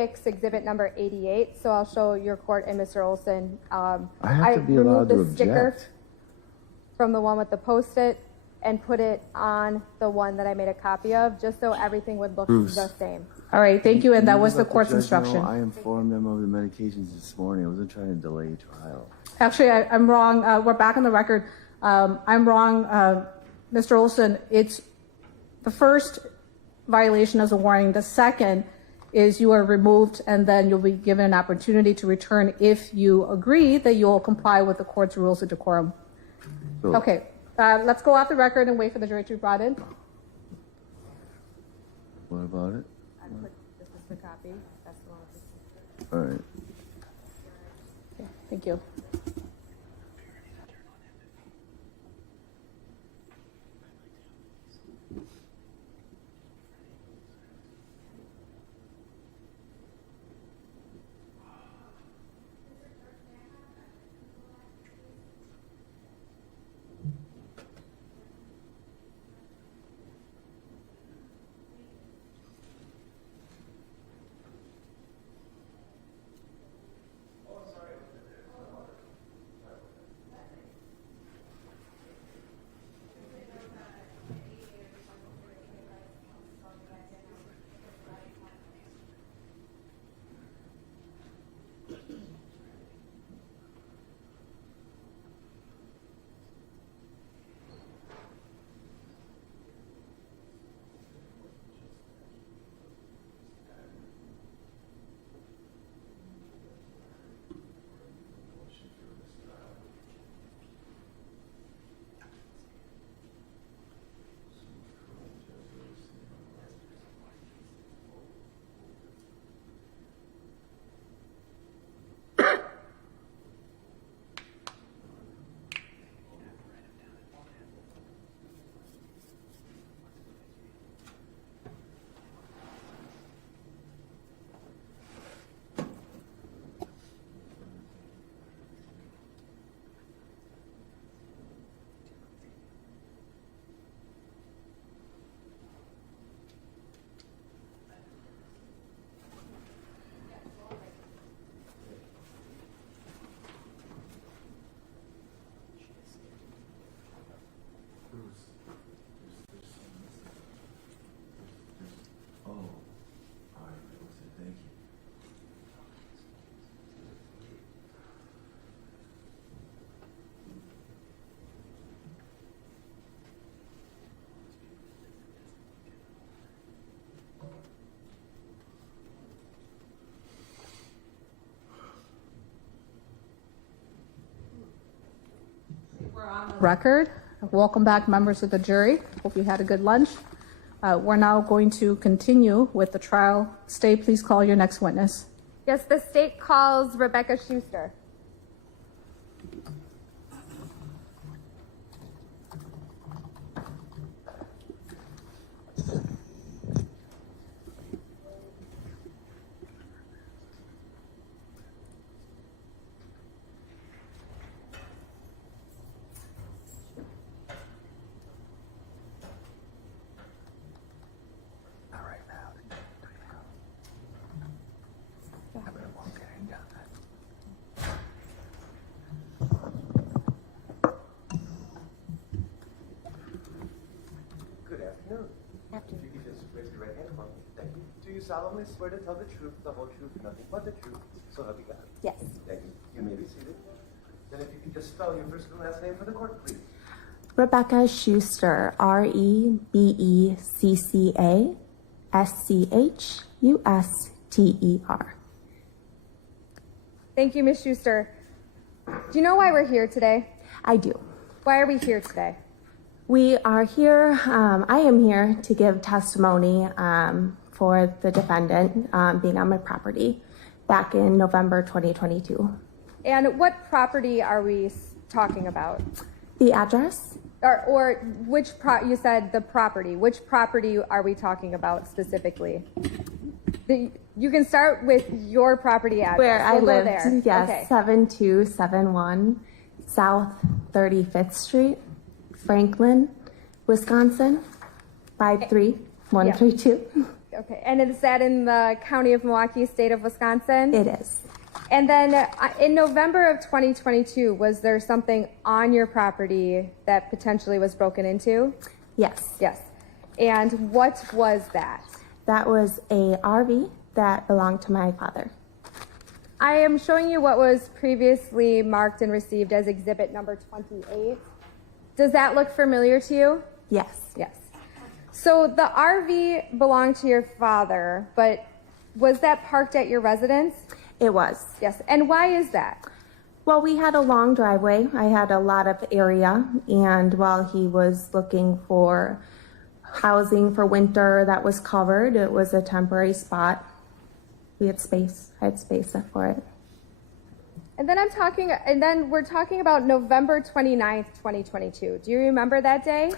fix exhibit number 88. So I'll show your court and Mr. Olson. I have to be allowed to removed the sticker object. from the one with the Post-it and put it on the one that I made a copy of, just so everything would look the same. All right, thank you, and that Can you was the let the court's judge instruction. know I informed them of the medications this morning. I wasn't trying to delay trial. Actually, I'm wrong. We're back on the record. I'm wrong, Mr. Olson. It's the first violation as a warning. The second is you are removed, and then you'll be given an opportunity to return if you agree that you'll comply with the court's rules of decorum. So, Okay, let's go off the record and wait for the jury to be brought in. what about it? This is the copy. That's the one with the All right. Okay, thank you. Record. Welcome back, members of the jury. Hope you had a good lunch. We're now going to continue with the trial. State, please call your next witness. Yes, the state calls Rebecca Schuster. Do you solemnly swear to tell the truth, the whole truth, nothing but the truth, so help you God? Yes. Thank you. You may be seated. Then if you could just spell your first and last name for the court, please. Rebecca Schuster, REBECCASCHUSTER. Thank you, Ms. Schuster. Do you know why we're here today? I do. Why are we here today? We are here, I am here to give testimony for the defendant being on my property back in November 2022. And what property are we talking about? The address? Or which you said the property. Which property are we talking about specifically? You can start with your property address. Where I We'll go lived, there. yes, Okay. 7271 South 35th Street, Franklin, Wisconsin, 53132. Okay, and is that in the county of Milwaukee, state of Wisconsin? It is. And then in November of 2022, was there something on your property that potentially was broken into? Yes. Yes. And what was that? That was a RV that belonged to my father. I am showing you what was previously marked and received as exhibit number 28. Does that look familiar to you? Yes. Yes. So the RV belonged to your father, but was that parked at your residence? It was. Yes. And why is that? Well, we had a long driveway. I had a lot of area, and while he was looking for housing for winter that was covered, it was a temporary spot. We had space. I had space for it. And then we're talking about November 29th, 2022. Do you remember that day?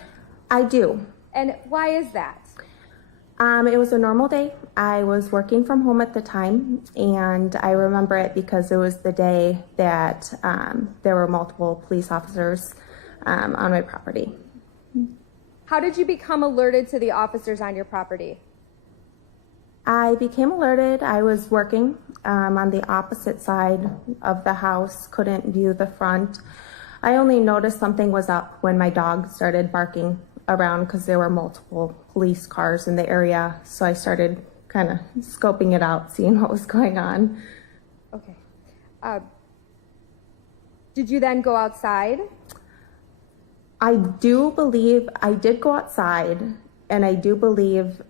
I do. And why is that? It was a normal day. I was working from home at the time, and I remember it because it was the day that there were multiple police officers on my property. How did you become alerted to the officers on your property? I became alerted. I was working on the opposite side of the house, couldn't view the front. I only noticed something was up when my dog started barking around because there were multiple police cars in the area. So I started kind of scoping it out, seeing what was going on. Okay. Did you then go outside? I do believe I did go outside, and I do believe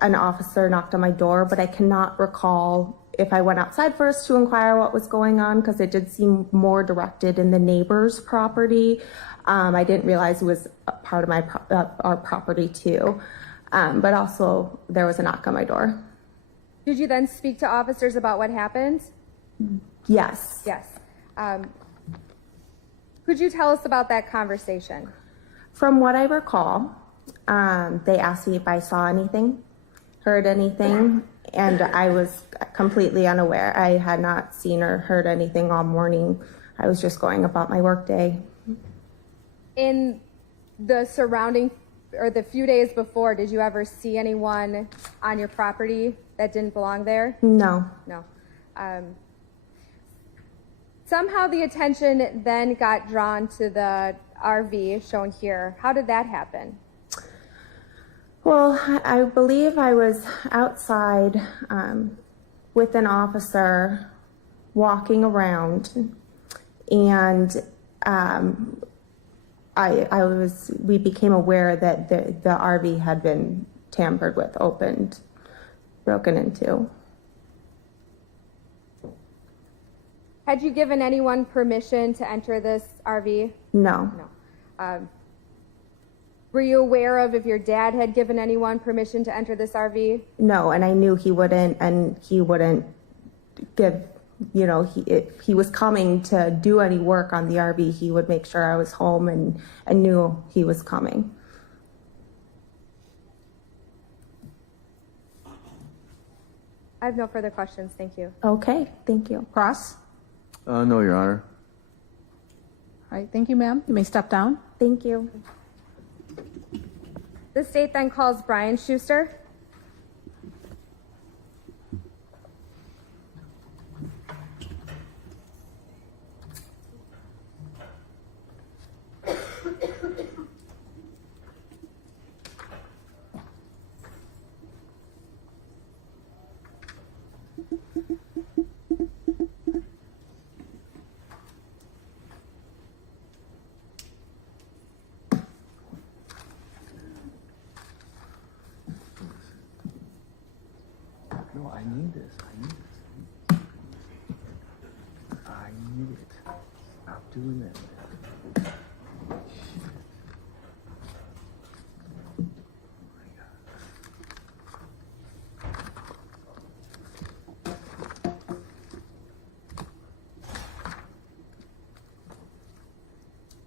an officer knocked on my door, but I cannot recall if I went outside first to inquire what was going on, because it did seem more directed in the neighbor's property. I didn't realize it was a part of my our property too, but also there was a knock on my door. Did you then speak to officers about what happened? Yes. Yes. Could you tell us about that conversation? From what I recall, they asked me if I saw anything, heard anything, and I was completely unaware. I had not seen or heard anything all morning. I was just going about my work day. In the surrounding, or the few days before, did you ever see anyone on your property that didn't belong there? No. No. Somehow the attention then got drawn to the RV shown here. How did that happen? Well, I believe I was outside with an officer walking around, and we became aware that the RV had been tampered with, opened, broken into. Had you given anyone permission to enter this RV? No. No. Were you aware of if your dad had given anyone permission to enter this RV? No, and I knew he wouldn't, and he wouldn't give, if he was coming to do any work on the RV, he would make sure I was home and knew he was coming. I have no further questions. Thank you. Okay, thank you. Cross? No, Your Honor. All right, thank you, ma'am. You may step down. Thank you. The state then calls Brian Schuster. No, I need this. I need it. Stop doing that. Shit. Oh my God.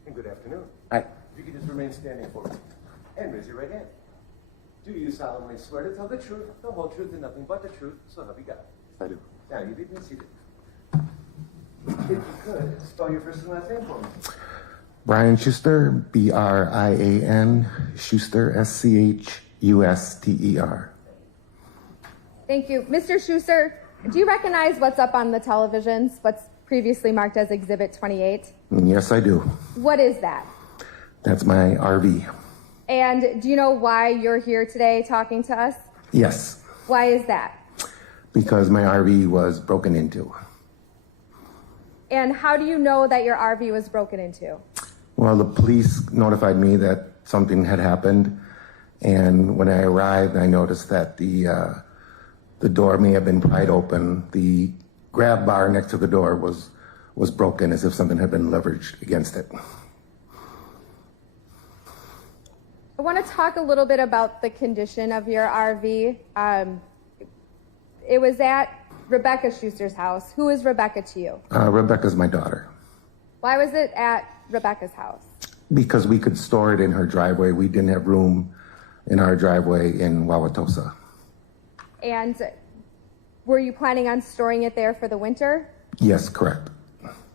And good afternoon. Hi. If you could just remain standing for me and raise your right hand. Do you solemnly swear to tell the truth, the whole truth, and nothing but the truth, so help you God? I do. Now, you may be seated. If you could, spell your first and last name for me. Brian Schuster, Brian, Schuster, Schuster. Thank you. Mr. Schuster, do you recognize what's up on the televisions, what's previously marked as Exhibit 28? Yes, I do. What is that? That's my RV. And do you know why you're here today talking to us? Yes, Why is that? because my RV was broken into. And how do you know that your RV was broken into? Well, the police notified me that something had happened, and when I arrived, I noticed that the door may have been pried open. The grab bar next to the door was broken, as if something had been leveraged against it. I want to talk a little bit about the condition of your RV. It was at Rebecca Schuster's house. Who is Rebecca to you? Rebecca's my daughter. Why was it at Rebecca's house? Because we could store it in her driveway. We didn't have room in our driveway in Wauwatosa. And were you planning on storing it there for the winter? Yes, correct.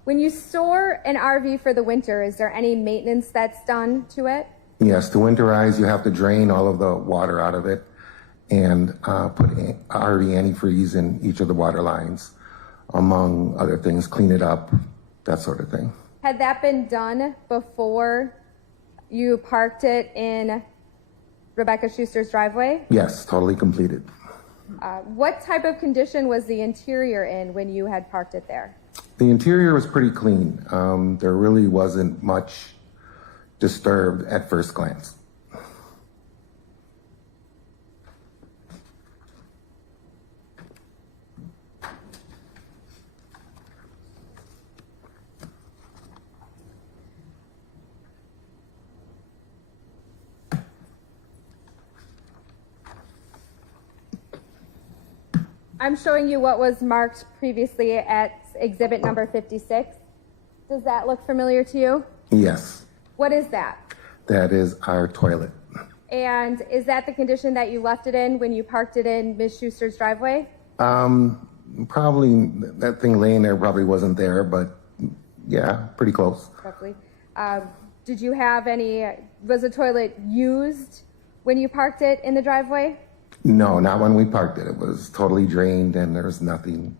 When you store an RV for the winter, is there any maintenance that's done to it? Yes, to winterize, you have to drain all of the water out of it and put RV antifreeze in each of the water lines, among other things, clean it up, that sort of thing. Had that been done before you parked it in Rebecca Schuster's driveway? Yes, totally completed. What type of condition was the interior in when you had parked it there? The interior was pretty clean. There really wasn't much disturbed at first glance. I'm showing you what was marked previously at exhibit number 56. Does that look familiar to you? Yes, What is that? that is our toilet. And is that the condition that you left it in when you parked it in Ms. Schuster's driveway? Probably that thing laying there probably wasn't there, but yeah, pretty close. Roughly. Did you have was the toilet used when you parked it in the driveway? No, not when we parked it. It was totally drained and there was nothing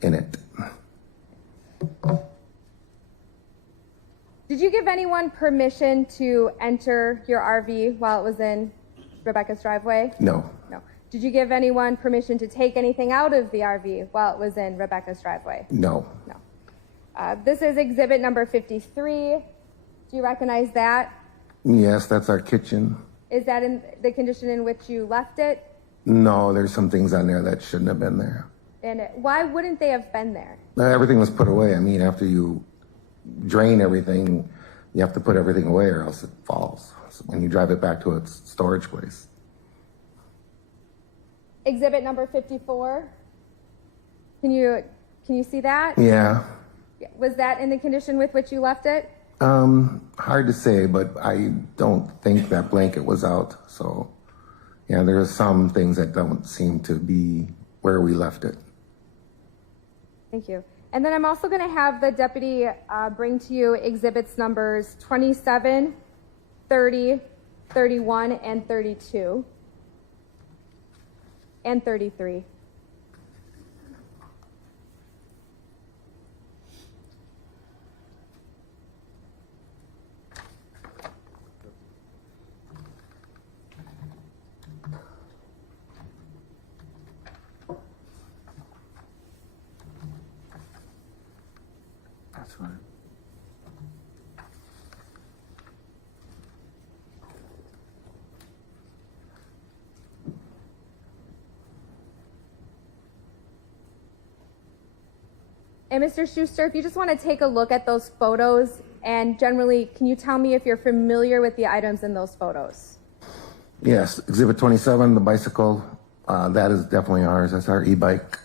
in it. Did you give anyone permission to enter your RV while it was in Rebecca's driveway? No, No. Did you give anyone permission to take anything out of the RV while it was in Rebecca's driveway? no. No. This is exhibit number 53. Do you recognize that? Yes, that's our kitchen. Is that in the condition in which you left it? No, there's some things on there that shouldn't have been there. And why wouldn't they have been there? Everything was put away. I mean, after you drain everything, you have to put everything away or else it falls. So when you drive it back to its storage place. Exhibit number 54. Can you see that? Yeah. Was that in the condition with which you left it? Hard to say, but I don't think that blanket was out. So, yeah, there are some things that don't seem to be where we left it. Thank you. And then I'm also going to have the deputy bring to you exhibits numbers 27, 30, 31, and 32, and 33. That's fine. And Mr. Schuster, if you just want to take a look at those photos, and generally, can you tell me if you're familiar with the items in those photos? Yes, Exhibit 27, the bicycle, that is definitely ours. That's our e-bike.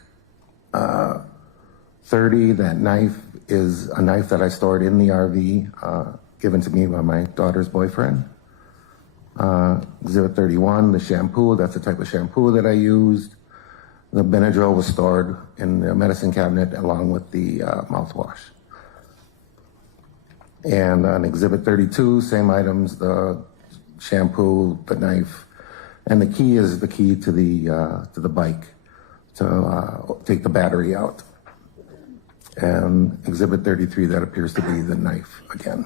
30, that knife is a knife that I stored in the RV, given to me by my daughter's boyfriend. Exhibit 31, the shampoo, that's the type of shampoo that I used. The Benadryl was stored in the medicine cabinet along with the mouthwash. And on Exhibit 32, same items, the shampoo, the knife, and the key is the key to the bike. to take the battery out. And Exhibit 33, that appears to be the knife again.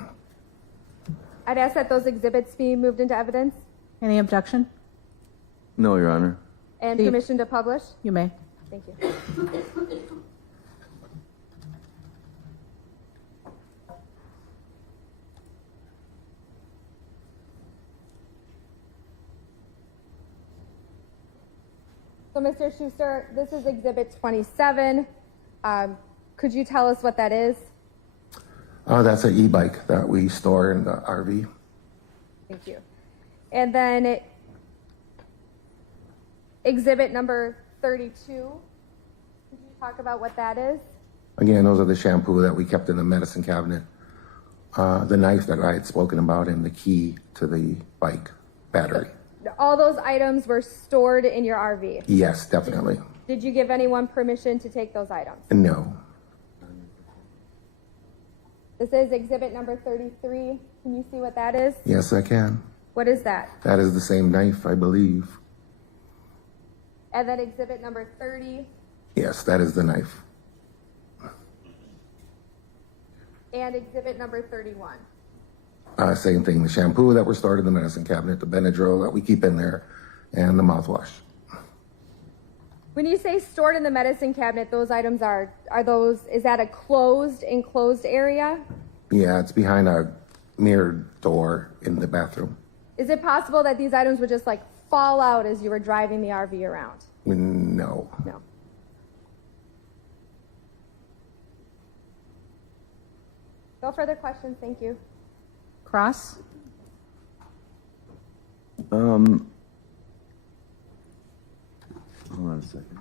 I'd ask that those exhibits be moved into evidence Any objection? No, Your Honor. and Steve. permission to publish. You may. Thank you. So, Mr. Schuster, this is Exhibit 27. Could you tell us what that is? That's an e-bike that we store in the RV. Thank you. And then Exhibit number 32. Could you talk about what that is? Again, those are the shampoo that we kept in the medicine cabinet, the knife that I had spoken about, and the key to the bike battery. All those items were stored in your RV. Yes, definitely. Did you give anyone permission to take those items? No. This is Exhibit number 33. Can you see what that is? Yes, I can. What is that? That is the same knife, I believe. And then Exhibit number 30 Yes, that is the knife. and Exhibit number 31. Same thing, the shampoo that were stored in the medicine cabinet, the Benadryl that we keep in there, and the mouthwash. When you say stored in the medicine cabinet, those items are those, is that a enclosed area? Yeah, it's behind a mirrored door in the bathroom. Is it possible that these items would just like fall out as you were driving the RV around? No. No. No further questions, thank you. Cross? Hold on a second.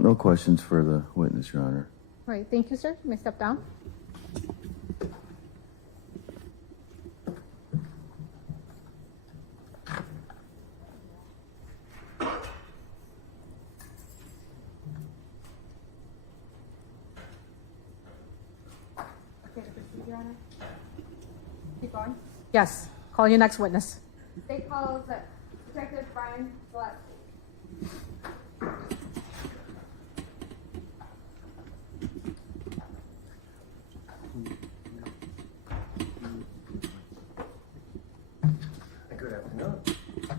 No questions for the witness, Your Honor. All right, thank you, sir. You may step down. Okay to proceed, Your Honor? Keep going. Yes. Call your next witness. State calls Detective Brian Gillespie. Good afternoon.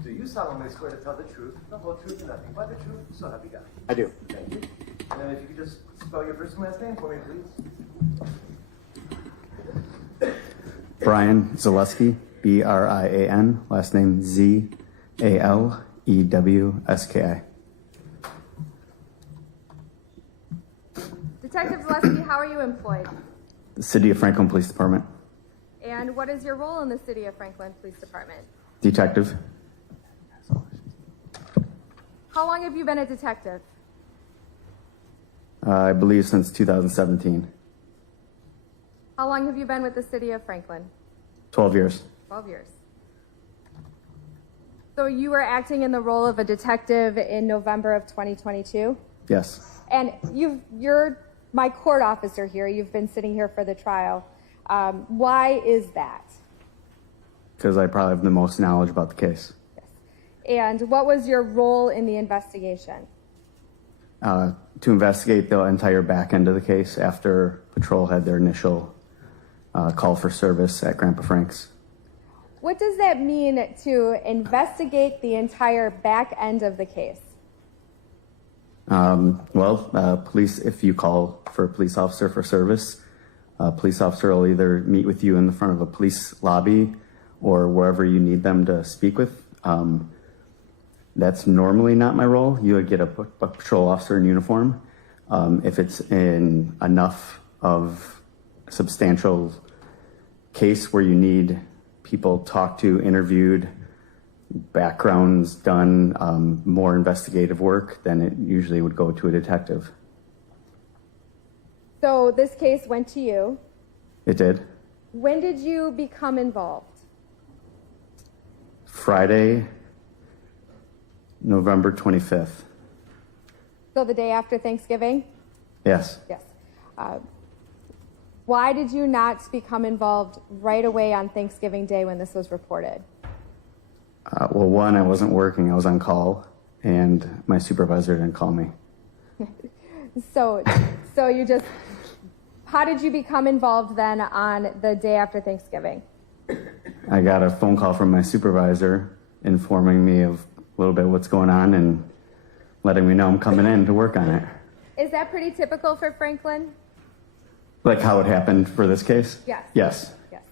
Do you solemnly swear to tell the truth, the whole truth, and nothing but the truth? So help you God. I do. Thank you. And then if you could just spell your first and last name for me, please. Brian Zaleski, B-R-I-A-N, last name Z-A-L-E-W-S-K-I. Detective Gillespie, how are you employed? The City of Franklin Police Department. And what is your role in the City of Franklin Police Department? Detective. How long have you been a detective? I believe since 2017. How long have you been with the City of Franklin? 12 years. 12 years. So you were acting in the role of a detective in November of 2022? Yes. And you're my court officer here. You've been sitting here for the trial. Why is that? Because I probably have the most knowledge about the case. And what was your role in the investigation? To investigate the entire back end of the case after patrol had their initial call for service at Grandpa Frank's. What does that mean to investigate the entire back end of the case? Police, if you call for a police officer for service, a police officer will either meet with you in the front of a police lobby or wherever you need them to speak with. That's normally not my role. You would get a patrol officer in uniform. If it's in enough of a substantial case where you need people talked to, interviewed, backgrounds done, more investigative work, then it usually would go to a detective. So this case went to you. It did. When did you become involved? Friday, November 25th. So the day after Thanksgiving? Yes. Yes. Why did you not become involved right away on Thanksgiving Day when this was reported? Well, one, I wasn't working. I was on call, and my supervisor didn't call me. So you just, how did you become involved then on the day after Thanksgiving? I got a phone call from my supervisor informing me of a little bit of what's going on and letting me know I'm coming in to work on it. Is that pretty typical for Franklin? Like how it happened for this case? Yes. Yes. Yes.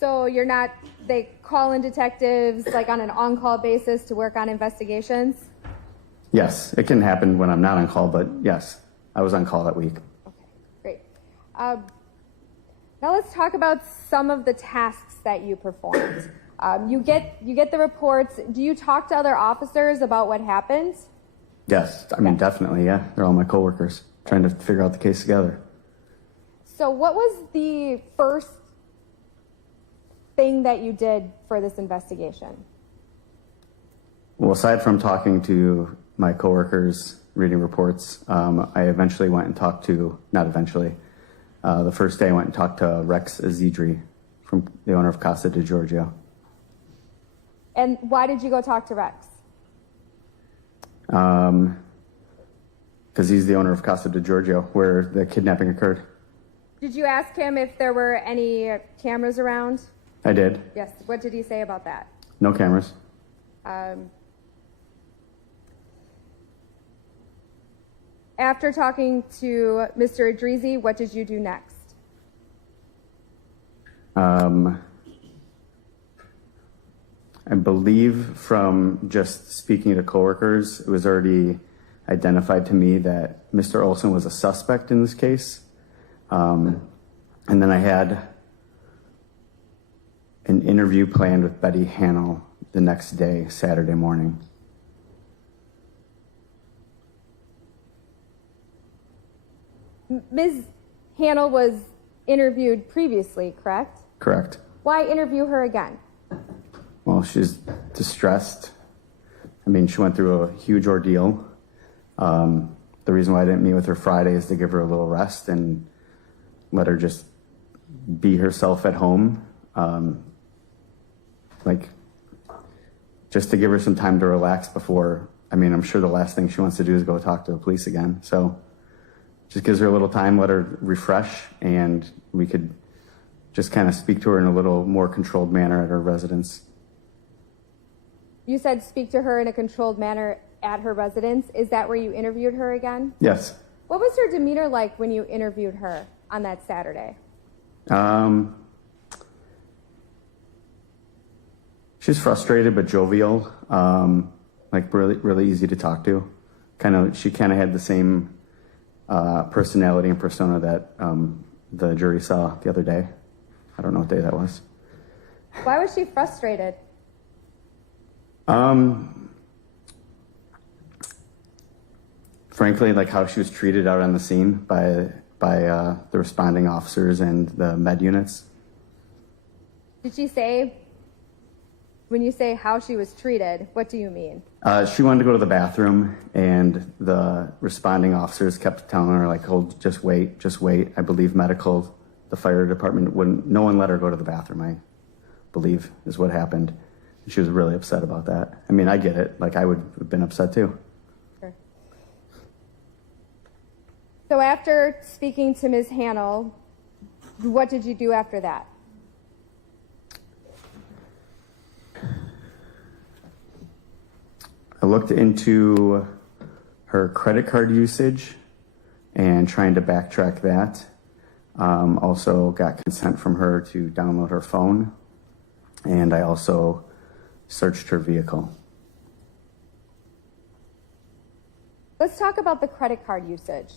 So you're not, they call in detectives like on an on-call basis to work on investigations? Yes. It can happen when I'm not on call, but yes, I was on call that week. Okay, great. Now let's talk about some of the tasks that you performed. You get the reports. Do you talk to other officers about what happened? Yes. I mean, definitely. Yeah. They're all my coworkers trying to figure out the case together. So what was the first thing that you did for this investigation? Well, aside from talking to my coworkers, reading reports, I eventually went and talked to, not eventually, the first day I went and talked to Rex Azidri, from the owner of Casa de Giorgio. And why did you go talk to Rex? Because he's the owner of Casa de Giorgio, where the kidnapping occurred. Did you ask him if there were any cameras around? I did. Yes. What did he say about that? No cameras. After talking to Mr. Adrizi, what did you do next? I believe from just speaking to coworkers, it was already identified to me that Mr. Olson was a suspect in this case. And then I had an interview planned with Betty Hannell the next day, Saturday morning. Ms. Hannell was interviewed previously, correct? Correct. Why interview her again? Well, she's distressed. I mean, she went through a huge ordeal. The reason why I didn't meet with her Friday is to give her a little rest and let her just be herself at home. Just to give her some time to relax before, I mean, I'm sure the last thing she wants to do is go talk to the police again. So just gives her a little time, let her refresh, and we could just kind of speak to her in a little more controlled manner at her residence. You said speak to her in a controlled manner at her residence. Is that where you interviewed her again? Yes. What was her demeanor like when you interviewed her on that Saturday? She's frustrated but jovial, really easy to talk to. She kind of had the same personality and persona that the jury saw the other day. I don't know what day that was. Why was she frustrated? Frankly, like how she was treated out on the scene by the responding officers and the med units. Did she say When you say how she was treated, what do you mean? She wanted to go to the bathroom, and the responding officers kept telling her, like, "Oh, just wait, just wait." I believe medical, the fire department wouldn't. No one let her go to the bathroom. I believe is what happened. She was really upset about that. I mean, I get it. Like, I would have been upset too. Sure. So after speaking to Ms. Hannell, what did you do after that? I looked into her credit card usage and trying to backtrack that. Also got consent from her to download her phone, and I also searched her vehicle. Let's talk about the credit card usage.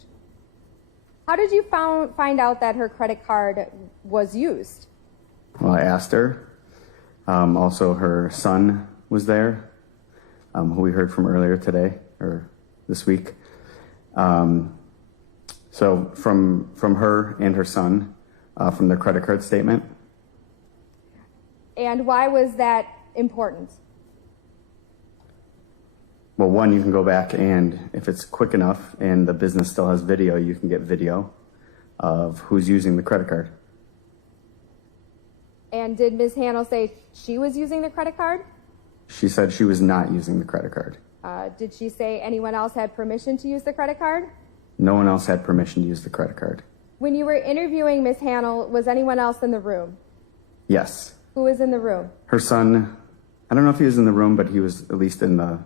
How did you find out that her credit card was used? Well, I asked her. Also, her son was there, who we heard from earlier today or this week. So from her and her son, from their credit card statement. And why was that important? Well, one, you can go back, and if it's quick enough and the business still has video, you can get video of who's using the credit card. And did Ms. Hannell say she was using the credit card? She said she was not using the credit card. Did she say anyone else had permission to use the credit card? No one else had permission to use the credit card. When you were interviewing Ms. Hannell, was anyone else in the room? Yes. Who was in the room? Her son, I don't know if he was in the room, but he was at least in the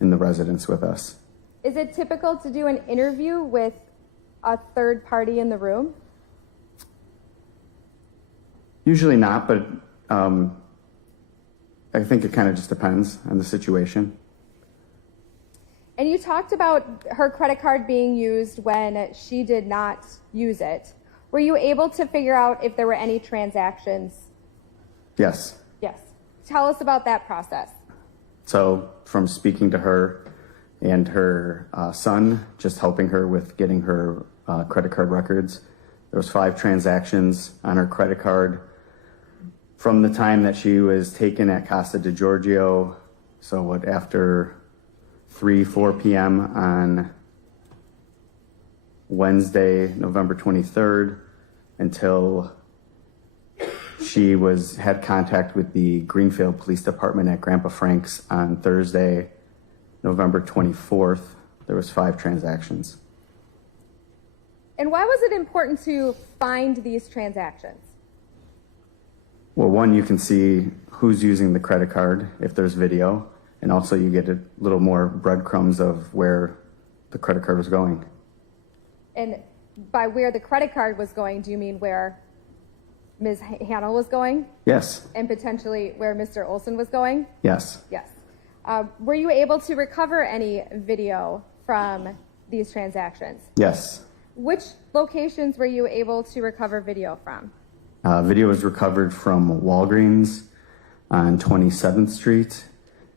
residence with us. Is it typical to do an interview with a third party in the room? Usually not, but I think it kind of just depends on the situation. And you talked about her credit card being used when she did not use it. Were you able to figure out if there were any transactions? Yes. Yes. Tell us about that process. So from speaking to her and her son, just helping her with getting her credit card records, there was 5 transactions on her credit card from the time that she was taken at Casa de Giorgio. So after 4 p.m. on Wednesday, November 23rd, until she had contact with the Greenfield Police Department at Grandpa Frank's on Thursday, November 24th. There was 5 transactions. And why was it important to find these transactions? Well, one, you can see who's using the credit card if there's video, and also you get a little more breadcrumbs of where the credit card was going. And by where the credit card was going, do you mean where Ms. Hannell was going? Yes. And potentially where Mr. Olson was going? Yes. Yes. Were you able to recover any video from these transactions? Yes. Which locations were you able to recover video from? Video was recovered from Walgreens on 27th Street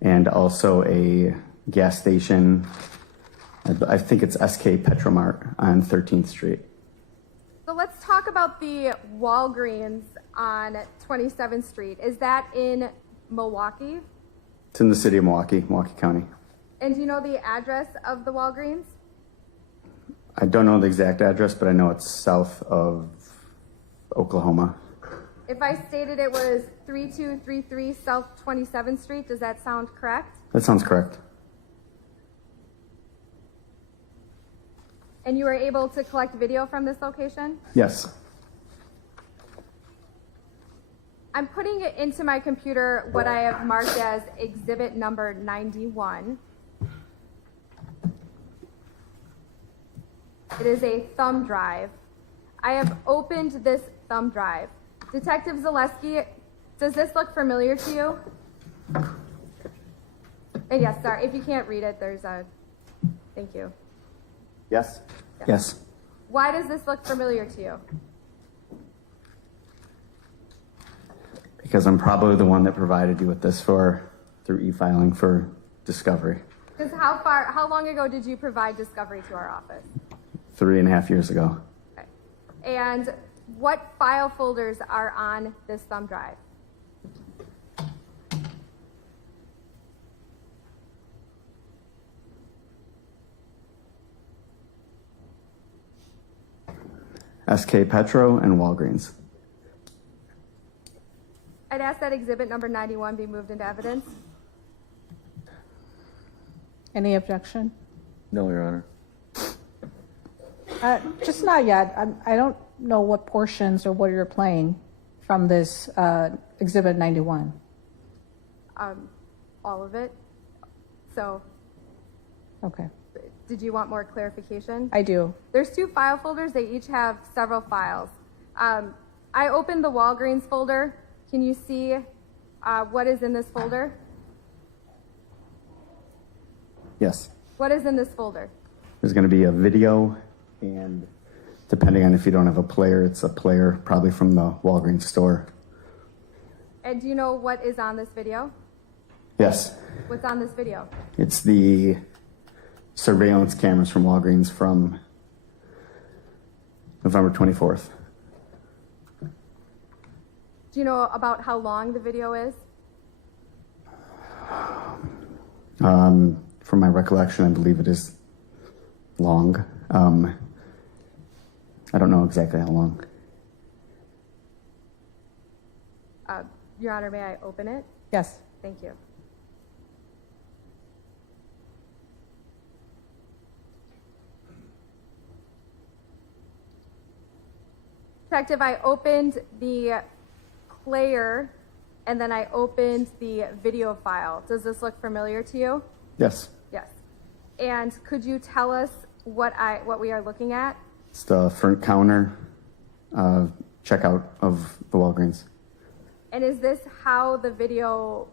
and also a gas station. I think it's SK Petromart on 13th Street. So let's talk about the Walgreens on 27th Street. Is that in Milwaukee? It's in the city of Milwaukee, Milwaukee County. And do you know the address of the Walgreens? I don't know the exact address, but I know it's south of Oklahoma. If I stated it was 3233 South 27th Street, does that sound correct? That sounds correct. And you were able to collect video from this location? Yes. I'm putting it into my computer what I have marked as exhibit number 91. It is a thumb drive. I have opened this thumb drive. Detective Zaleski, does this look familiar to you? And yes, sorry, if you can't read it, there's a, thank you. Yes? Yes. Why does this look familiar to you? Because I'm probably the one that provided you with this through e-filing for discovery. Because how long ago did you provide discovery to our office? 3.5 years ago. Okay. And what file folders are on this thumb drive? SK Petro, and Walgreens. I'd ask that exhibit number 91 be moved into evidence. Any objection? No, Your Honor. Just not yet. I don't know what portions or what you're playing from this exhibit 91. All of it. So, Okay, did you want more clarification? I do. There's 2 file folders. They each have several files. I opened the Walgreens folder. Can you see what is in this folder? Yes. What is in this folder? There's going to be a video, and depending on if you don't have a player, it's a player probably from the Walgreens store. And do you know what is on this video? Yes. What's on this video? It's the surveillance cameras from Walgreens from November 24th. Do you know about how long the video is? From my recollection, I believe it is long. I don't know exactly how long. Your Honor, may I open it? Yes. Thank you. Detective, I opened the player and then I opened the video file. Does this look familiar to you? Yes. Yes. And could you tell us what we are looking at? It's the front counter checkout of the Walgreens. And is this how the video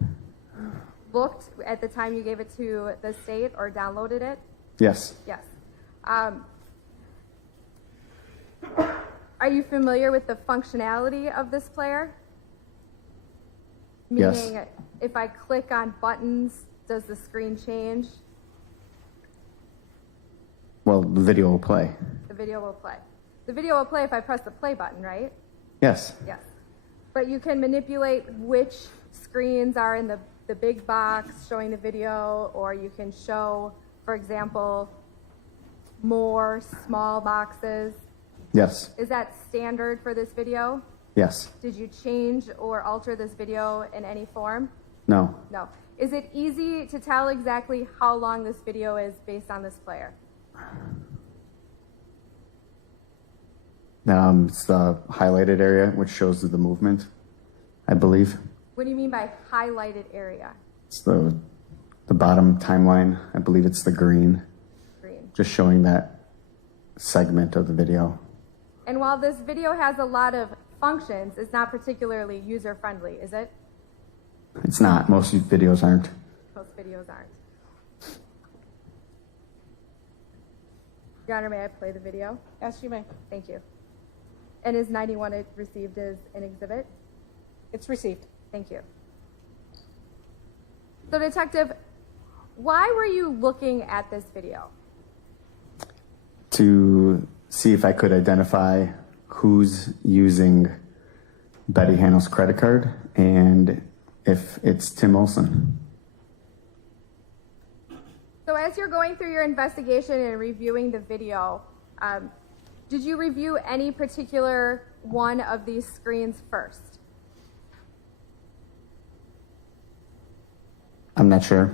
looked at the time you gave it to the state or downloaded it? Yes. Yes. Are you familiar with the functionality of this player? Yes. Meaning, if I click on buttons, does the screen change? Well, the video will play. The video will play. The video will play if I press the play button, right? Yes. Yes. But you can manipulate which screens are in the big box showing the video, or you can show, for example, more small boxes. Yes. Is that standard for this video? Yes. Did you change or alter this video in any form? No. No. Is it easy to tell exactly how long this video is based on this player? It's the highlighted area, which shows the movement, I believe. What do you mean by highlighted area? It's the bottom timeline. I believe it's the green, Green. just showing that segment of the video. And while this video has a lot of functions, it's not particularly user-friendly, is it? It's not. Most videos aren't. Most videos aren't. Your Honor, may I play the video? Yes, you may. Thank you. And is 91 received as an exhibit? It's received. Thank you. So, Detective, why were you looking at this video? To see if I could identify who's using Betty Handel's credit card and if it's Tim Olson. So as you're going through your investigation and reviewing the video, did you review any particular one of these screens first? I'm not sure.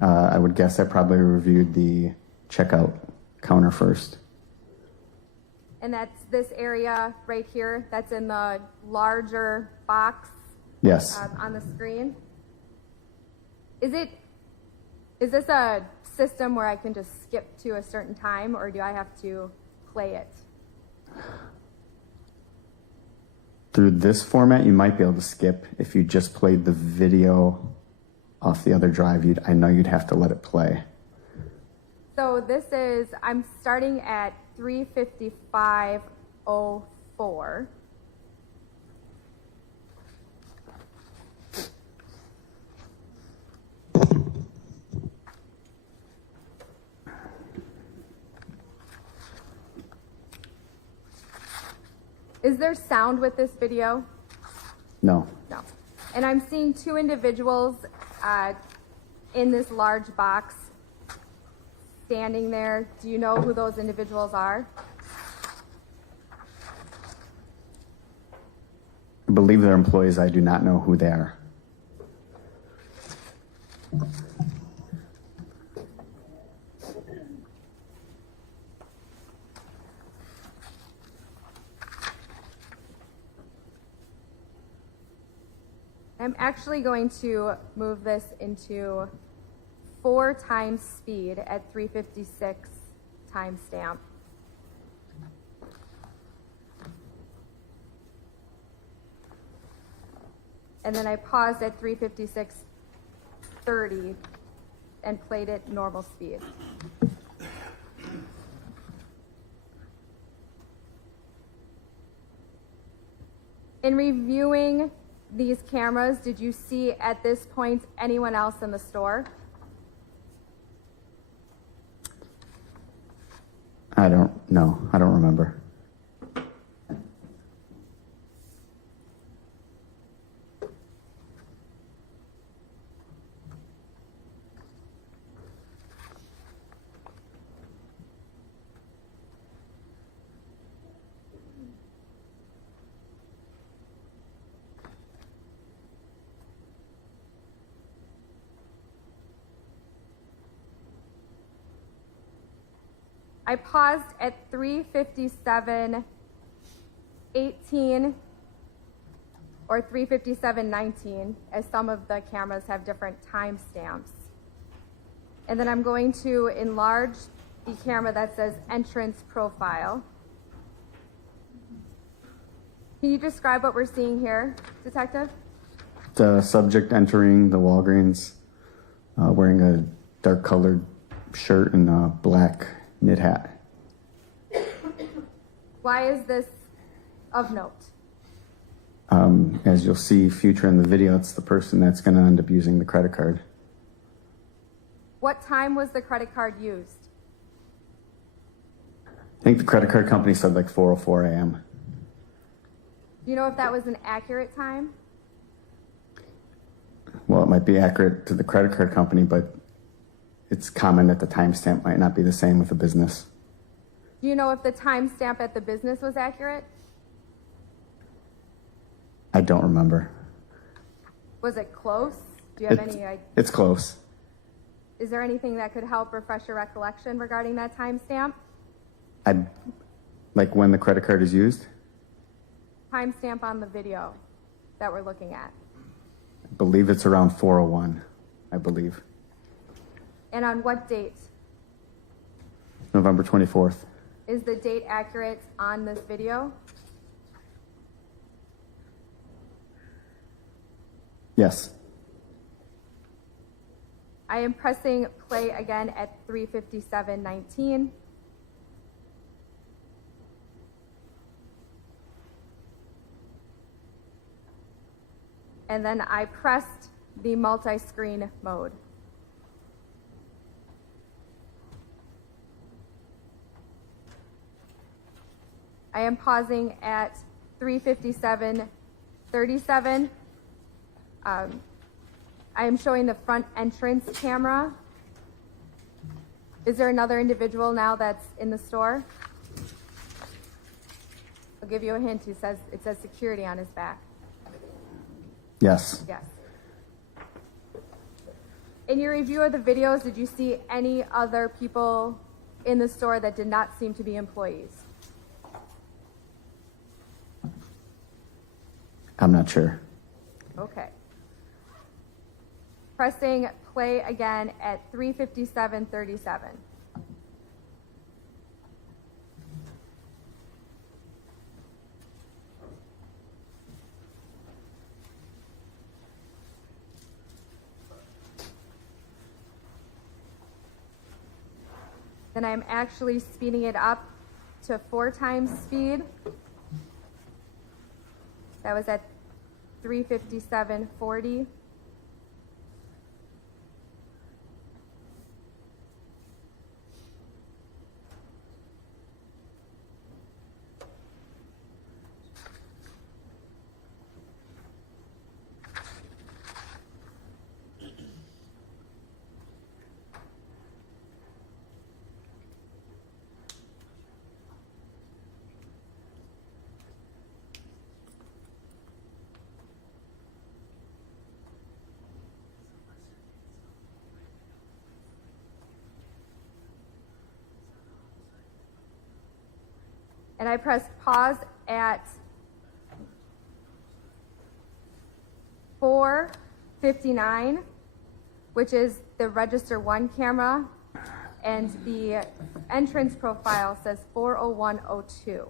I would guess I probably reviewed the checkout counter first. And that's this area right here that's in the larger box Yes. on the screen. Is this a system where I can just skip to a certain time, or do I have to play it? Through this format, you might be able to skip. If you just played the video off the other drive, I know you'd have to let it play. So I'm starting at 3:55:04. Is there sound with this video? No. No. And I'm seeing 2 individuals in this large box standing there. Do you know who those individuals are? believe they're employees. I do not know who they are. I'm actually going to move this into 4 times speed at 356 timestamp. And then I paused at 356:30 and played it normal speed. In reviewing these cameras, did you see at this point anyone else in the store? I don't know. I don't remember. I paused at 357:18 or 357:19, as some of the cameras have different timestamps. And then I'm going to enlarge the camera that says entrance profile. Can you describe what we're seeing here, Detective? The subject entering the Walgreens, wearing a dark colored shirt and a black knit hat. Why is this of note? As you'll see future in the video, it's the person that's going to end up using the credit card. What time was the credit card used? I think the credit card company said like 4:04 a.m. Do you know if that was an accurate time? Well, it might be accurate to the credit card company, but it's common that the timestamp might not be the same with a business. Do you know if the timestamp at the business was accurate? I don't remember. Was it close? Do you have any idea? It's close. Is there anything that could help refresh your recollection regarding that timestamp? Like when the credit card is used? Timestamp on the video that we're looking at. I believe it's around 4:01, I believe. And on what date? November 24th. Is the date accurate on this video? Yes. I am pressing play again at 357:19. And then I pressed the multi-screen mode. I am pausing at 357:37. I am showing the front entrance camera. Is there another individual now that's in the store? I'll give you a hint. It says security on his back. Yes. Yes. In your review of the videos, did you see any other people in the store that did not seem to be employees? I'm not sure. Okay. Pressing play again at 357:37. Then I'm actually speeding it up to 4 times speed. That was at 357:40. And I pressed pause at 4:59, which is the register 1 camera, and the entrance profile says 4:01:02.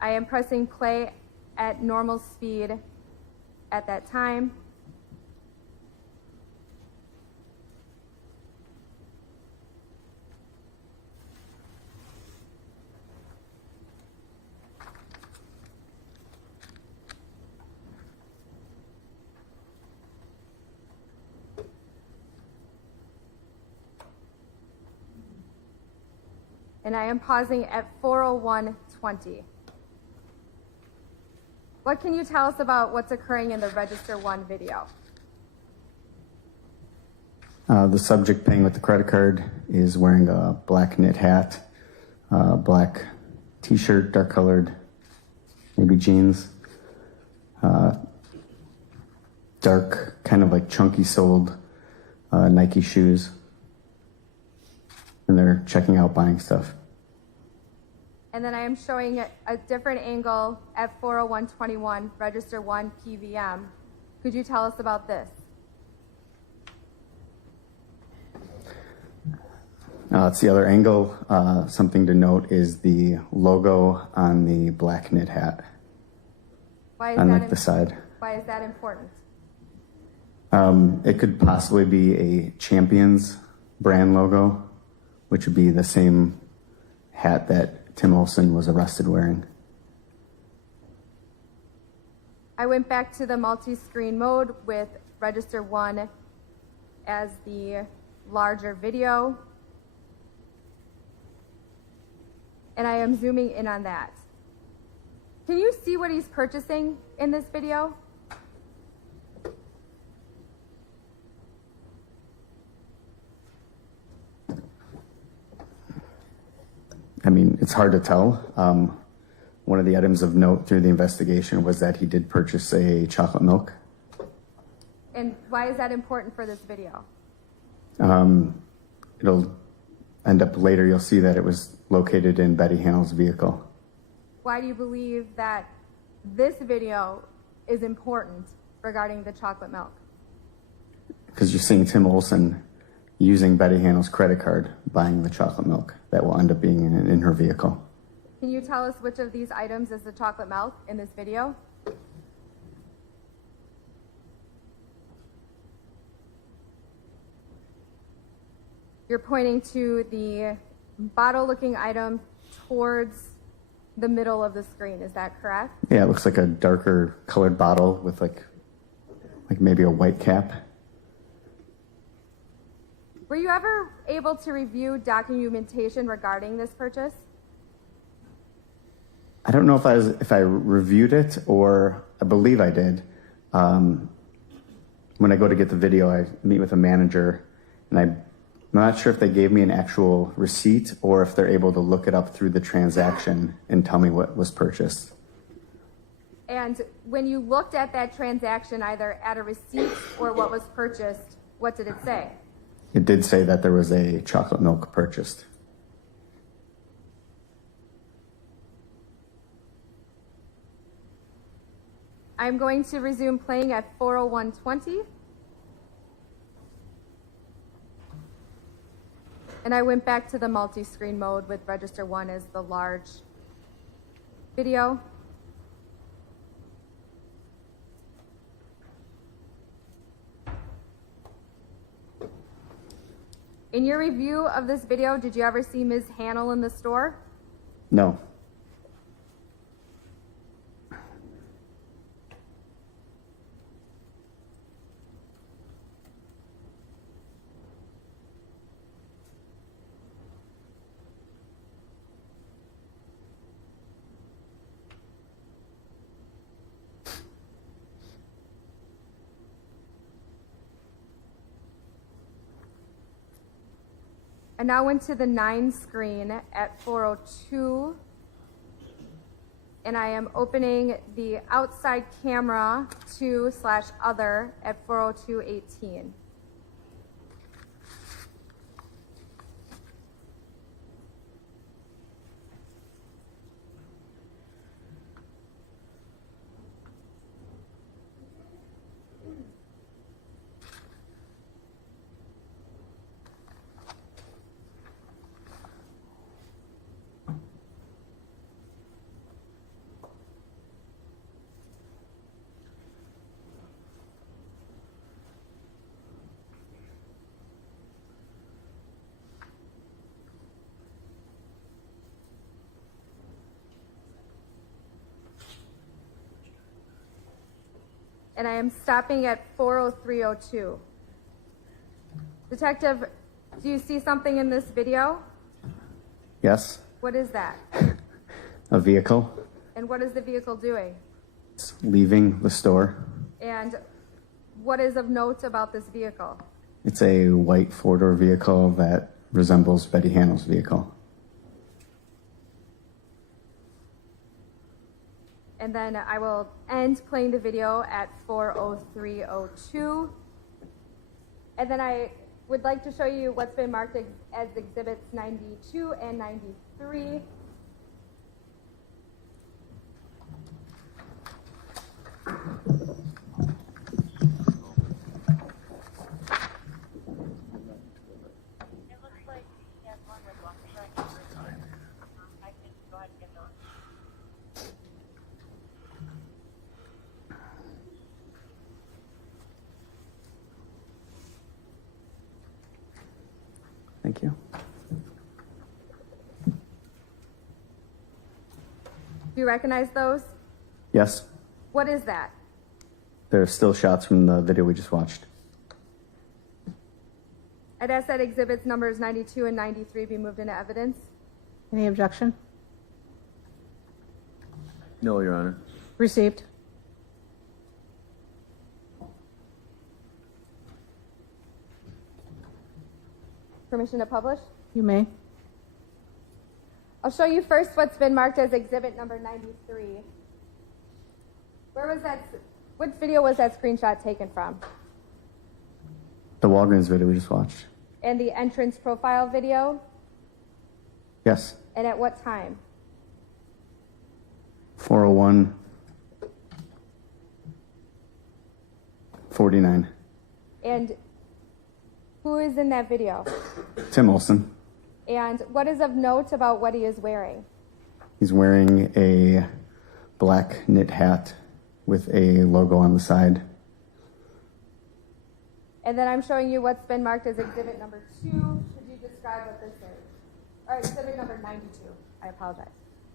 I am pressing play at normal speed at that time. And I am pausing at 4:01:20. What can you tell us about what's occurring in the Register 1 video? The subject paying with the credit card is wearing a black knit hat, black t-shirt, dark colored, maybe jeans, dark, kind of like chunky soled Nike shoes. And they're checking out, buying stuff. And then I am showing a different angle at 4:01:21, Register 1 PVM. Could you tell us about this? It's the other angle. Something to note is the logo on the black knit hat Why is on that like the side. Why is that important? It could possibly be a Champions brand logo, which would be the same hat that Tim Olson was arrested wearing. I went back to the multi-screen mode with Register 1 as the larger video. And I am zooming in on that. Can you see what he's purchasing in this video? I mean, it's hard to tell. One of the items of note through the investigation was that he did purchase a chocolate milk. And why is that important for this video? It'll end up later, you'll see that it was located in Betty Hannell's vehicle. Why do you believe that this video is important regarding the chocolate milk? Because you're seeing Tim Olson using Betty Hannell's credit card, buying the chocolate milk that will end up being in her vehicle. Can you tell us which of these items is the chocolate milk in this video? You're pointing to the bottle-looking item towards the middle of the screen, is that correct? Yeah, it looks like a darker colored bottle with like maybe a white cap. Were you ever able to review documentation regarding this purchase? I don't know if I reviewed it, or I believe I did. When I go to get the video, I meet with a manager, and I'm not sure if they gave me an actual receipt or if they're able to look it up through the transaction and tell me what was purchased. And when you looked at that transaction, either at a receipt or what was purchased, what did it say? It did say that there was a chocolate milk purchased. I'm going to resume playing at 4:01:20. And I went back to the multi-screen mode with Register 1 as the large video. In your review of this video, did you ever see Ms. Hannell in the store? No. I now went to the 9 screen at 4:02, and I am opening the outside camera 2/other at 4:02:18. and I am stopping at 40302. Detective, do you see something in this video? Yes, What is that? a vehicle. And what is the vehicle doing? It's leaving the store. And what is of note about this vehicle? It's a white four-door vehicle that resembles Betty Handel's vehicle. And then I will end playing the video at 40302. And then I would like to show you what's been marked as exhibits 92 and 93. Thank you. Do you recognize those? Yes, What is that? there are still shots from the video we just watched. I'd ask that exhibits numbers 92 and 93 be moved into evidence. Any objection? No, Your Honor. Received. Permission to publish? You may. I'll show you first what's been marked as exhibit number 93. What video was that screenshot taken from? The Walgreens video we just watched. And the entrance profile video? Yes, And at what time? 401 49. And who is in that video? Tim Olson. And what is of note about what he is wearing? He's wearing a black knit hat with a logo on the side. And then I'm showing you what's been marked as exhibit number 2. Could you describe what this is? Or exhibit number 92. I apologize.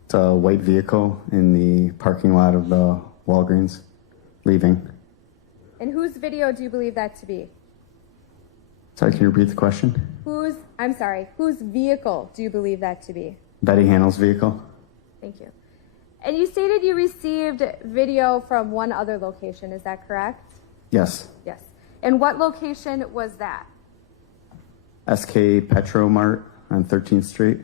It's a white vehicle in the parking lot of the Walgreens, leaving. And whose video do you believe that to be? Sorry, can you repeat the question? Whose vehicle do you believe that to be? Betty Handel's vehicle? Thank you. And you stated you received video from one other location, is that correct? Yes. Yes. And what location was that? SK Petromart on 13th Street.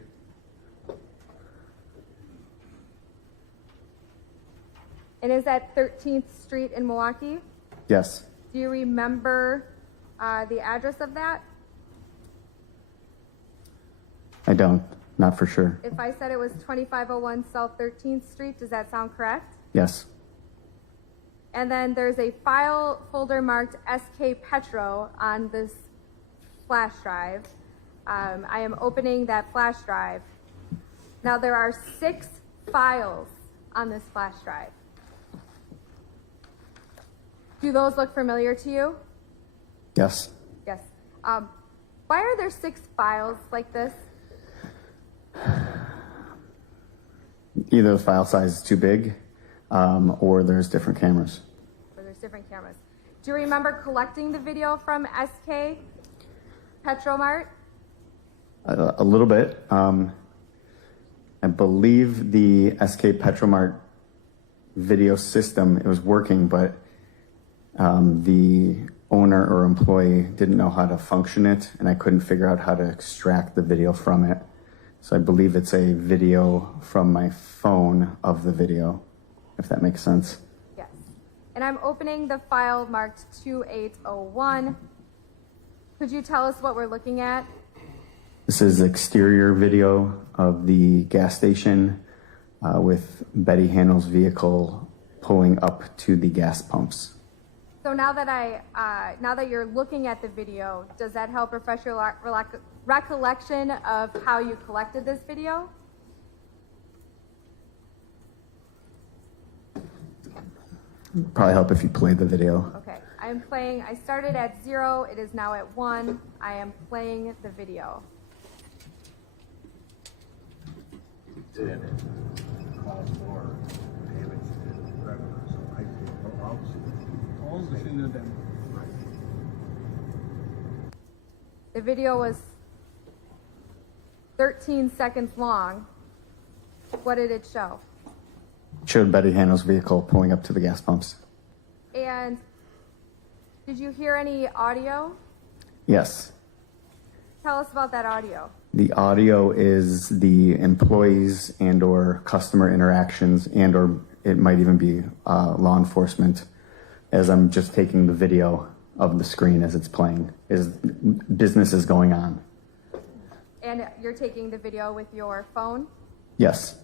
And is that 13th Street in Milwaukee? Yes. Do you remember the address of that? I don't. Not for sure. If I said it was 2501 South 13th Street, does that sound correct? Yes. And then there's a file folder marked SK Petro on this flash drive. I am opening that flash drive. Now there are 6 files on this flash drive. Do those look familiar to you? Yes. Yes. Why are there 6 files like this? Either the file size is too big, or there's different cameras. Or there's different cameras. Do you remember collecting the video from SK Petromart? A little bit. I believe the SK Petromart video system, it was working, but the owner or employee didn't know how to function it, and I couldn't figure out how to extract the video from it. So I believe it's a video from my phone of the video, if that makes sense. Yes. And I'm opening the file marked 2801. Could you tell us what we're looking at? This is exterior video of the gas station with Betty Handel's vehicle pulling up to the gas pumps. So now that you're looking at the video, does that help refresh your recollection of how you collected this video? Probably help if you played the video. Okay, I started at 0, it is now at 1. I am playing the video. The video was 13 seconds long. What did it show? Showed Betty Handel's vehicle pulling up to the gas pumps. And did you hear any audio? Yes. Tell us about that audio. The audio is the employees and or customer interactions and or it might even be law enforcement as I'm just taking the video of the screen as it's playing, as business is going on. And you're taking the video with your phone? Yes.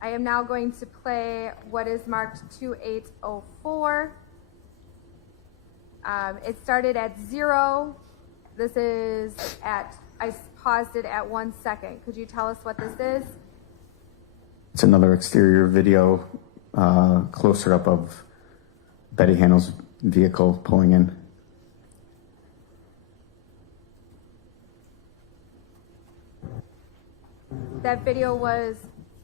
I am now going to play what is marked 2804. It started at 0. This is at, I paused it at 1 second. Could you tell us what this is? It's another exterior video, closer up of Betty Handel's vehicle pulling in. That video was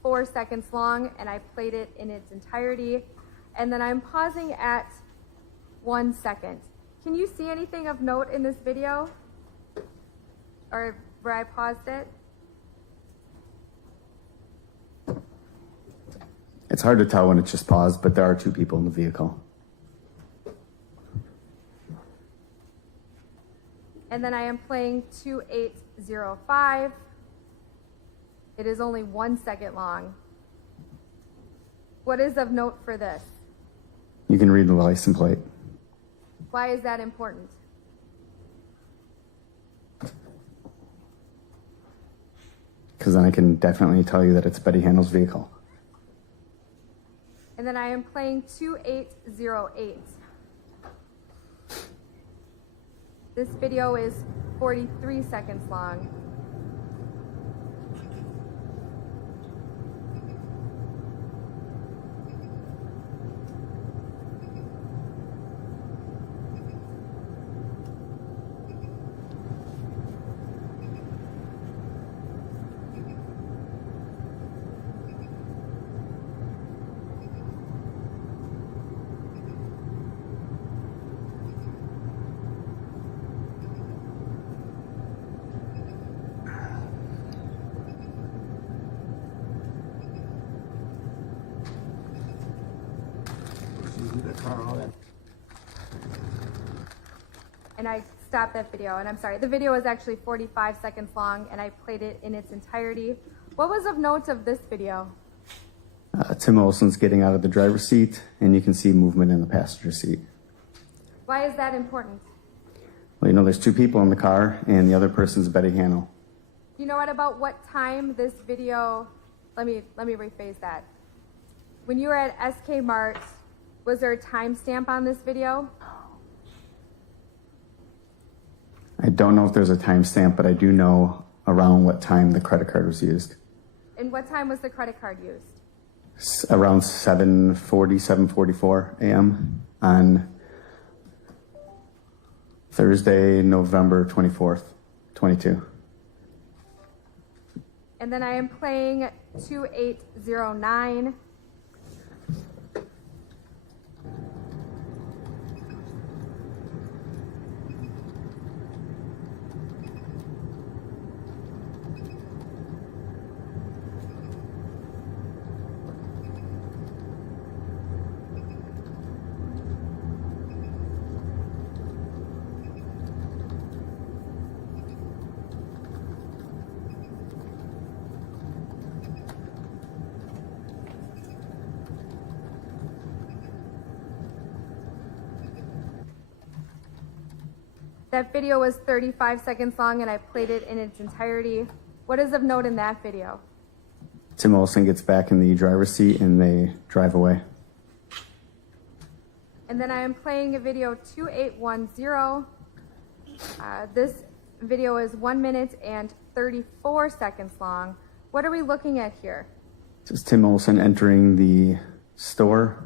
4 seconds long and I played it in its entirety. And then I'm pausing at 1 second. Can you see anything of note in this video? Or where I paused it? It's hard to tell when it's just paused, but there are 2 people in the vehicle. And then I am playing 2805. It is only 1 second long. What is of note for this? You can read the license plate. Why is that important? Because then I can definitely tell you that it's Betty Handel's vehicle. And then I am playing 2808. This video is 43 seconds long. And I stopped that video, and I'm sorry. The video was actually 45 seconds long, and I played it in its entirety. What was of note of this video? Tim Olson's getting out of the driver's seat, and you can see movement in the passenger seat. Why is that important? Well, you know, there's 2 people in the car, and the other person's Betty Handel. You know what time this video, let me rephrase that. When you were at SK Mart, was there a timestamp on this video? I don't know if there's a timestamp, but I do know around what time the credit card was used. And what time was the credit card used? Around 7:40, 7:44 a.m. on Thursday, November 24th, 22. And then I am playing 2809. That video was 35 seconds long and I played it in its entirety. What is of note in that video? Tim Olson gets back in the driver's seat and they drive away. And then I am playing a video 2810. This video is 1 minute and 34 seconds long. What are we looking at here? This is Tim Olson entering the store.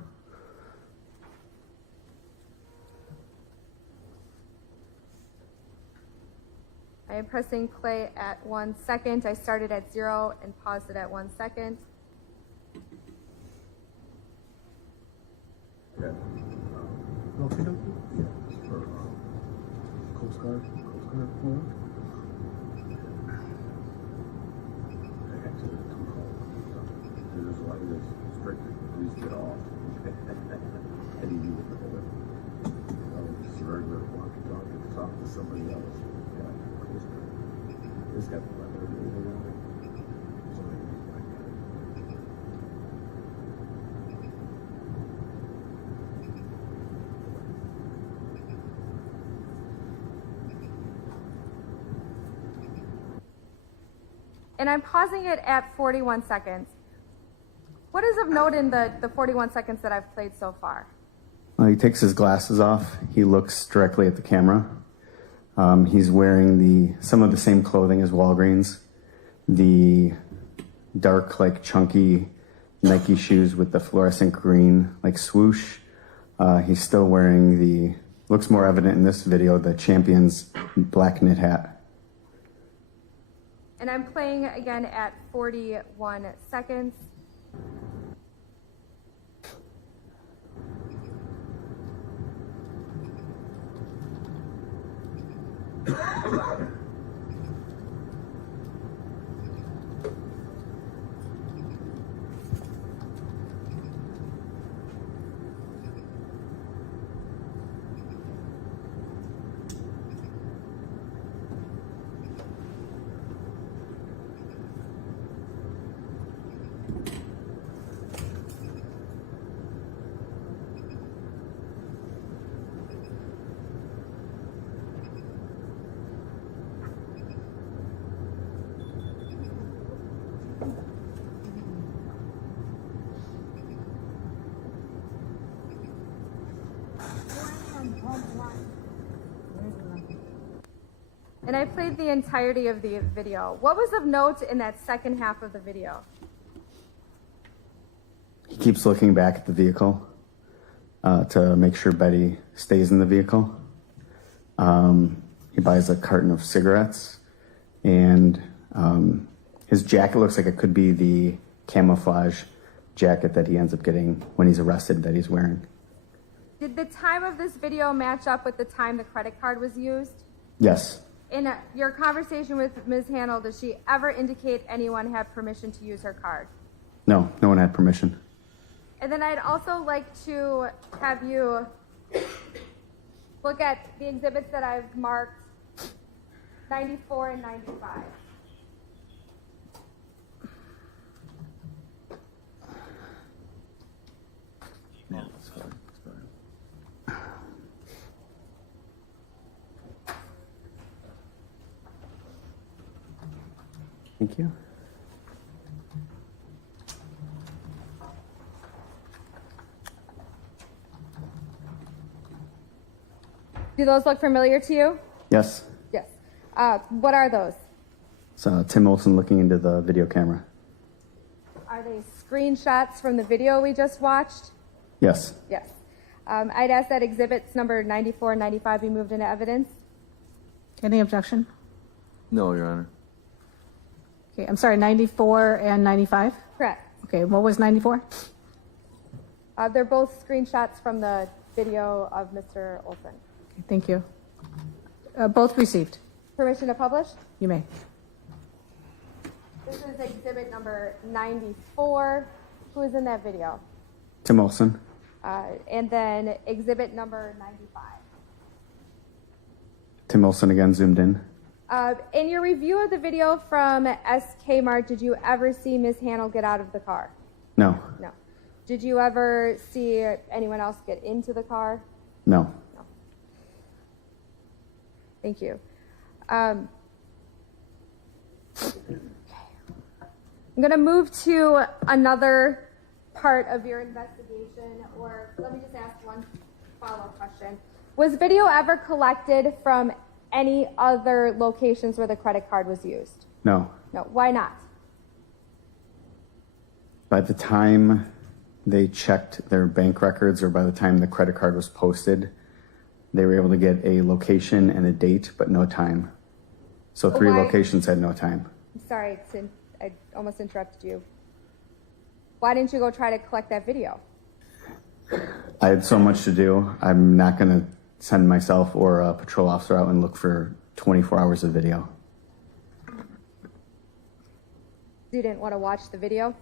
I am pressing play at 1 second. I started at 0 and paused it at 1 second. Coast Guard floor. There's a lot of this restricted. Please get off. And he knew what the just a regular walkie-talkie to talk to somebody else. Yeah, Coast Guard. This got the weather and everything on it. So I got it. And I'm pausing it at 41 seconds. What is of note in the 41 seconds that I've played so far? He takes his glasses off. He looks directly at the camera. He's wearing some of the same clothing as Walgreens. The dark, like chunky Nike shoes with the fluorescent green, like swoosh. He's still wearing looks more evident in this video, the Champions black knit hat. And I'm playing again at 41 seconds. And I played the entirety of the video. What was of note in that second half of the video? He keeps looking back at the vehicle to make sure Betty stays in the vehicle. He buys a carton of cigarettes, and his jacket looks like it could be the camouflage jacket that he ends up getting when he's arrested that he's wearing. Did the time of this video match up with the time the credit card was used? Yes. In your conversation with Ms. Handel, does she ever indicate anyone had permission to use her card? No, no one had permission. And then I'd also like to have you look at the exhibits that I've marked 94 and 95. No, it's fine. It's fine. Thank you. Do those look familiar to you? Yes. Yes. What are those? So Tim Olson looking into the video camera. Are they screenshots from the video we just watched? Yes. Yes. I'd ask that exhibits number 94 and 95 be moved into evidence. Any objection? No, Your Honor. Okay, I'm sorry, 94 and 95? Correct. Okay, what was 94? They're both screenshots from the video of Mr. Olson. Okay, thank you. Both received. Permission to publish? You may. This is exhibit number 94. Who is in that video? Tim Olson. And then exhibit number 95. Tim Olson again zoomed in. In your review of the video from SK Mart, did you ever see Ms. Handel get out of the car? No. No. Did you ever see anyone else get into the car? No. No. Thank you. I'm going to move to another part of your investigation, or let me just ask one follow-up question. Was video ever collected from any other locations where the credit card was used? No. No. Why not? By the time they checked their bank records, or by the time the credit card was posted, they were able to get a location and a date, but no time. So three Why? locations had no time. I'm sorry, I almost interrupted you. Why didn't you go try to collect that video? I had so much to do. I'm not going to send myself or a patrol officer out and look for 24 hours of video. You didn't want to watch the video?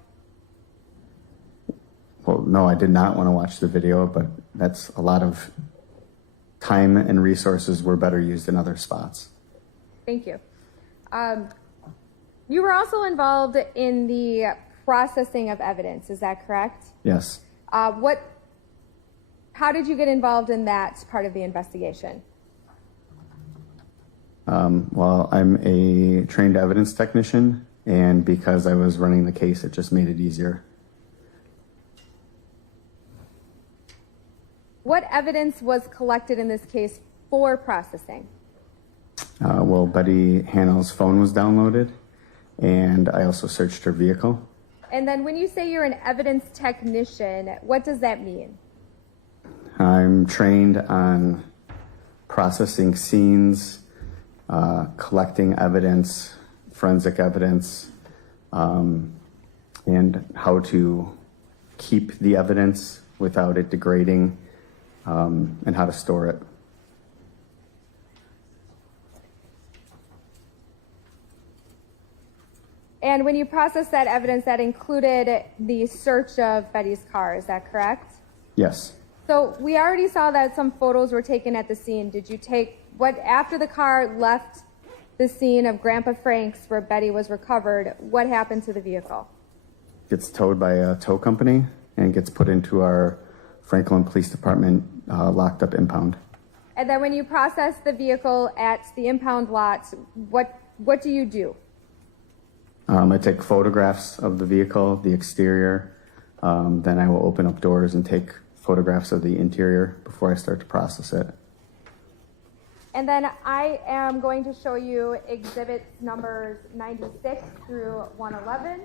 Well, no, I did not want to watch the video, but that's a lot of time and resources were better used in other spots. Thank you. You were also involved in the processing of evidence, is that correct? Yes. How did you get involved in that part of the investigation? Well, I'm a trained evidence technician, and because I was running the case, it just made it easier. What evidence was collected in this case for processing? Well, Betty Hannell's phone was downloaded, and I also searched her vehicle. And then when you say you're an evidence technician, what does that mean? I'm trained on processing scenes, collecting evidence, forensic evidence, and how to keep the evidence without it degrading, and how to store it. And when you processed that evidence, that included the search of Betty's car, is that correct? Yes. So we already saw that some photos were taken at the scene. Did you take, after the car left the scene of Grandpa Frank's where Betty was recovered, what happened to the vehicle? Gets towed by a tow company and gets put into our Franklin Police Department locked up impound. And then when you process the vehicle at the impound lot, what do you do? I take photographs of the vehicle, the exterior. Then I will open up doors and take photographs of the interior before I start to process it. And then I am going to show you exhibits numbers 96 through 111.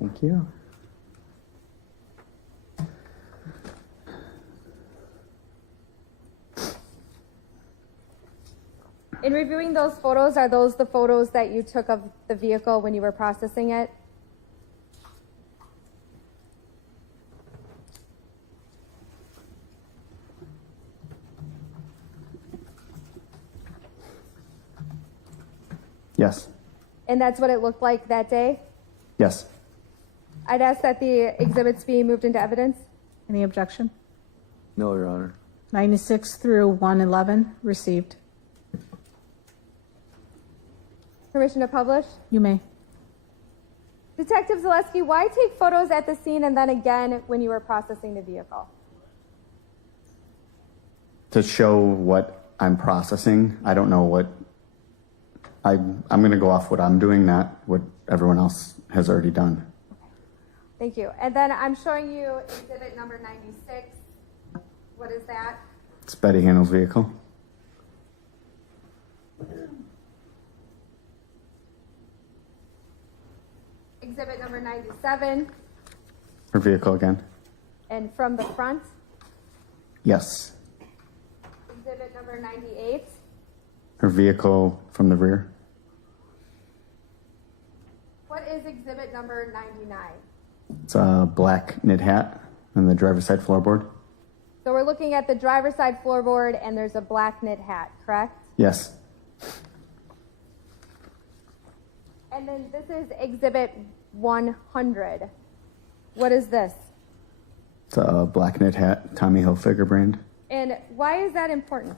Thank you. In reviewing those photos, are those the photos that you took of the vehicle when you were processing it? Yes. And that's what it looked like that day? Yes. I'd ask that the exhibits be moved into evidence. Any objection? No, Your Honor. 96 through 111 received. Permission to publish? You may. Detective Zaleski, why take photos at the scene and then again when you were processing the vehicle? To show what I'm processing. I don't know what I'm going to go off what I'm doing, not what everyone else has already done. Thank you. And then I'm showing you exhibit number 96. What is that? It's Betty Hannell's vehicle. Exhibit number 97. Her vehicle again? And from the front, Yes. exhibit number 98. Her vehicle from the rear? What is exhibit number 99? It's a black knit hat and the driver's side floorboard? So we're looking at the driver's side floorboard and there's a black knit hat, correct? Yes. And then this is exhibit 100. What is this? It's a black knit hat, Tommy Hilfiger brand. And why is that important?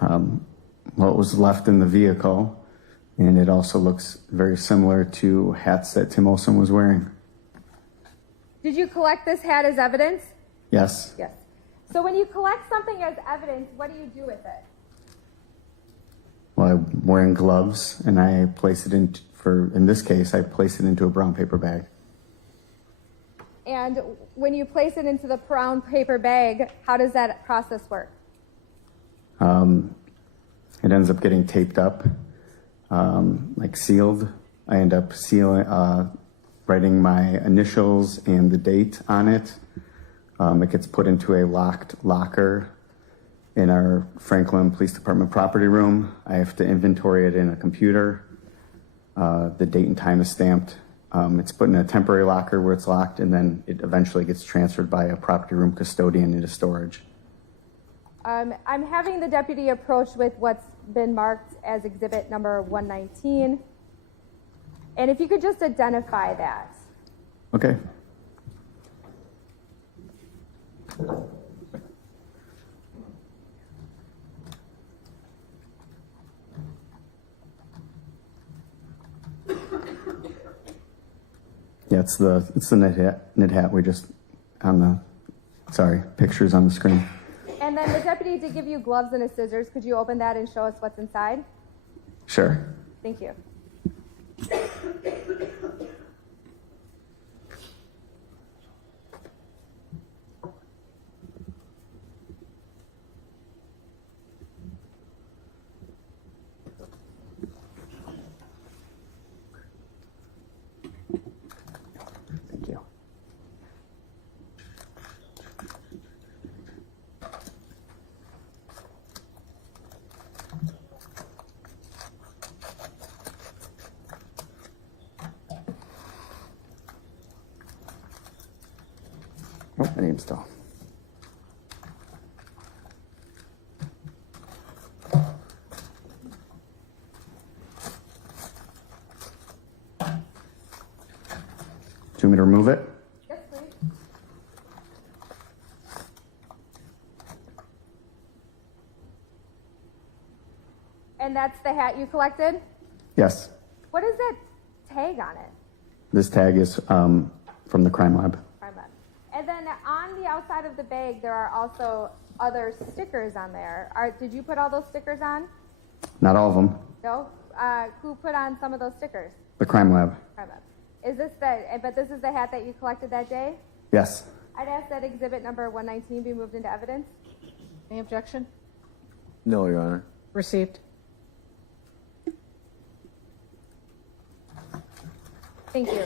Well, it was left in the vehicle, and it also looks very similar to hats that Tim Olson was wearing. Did you collect this hat as evidence? Yes. Yes. So when you collect something as evidence, what do you do with it? Well, I'm wearing gloves, and I place it in this case, I place it into a brown paper bag. And when you place it into the brown paper bag, how does that process work? It ends up getting taped up, like sealed. I end up writing my initials and the date on it. It gets put into a locked locker in our Franklin Police Department property room. I have to inventory it in a computer. The date and time is stamped. It's put in a temporary locker where it's locked, and then it eventually gets transferred by a property room custodian into storage. I'm having the deputy approach with what's been marked as exhibit number 119. And if you could just identify that. Okay. Yeah, it's the knit hat we just pictures on the screen. And then the deputy did give you gloves and a scissors. Could you open that and show us what's inside? Sure. Thank you. Thank you. Oh, my name's still. Do you want me to remove it? Yes, please. And that's the hat you collected? Yes. What is that tag on it? This tag is from the crime lab. Crime lab. And then on the outside of the bag, there are also other stickers on there. Did you put all those stickers on? Not all of them. No? Who put on some of those stickers? The crime lab. Crime lab. But this is the hat that you collected that day? Yes. I'd ask that exhibit number 119 be moved into evidence. Any objection? No, Your Honor. Received. Thank you.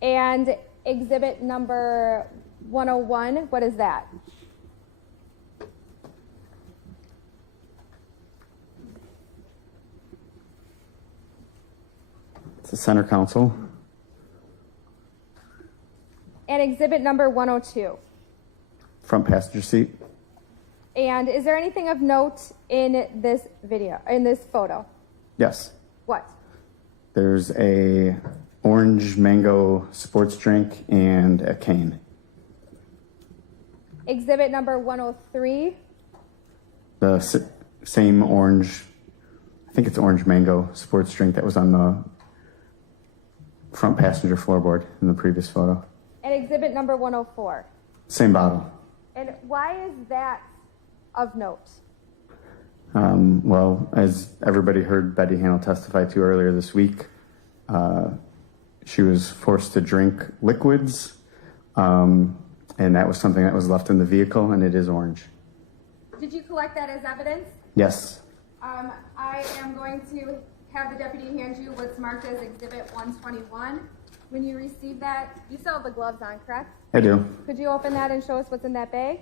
And exhibit number 101, what is that? It's the center console. And exhibit number 102. Front passenger seat. And is there anything of note in this photo? Yes. What? There's a orange mango sports drink and a cane. Exhibit number 103. The same orange, I think it's orange mango sports drink that was on the front passenger floorboard in the previous photo. And exhibit number 104. Same bottle. And why is that of note? Well, as everybody heard Betty Hanel testify to earlier this week, she was forced to drink liquids, and that was something that was left in the vehicle, and it is orange. Did you collect that as evidence? Yes. I am going to have the deputy hand you what's marked as Exhibit 121. When you receive that, you still have the gloves on, correct? I do. Could you open that and show us what's in that bag?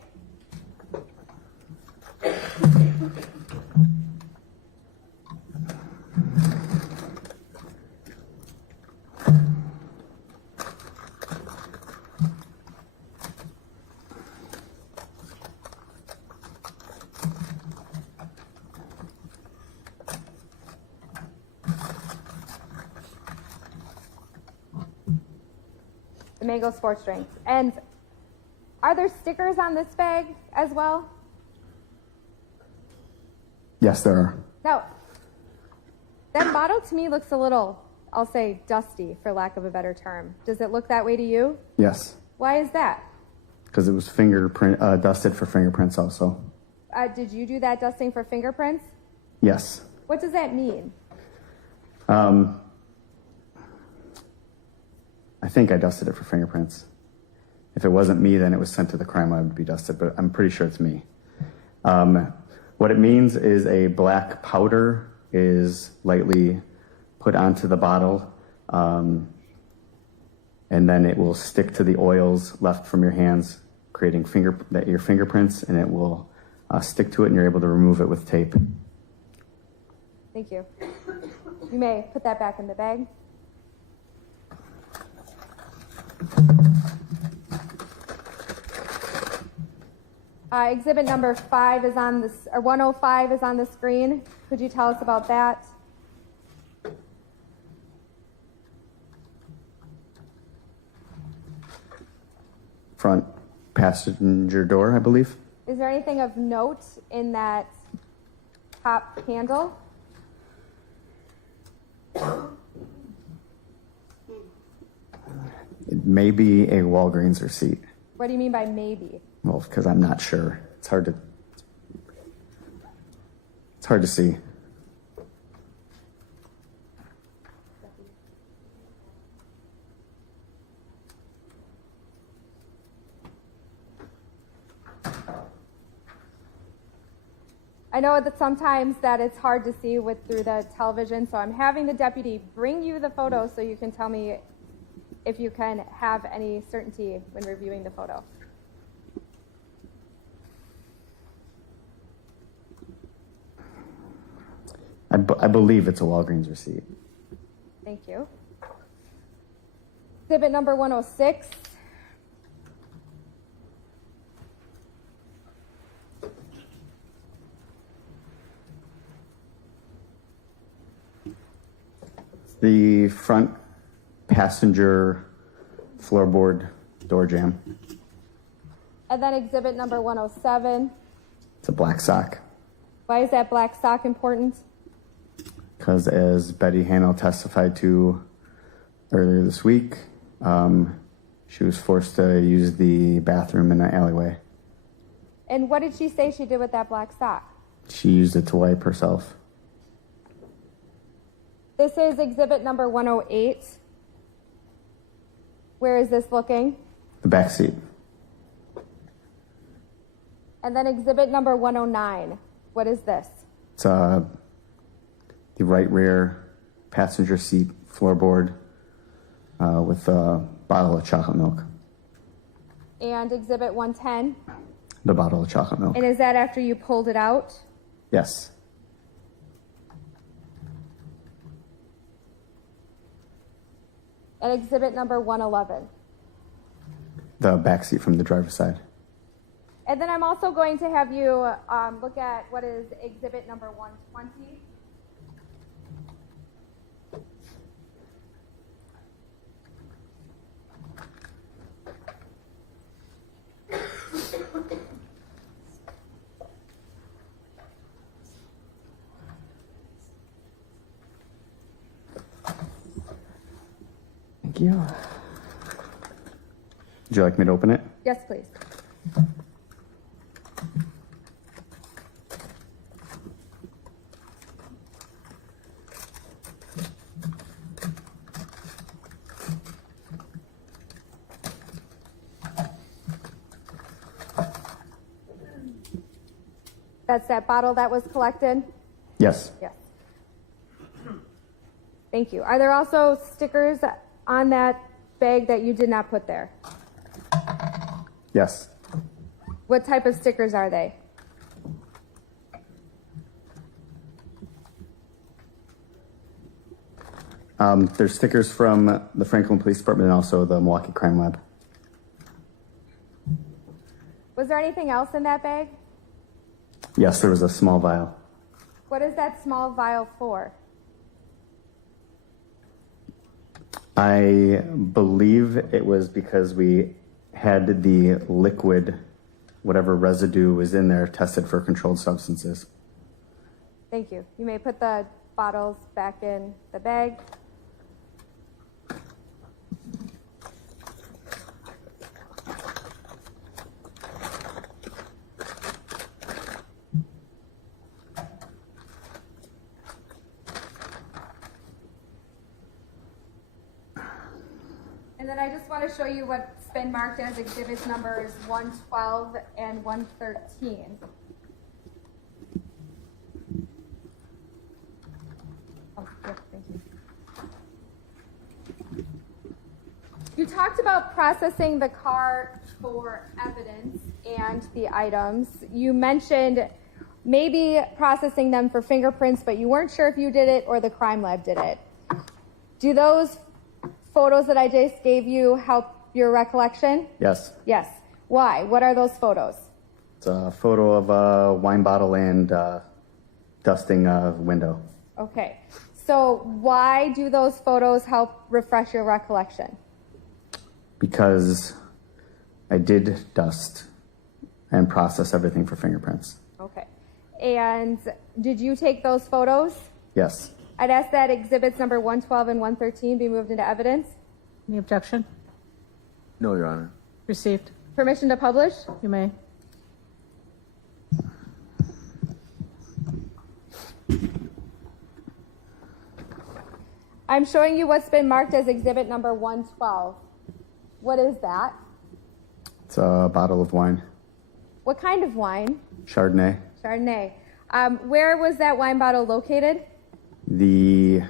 The mango sports drink. And are there stickers on this bag as well? Yes, there are. Now, that bottle to me looks a little, I'll say, dusty, for lack of a better term. Does it look that way to you? Yes. Why is that? Because it was dusted for fingerprints also. Did you do that dusting for fingerprints? Yes. What does that mean? I think I dusted it for fingerprints. If it wasn't me, then it was sent to the crime lab to be dusted, but I'm pretty sure it's me. What it means is a black powder is lightly put onto the bottle, and then it will stick to the oils left from your hands, creating your fingerprints, and it will stick to it, and you're able to remove it with tape. Thank you. You may put that back in the bag. Exhibit number 5 is on this, or 105 is on the screen. Could you tell us about that? Front passenger door, I believe. Is there anything of note in that top handle? It may be a Walgreens receipt. What do you mean by maybe? Well, because I'm not sure. It's hard to see. I know that sometimes that it's hard to see through the television, so I'm having the deputy bring you the photo so you can tell me if you can have any certainty when reviewing the photo. I believe it's a Walgreens receipt. Thank you. Exhibit number 106. The front passenger floorboard door jamb. And then exhibit number 107. It's a black sock. Why is that black sock important? Because as Betty Hanel testified to earlier this week, she was forced to use the bathroom in an alleyway. And what did she say she did with that black sock? She used it to wipe herself. This is exhibit number 108. Where is this looking? The back seat. And then exhibit number 109. What is this? It's the right rear passenger seat floorboard with a bottle of chocolate milk. And exhibit 110. The bottle of chocolate milk. And is that after you pulled it out? Yes. And exhibit number 111. The back seat from the driver's side. And then I'm also going to have you look at what is exhibit number 120. Thank you. Would you like me to open it? Yes, please. That's that bottle that was collected? Yes. Yes. Thank you. Are there also stickers on that bag that you did not put there? Yes. What type of stickers are they? There's stickers from the Franklin Police Department and also the Milwaukee Crime Lab. Was there anything else in that bag? Yes, there was a small vial. What is that small vial for? I believe it was because we had the liquid, whatever residue was in there, tested for controlled substances. Thank you. You may put the bottles back in the bag. And then I just want to show you what's been marked as exhibits numbers 112 and 113. Oh, yeah, thank you. You talked about processing the car for evidence and the items. You mentioned maybe processing them for fingerprints, but you weren't sure if you did it or the crime lab did it. Do those photos that I just gave you help your recollection? Yes. Yes. Why? What are those photos? It's a photo of a wine bottle and dusting a window. Okay. So why do those photos help refresh your recollection? Because I did dust and process everything for fingerprints. Okay. And did you take those photos? Yes. I'd ask that exhibits number 112 and 113 be moved into evidence. Any objection? No, Your Honor. Received. Permission to publish? You may. I'm showing you what's been marked as exhibit number 112. What is that? It's a bottle of wine. What kind of wine? Chardonnay. Chardonnay. Where was that wine bottle located? The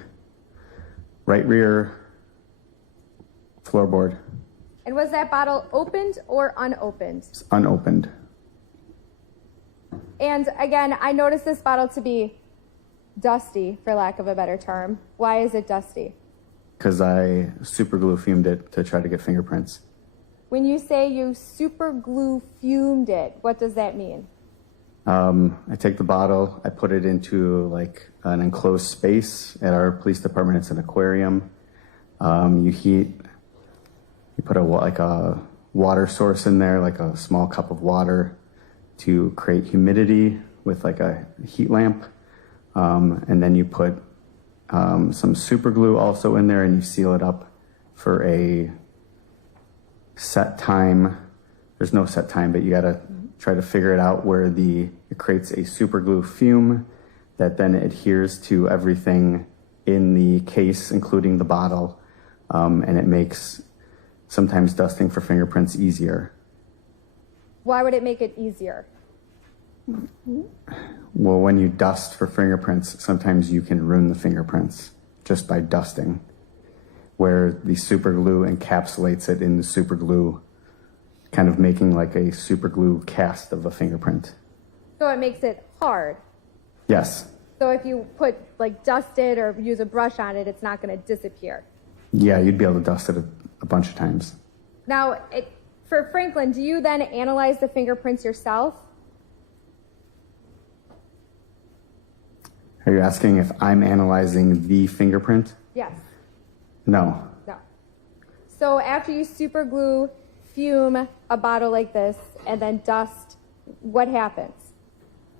right rear floorboard. And was that bottle opened or unopened? It's unopened. And again, I noticed this bottle to be dusty, for lack of a better term. Why is it dusty? Because I super glue fumed it to try to get fingerprints. When you say you super glue fumed it, what does that mean? I take the bottle, I put it into like an enclosed space at our police department. It's an aquarium. You put a water source in there, like a small cup of water, to create humidity with like a heat lamp. And then you put some super glue also in there, and you seal it up for a set time. There's no set time, but you gotta try to figure it out where it creates a super glue fume that then adheres to everything in the case, including the bottle, and it makes sometimes dusting for fingerprints easier. Why would it make it easier? Well, when you dust for fingerprints, sometimes you can ruin the fingerprints just by dusting, where the super glue encapsulates it in the super glue, kind of making like a super glue cast of a fingerprint. So it makes it hard. Yes. So if you put like dust it or use a brush on it, it's not going to disappear. Yeah, you'd be able to dust it a bunch of times. Now, for Franklin, do you then analyze the fingerprints yourself? Are you asking if I'm analyzing the fingerprint? Yes. No. No. So after you super glue, fume a bottle like this, and then dust, what happens?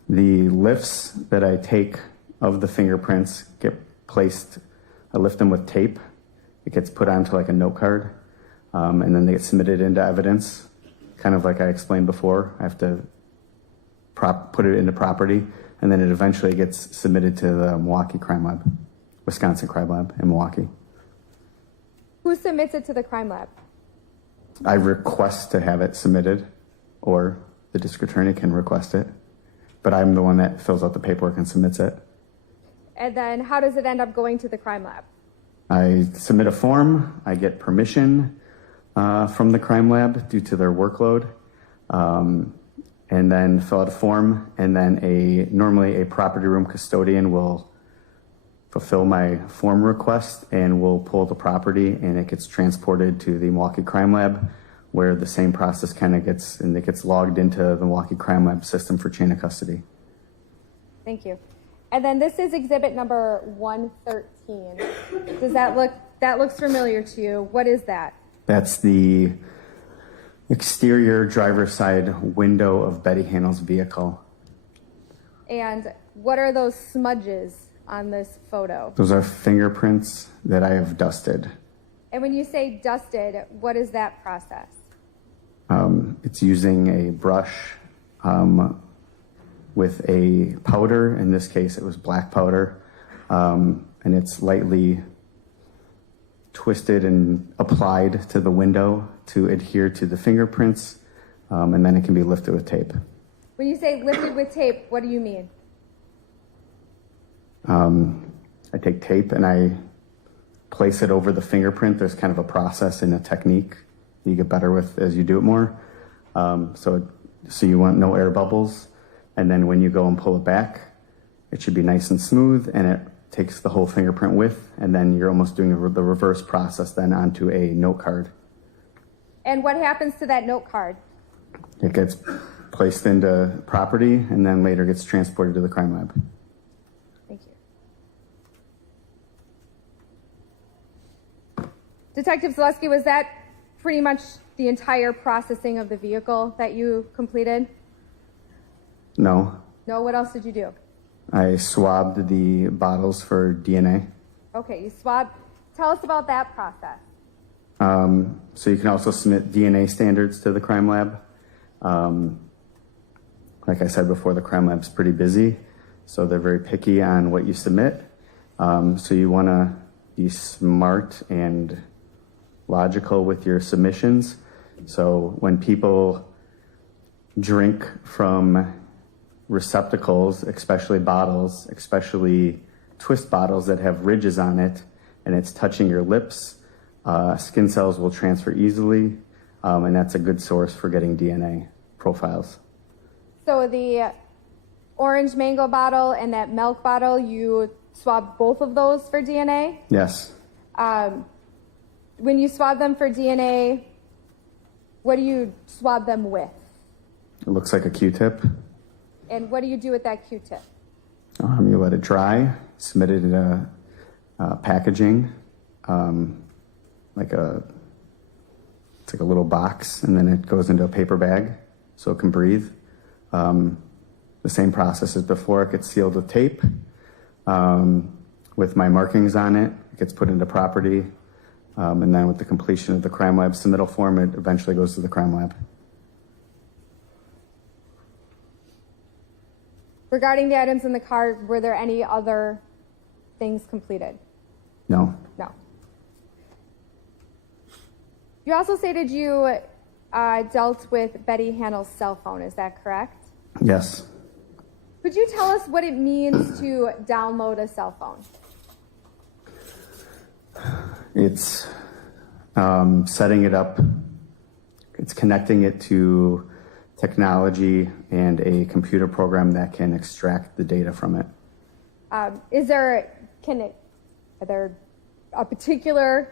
The lifts that I take of the fingerprints get placed, I lift them with tape. It gets put onto like a note card, and then they get submitted into evidence. Kind of like I explained before, I have to put it into property, and then it eventually gets submitted to the Milwaukee Crime Lab, Wisconsin Crime Lab in Milwaukee. Who submits it to the crime lab? I request to have it submitted, or the district attorney can request it. but I'm the one that fills out the paperwork and submits it. And then how does it end up going to the crime lab? I submit a form, I get permission from the crime lab due to their workload, and then fill out a form, and then normally a property room custodian will fulfill my form request and will pull the property, and it gets transported to the Milwaukee Crime Lab, where the same process kind of gets logged into the Milwaukee Crime Lab system for chain of custody. Thank you. And then this is exhibit number 113. Does that looks familiar to you? What is that? That's the exterior driver's side window of Betty Handel's vehicle. And what are those smudges on this photo? Those are fingerprints that I have dusted. And when you say dusted, what is that process? It's using a brush with a powder. In this case, it was black powder. And it's lightly twisted and applied to the window to adhere to the fingerprints. And then it can be lifted with tape. When you say lifted with tape, what do you mean? I take tape and I place it over the fingerprint. There's kind of a process and a technique you get better with as you do it more. So you want no air bubbles. And then when you go and pull it back, it should be nice and smooth, and it takes the whole fingerprint with, and then you're almost doing the reverse process then onto a note card. And what happens to that note card? It gets placed into property and then later gets transported to the crime lab. Thank you. Detective Zaleski, was that pretty much the entire processing of the vehicle that you completed? No. No, what else did you do? I swabbed the bottles for DNA. Okay, you swabbed. Tell us about that process. So you can also submit DNA standards to the crime lab. Like I said before, the crime lab's pretty busy, so they're very picky on what you submit. So you want to be smart and logical with your submissions. So when people drink from receptacles, especially bottles, especially twist bottles that have ridges on it, and it's touching your lips, skin cells will transfer easily, and that's a good source for getting DNA profiles. So the orange mango bottle and that milk bottle, you swab both of those for DNA? Yes. When you swab them for DNA, what do you swab them with? It looks like a Q-tip. And what do you do with that Q-tip? You let it dry, submit it in a packaging, it's like a little box, and then it goes into a paper bag so it can breathe. The same process as before. It gets sealed with tape with my markings on it. It gets put into property, and then with the completion of the crime lab submittal form, it eventually goes to the crime lab. Regarding the items in the car, were there any other things completed? No. No. You also stated you dealt with Betty Handel's cell phone. Is that correct? Yes. Could you tell us what it means to download a cell phone? It's setting it up. It's connecting it to technology and a computer program that can extract the data from it. Are there a particular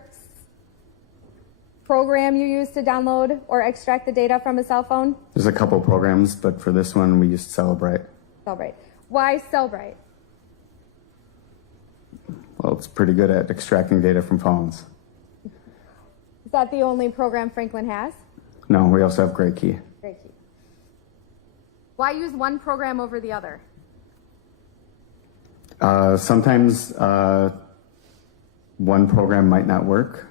program you use to download or extract the data from a cell phone? There's a couple programs, but for this one, we used Celebrate. Cellbrite. Why Cellbrite? Well, it's pretty good at extracting data from phones. Is that the only program Franklin has? No, we also have Great Key. Great key. Why use one program over the other? Sometimes one program might not work.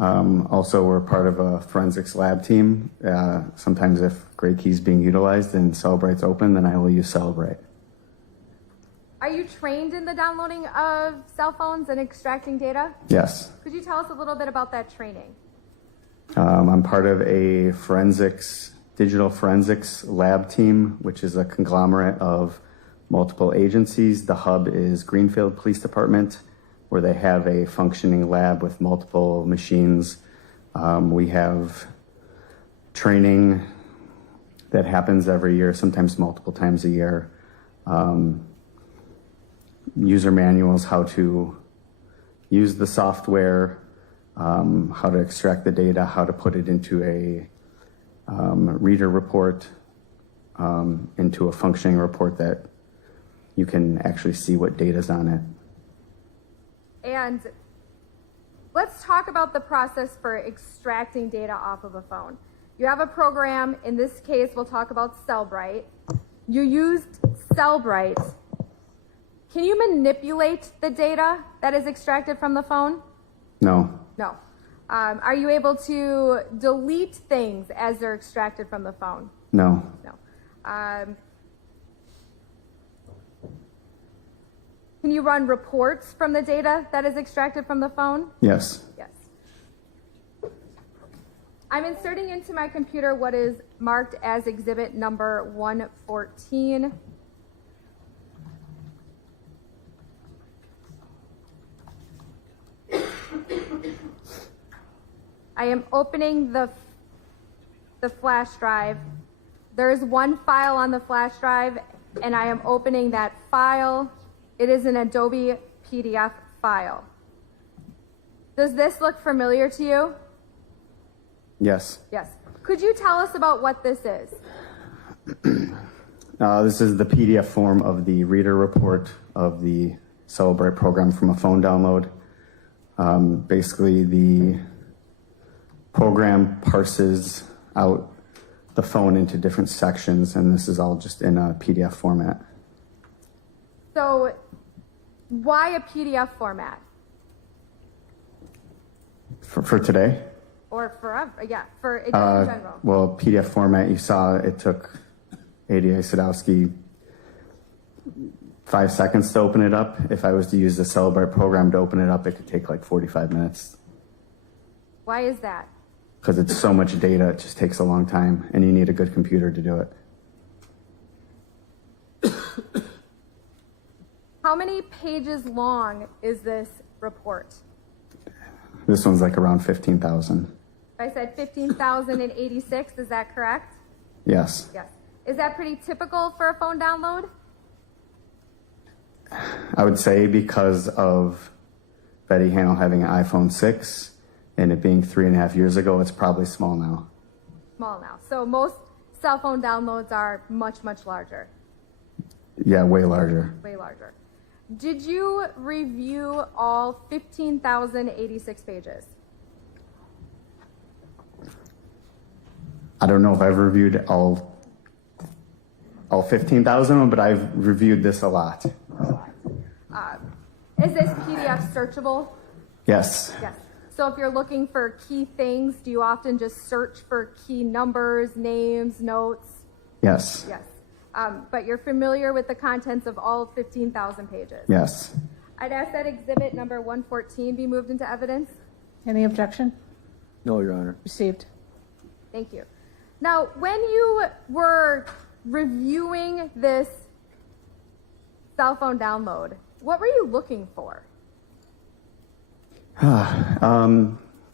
Also, we're part of a forensics lab team. Sometimes if Great Key is being utilized and Celebrate's open, then I will use Celebrate. Are you trained in the downloading of cell phones and extracting data? Yes. Could you tell us a little bit about that training? I'm part of a forensics digital forensics lab team, which is a conglomerate of multiple agencies. The hub is Greenfield Police Department, where they have a functioning lab with multiple machines. We have training that happens every year, sometimes multiple times a year. User manuals, how to use the software, how to extract the data, how to put it into a reader report, into a functioning report that you can actually see what data's on it. And let's talk about the process for extracting data off of a phone. You have a program, in this case, we'll talk about Cellbrite. You used Cellbrite. Can you manipulate the data that is extracted from the phone? No. No. Are you able to delete things as they're extracted from the phone? No. No. Can you run reports from the data that is extracted from the phone? Yes. Yes. I'm inserting into my computer what is marked as exhibit number 114. I am opening the flash drive. There is one file on the flash drive, and I am opening that file. It is an Adobe PDF file. Does this look familiar to you? Yes. Yes. Could you tell us about what this is? This is the PDF form of the reader report of the Cellbrite program from a phone download. Basically, the program parses out the phone into different sections, and this is all just in a PDF format. So, why a PDF format? For today? Or forever? Yeah, for in general. Well, PDF format, you saw it took ADA Sadowski 5 seconds to open it up. If I was to use the Cellbrite program to open it up, it could take like 45 minutes. Why is that? Because it's so much data, it just takes a long time, and you need a good computer to do it. How many pages long is this report? This one's like around 15,000. I said 15,086, is that correct? Yes. Yes. Is that pretty typical for a phone download? I would say because of Betty Hannell having an iPhone 6 and it being 3.5 years ago, it's probably small now. Small now. So most cell phone downloads are much, much larger. Yeah, way larger. Way larger. Did you review all 15,086 pages? I don't know if I've reviewed all 15,000, but I've reviewed this a lot. Is this PDF searchable? Yes. Yes. So if you're looking for key things, do you often just search for key numbers, names, notes? Yes. Yes. But you're familiar with the contents of all 15,000 pages? Yes. I'd ask that exhibit number 114 be moved into evidence. Any objection? No, Your Honor. Received. Thank you. Now, when you were reviewing this cell phone download, what were you looking for?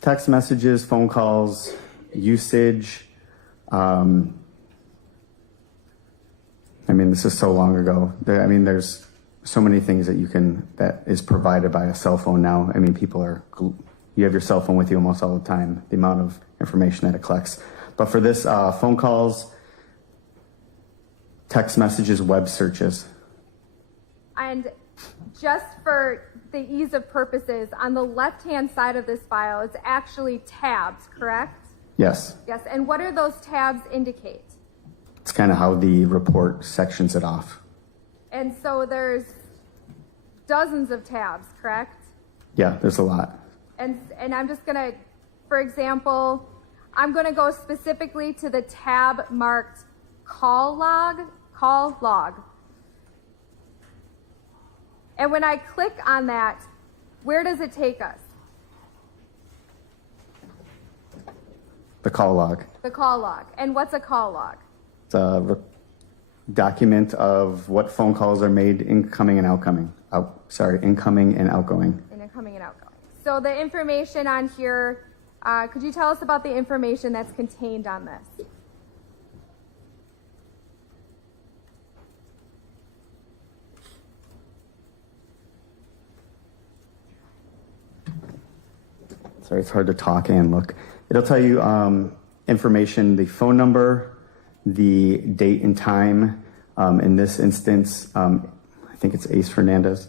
Text messages, phone calls, usage. I mean, this is so long ago. There's so many things that is provided by a cell phone now. I mean, you have your cell phone with you almost all the time, the amount of information that it collects. But for this, phone calls, text messages, web searches. And just for the ease of purposes, on the left-hand side of this file, it's actually tabs, correct? Yes. Yes, and what do those tabs indicate? It's kind of how the report sections it off. And so there's dozens of tabs, correct? Yeah, there's a lot. And I'm just gonna, for example, I'm gonna go specifically to the tab marked call log. And when I click on that, where does it take us? The call log. The call log. And what's a call log? It's a document of what phone calls are made incoming and outgoing. Incoming and outgoing. Incoming and outgoing. So the information on here, could you tell us about the information that's contained on this? Sorry, it's hard to talk and look. It'll tell you information, the phone number, the date and time. In this instance, I think it's Ace Fernandez.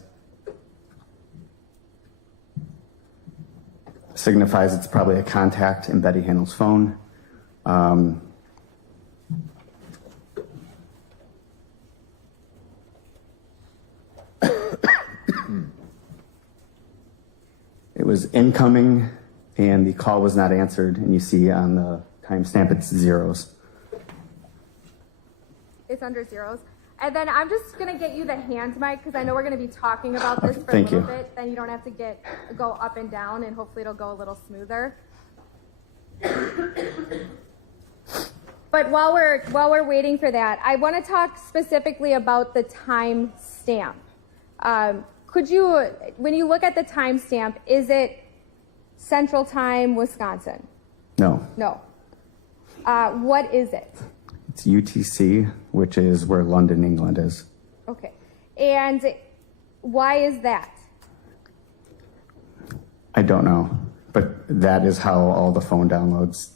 Signifies it's probably a contact in Betty Handel's phone. It was incoming and the call was not answered, and you see on the timestamp it's zeros. It's under zeros. And then I'm just going to get you the hand mic because I know we're going to be talking about this for Thank a little you. bit. Then you don't have to go up and down, and hopefully it'll go a little smoother. But while we're waiting for that, I want to talk specifically about the time stamp. Could you, when you look at the time stamp, is it Central Time, Wisconsin? No. No. What is it? It's UTC, which is where London, England is. Okay. And why is that? I don't know, but that is how all the phone downloads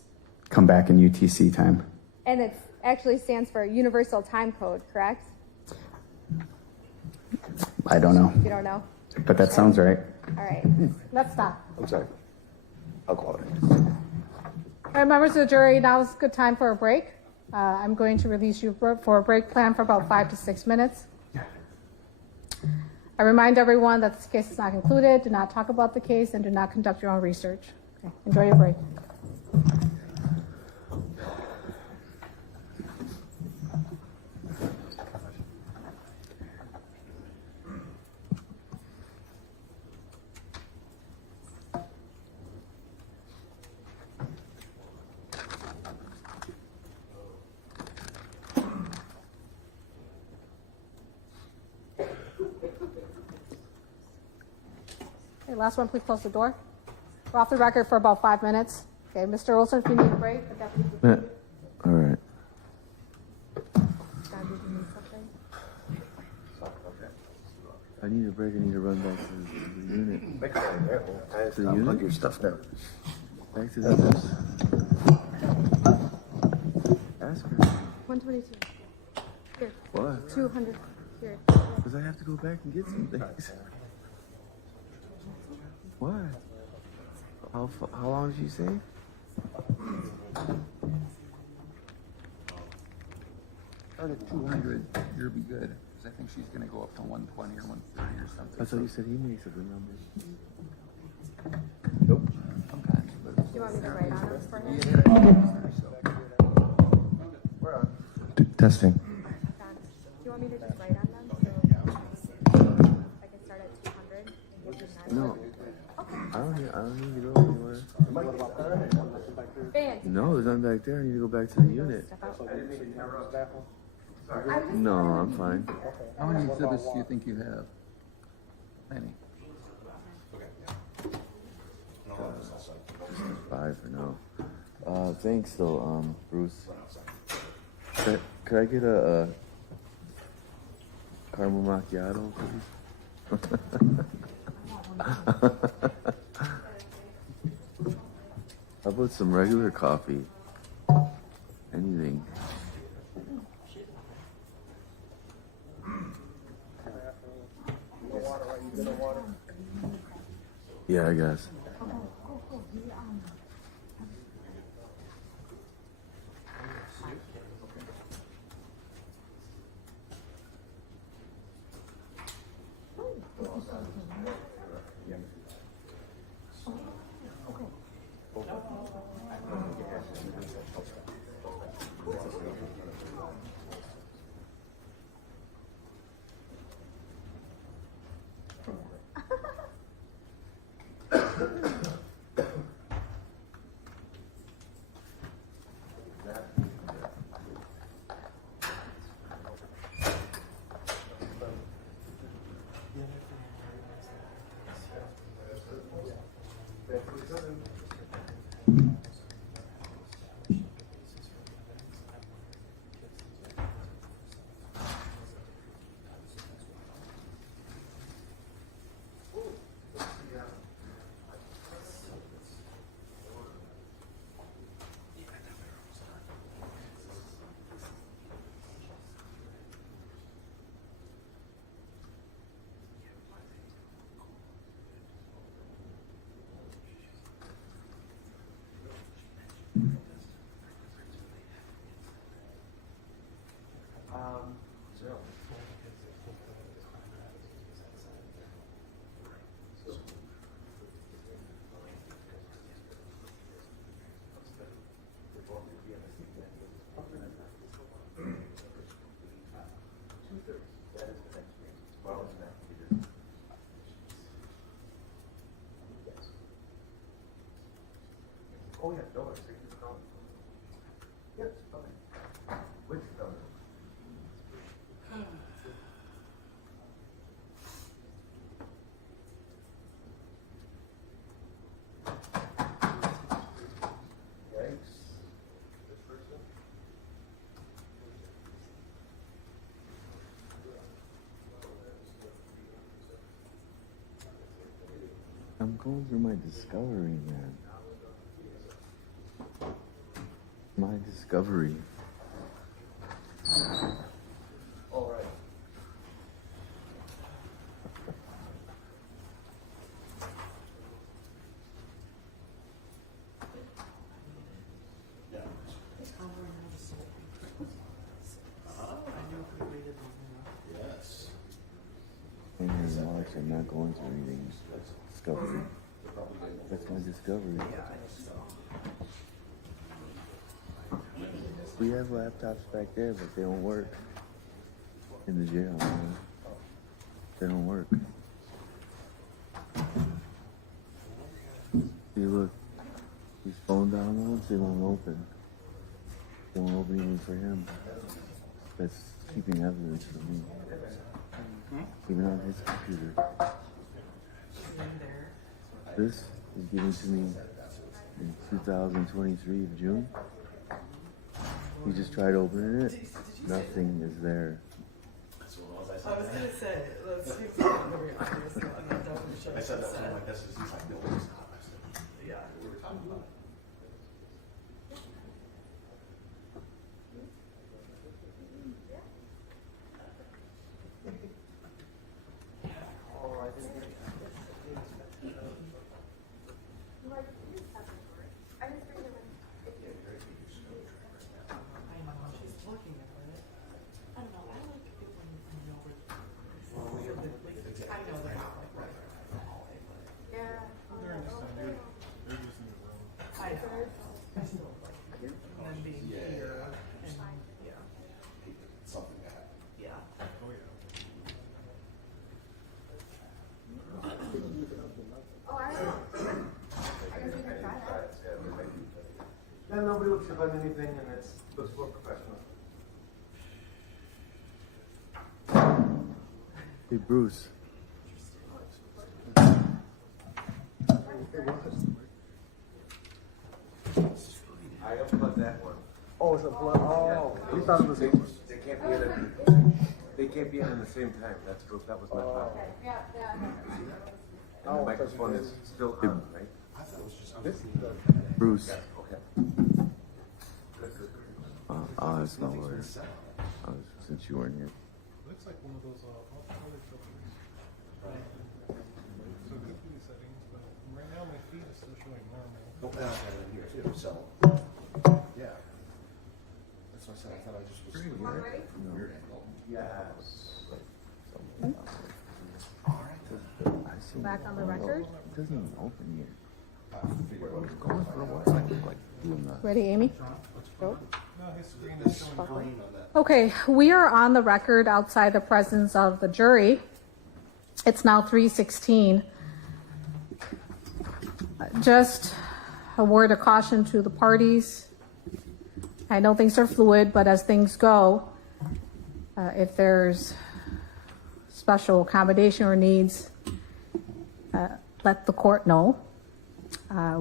come back in UTC time. And it actually stands for Universal Time Code, correct? I don't know, You don't know? but that sounds right. All right. Let's stop. I'm sorry. I'll call it. All right, members of the jury, now is a good time for a break. I'm going to release you for a break plan for about 5 to 6 minutes. I remind everyone that this case is not concluded. Do not talk about the case and do not conduct your own research. Okay, enjoy your break. Okay, last one, please close the door. We're off the record for about 5 minutes. Okay, Mr. Olson, if you need a break, the deputy. All right. I need a break. I need to run back to the unit. To the unit? Plug your stuff there. Back to the unit. Ask her. 122. Here. What? 200. Here. Because I have to go back and get some things. Why? How long did you say? Start at 200, you'll be good. Because I think she's going to go up to 120 or 130 or something. I thought you said he makes a good number. Nope. Sometimes, but Do you want me to write on it for him? We're on. Testing. Do you want me to just write on them? So I can start at 200 and give you 900? No. I don't need to go anywhere. Ben. No, there's nothing back there. I need to go back to the unit. Step out. No, I'm fine. how many exhibits do you think you have? Many. Just 5 for now. Thanks though, Bruce. Could I get a caramel macchiato, please? How about some regular coffee? Anything. Yeah, I guess. Oh, yeah, no, it's taking the call. Yes, okay. Which number? Yikes. This person? I'm going through my discovery, man. My discovery. All right. When you're in March, I'm not going to anything. Discovery. That's my discovery. We have laptops back there, but they don't work in the jail, man. They don't work. See, look, these phone downloads, they won't open. They won't open even for him. That's keeping evidence for me. Even on his computer. This was given to me in 2023 of June. We just tried opening it. Nothing is there. I was gonna say, let's see if we can hurry up here, so I'm not double sure. I said that to him, like, this is, he's like, no, it's not. I said, Yeah. we were talking about it. I know, she's looking at it. I don't know, I like it when I know where, I know they're not like right in the hallway, but. Yeah. I know, I still like it. And then being here, and, yeah. Something that happened. Yeah. Oh, I don't know. I guess we could try that. Yeah, nobody looks up on anything, and it looks more professional. Hey, Bruce. I unplugged that one. Oh, it's a blood. Oh, we thought it was. They can't be in it. They can't be in at the same time. That was my problem. Yeah, yeah. And the microphone is still on, right? Bruce. Okay. I'll ask my lawyer. Since you weren't here. Looks like one of those other filters. So it could be the settings, but right now my feed is still showing normal. Don't pass that in here too, so. Yeah. That's what I said. I thought I just was. Ready? Weird angle. Yes. Back on the record. It doesn't even open yet. It's going for a while. Like doing the. Ready, Amy? Go. No, his screen is showing green on that. Okay, we are on the record outside the presence of the jury. It's now 3:16. Just a word of caution to the parties. I know things are fluid, but as things go, if there's special accommodation or needs, let the court know.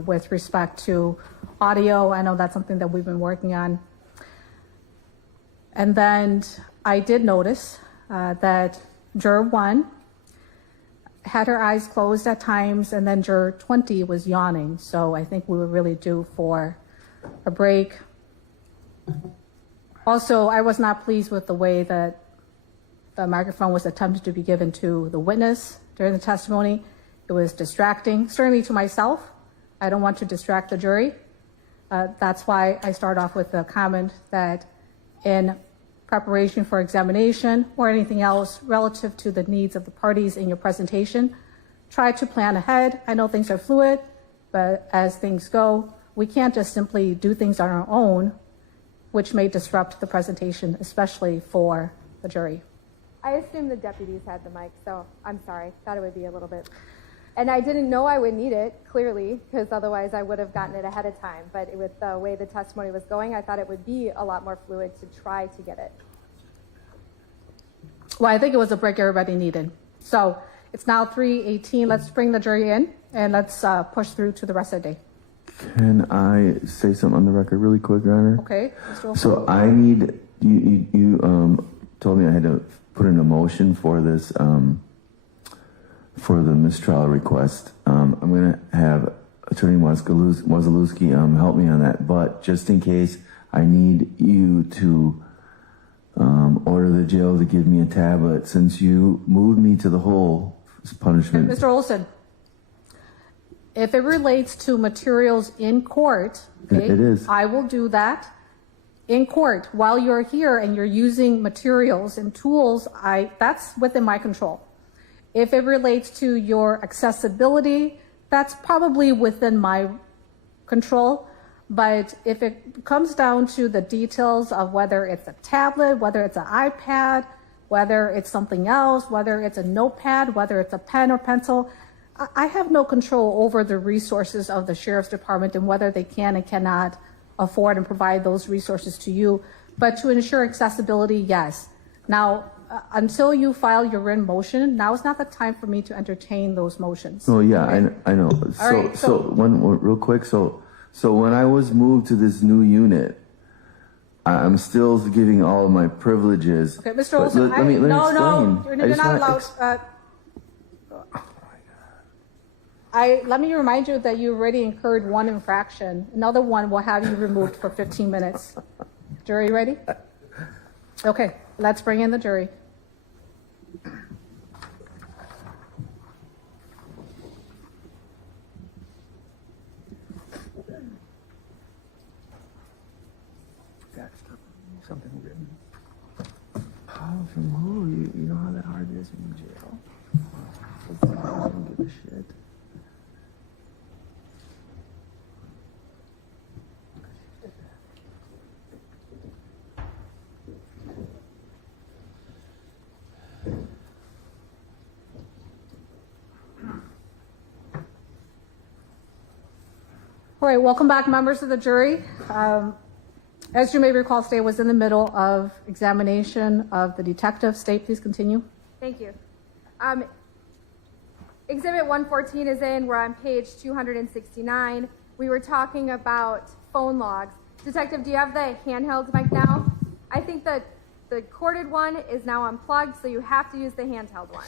With respect to audio, I know that's something that we've been working on. And then I did notice that Juror 1 had her eyes closed at times, and then Juror 20 was yawning. So I think we were really due for a break. Also, I was not pleased with the way that the microphone was attempted to be given to the witness during the testimony. It was distracting, certainly to myself. I don't want to distract the jury. That's why I start off with the comment that in preparation for examination, or anything else relative to the needs of the parties in your presentation. Try to plan ahead. I know things are fluid, but as things go, we can't just simply do things on our own, which may disrupt the presentation, especially for the jury. I assumed the deputies had the mic, so I'm sorry. Thought it would be a little bit. And I didn't know I would need it, clearly, because otherwise I would have gotten it ahead of time. But with the way the testimony was going, I thought it would be a lot more fluid to try to get it. Well, I think it was a break everybody needed. So it's now 3:18. Let's bring the jury in, and let's push through to the rest of the day. Can I say something on the record really quick, Your Honor? Okay, Mr. Olson. So I need, you told me I had to put in a motion for this, for the mistrial request. I'm going to have Attorney Wazalewski help me on that, but just in case, I need you to order the jail to give me a tablet since you moved me to the whole punishment. Mr. Olson, if it relates to materials in court, okay, It is. I will do that in court while you're here and you're using materials and tools. That's within my control. If it relates to your accessibility, that's probably within my control. But if it comes down to the details of whether it's a tablet, whether it's an iPad, whether it's something else, whether it's a notepad, whether it's a pen or pencil, I have no control over the resources of the Sheriff's Department and whether they can and cannot afford and provide those resources to you. But to ensure accessibility, yes. Now, until you file your written motion, now is not the time for me to entertain those motions. Oh yeah, I know. All right, So one real quick. So when I was moved to this new unit, I'm still giving all of my privileges. Okay, Mr. But Olson, let me explain. no, I you're just not wanna allowed. Let me remind you that you already incurred one infraction. Another one will have you removed for 15 minutes. Jury ready? Okay, let's bring in the jury. Something written. How from who? You know how that hard it is in jail. I don't give a shit. All right, welcome back, members of the jury. As you may recall, State was in the middle of examination of the detective. State, please continue. Thank you. Exhibit 114 is in. We're on page 269. We were talking about phone logs. Detective, do you have the handheld mic now? I think that the corded one is now unplugged, so you have to use the handheld one.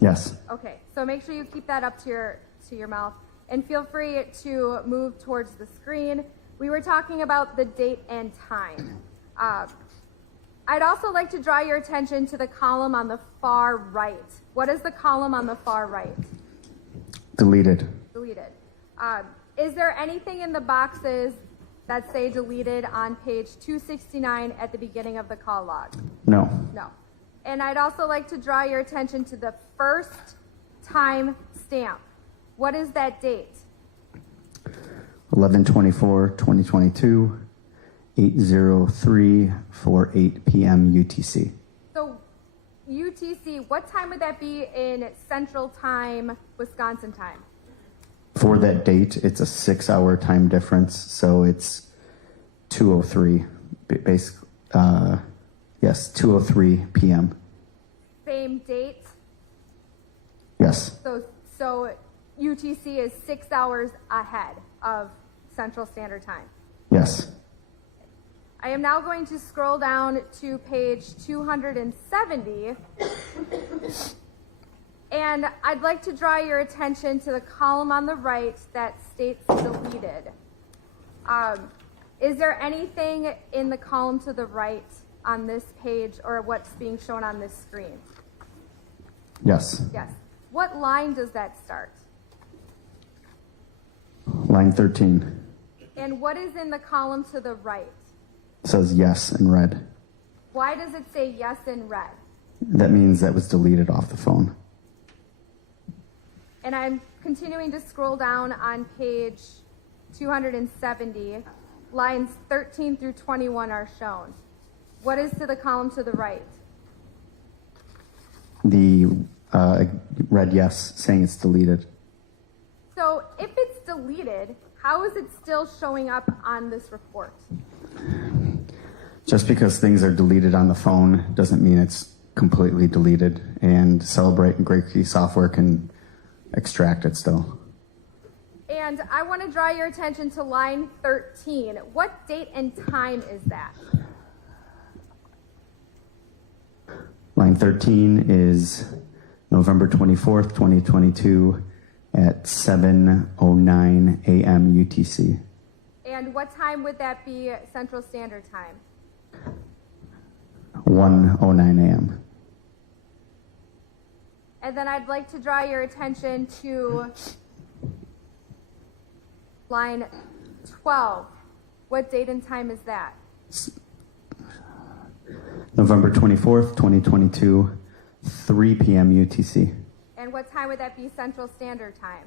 Yes. Okay, so make sure you keep that up to your mouth, and feel free to move towards the screen. We were talking about the date and time. I'd also like to draw your attention to the column on the far right. What is the column on the far right? Deleted. Deleted. Is there anything in the boxes that say deleted on page 269 at the beginning of the call log? No. No. And I'd also like to draw your attention to the first time stamp. What is that date? 11/24/2022, 8:03:48 p.m. UTC. So UTC, what time would that be in Central Time, Wisconsin time? For that date, it's a 6-hour time difference, so it's 2:03. Basically, yes, 2:03 p.m. Same date? Yes. So UTC is 6 hours ahead of Central Standard Time. Yes. I am now going to scroll down to page 270. And I'd like to draw your attention to the column on the right that states deleted. Is there anything in the column to the right on this page or what's being shown on this screen? Yes. Yes. What line does that start? Line 13 And what is in the column to the right? says yes in red. Why does it say yes in red? That means that was deleted off the phone. And I'm continuing to scroll down on page 270. Lines 13 through 21 are shown. What is to the column to the right? The red yes saying it's deleted. So if it's deleted, how is it still showing up on this report? Just because things are deleted on the phone doesn't mean it's completely deleted, and Celebrate and Great Key software can extract it still. And I want to draw your attention to line 13. What date and time is that? Line 13 is November 24th, 2022 at 7:09 a.m. UTC. And what time would that be Central Standard Time? 1:09 a.m. And then I'd like to draw your attention to line 12. What date and time is that? November 24th, 2022, 3 p.m. UTC. And what time would that be Central Standard Time?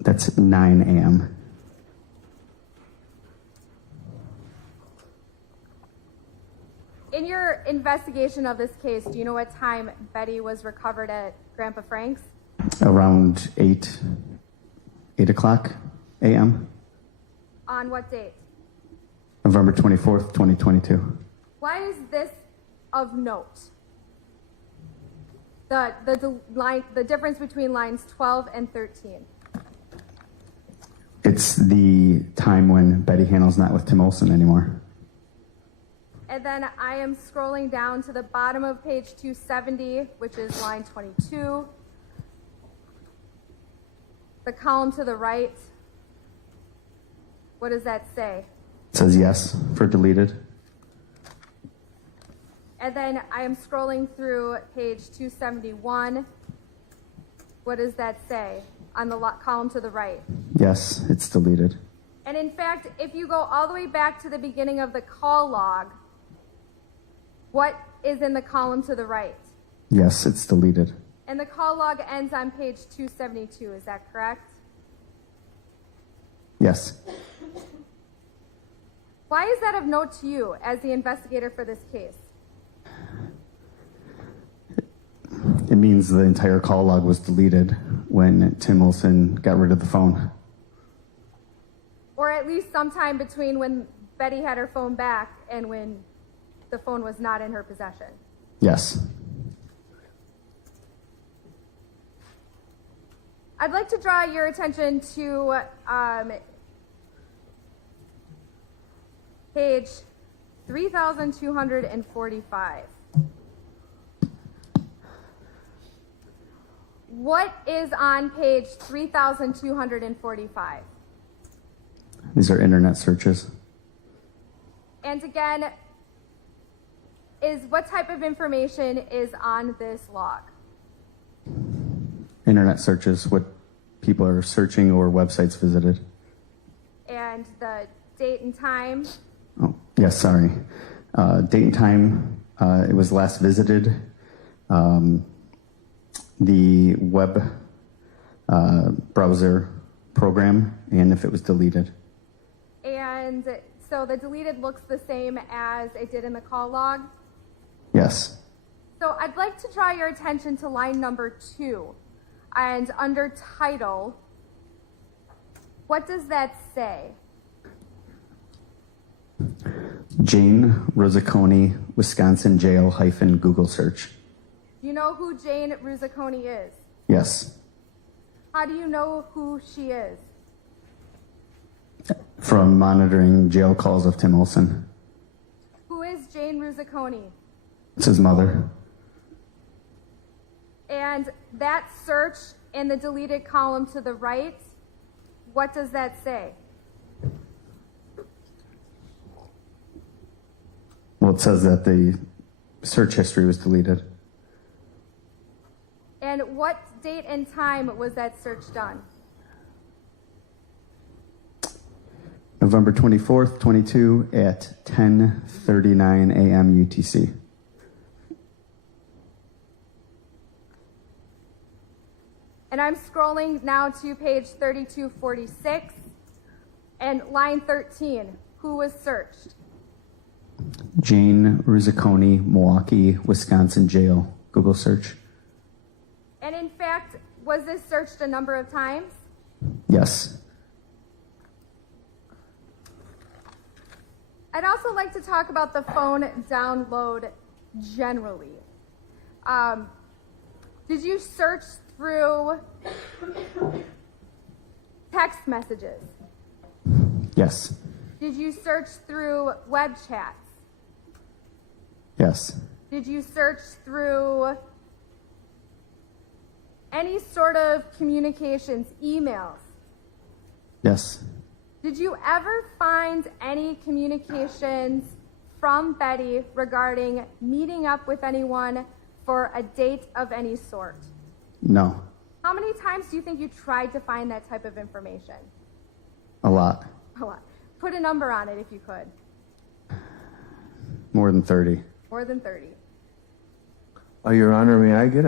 That's 9 a.m. In your investigation of this case, do you know what time Betty was recovered at Grandpa Frank's? Around 8 o'clock a.m. On what date? November 24th, 2022. Why is this of note? The difference between lines 12 and 13. It's the time when Betty Handel's not with Tim Olson anymore. And then I am scrolling down to the bottom of page 270, which is line 22. The column to the right. What does that say? It says yes for deleted. And then I am scrolling through page 271. What does that say on the column to the right? Yes, it's deleted. And in fact, if you go all the way back to the beginning of the call log, what is in the column to the right? Yes, it's deleted. And the call log ends on page 272, is that correct? Yes. Why is that of note to you as the investigator for this case? It means the entire call log was deleted when Tim Olson got rid of the phone. Or at least sometime between when Betty had her phone back and when the phone was not in her possession. Yes. I'd like to draw your attention to page 3245. What is on page 3245? These are internet searches. And again, what type of information is on this log? Internet searches, what people are searching or websites visited. And the date and time? Oh, yes, sorry. Date and time, it was last visited. The web browser program, and if it was deleted. And so the deleted looks the same as it did in the call log? Yes. So I'd like to draw your attention to line number 2. And under title, what does that say? Jane Rosiconi, Wisconsin jail - Google search. Do you know who Jane Rosiconi is? Yes. How do you know who she is? From monitoring jail calls of Tim Olson. Who is Jane Rosiconi? It's his mother. And that search in the deleted column to the right, what does that say? Well, it says that the search history was deleted. And what date and time was that search done? November 24th, 22 at 10:39 a.m. UTC. And I'm scrolling now to page 3246 and line 13. Who was searched? Jane Rizziconi, Milwaukee, Wisconsin jail. Google search. And in fact, was this searched a number of times? Yes. I'd also like to talk about the phone download generally. Did you search through text messages? Yes. Did you search through web chats? Yes. Did you search through any sort of communications, emails? Yes. Did you ever find any communications from Betty regarding meeting up with anyone for a date of any sort? No. How many times do you think you tried to find that type of information? A lot. A lot. Put a number on it if you could. More than 30. More than 30. Your Honor, may I get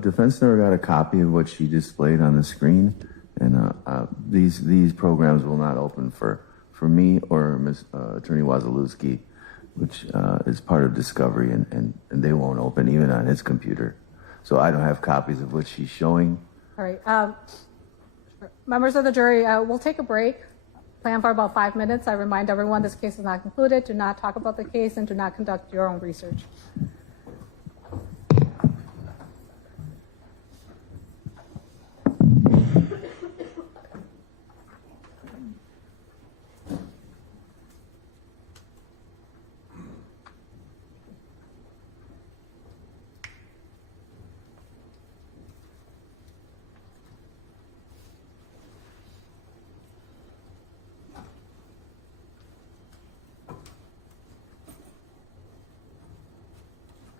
defense never got a copy of what she displayed on the screen, and these programs will not open for me or Attorney Wazalewski, which is part of discovery, and they won't open even on his computer. So I don't have copies of what she's showing. All right. Members of the jury, we'll take a break. Plan for about 5 minutes. I remind everyone this case is not concluded. Do not talk about the case and do not conduct your own research.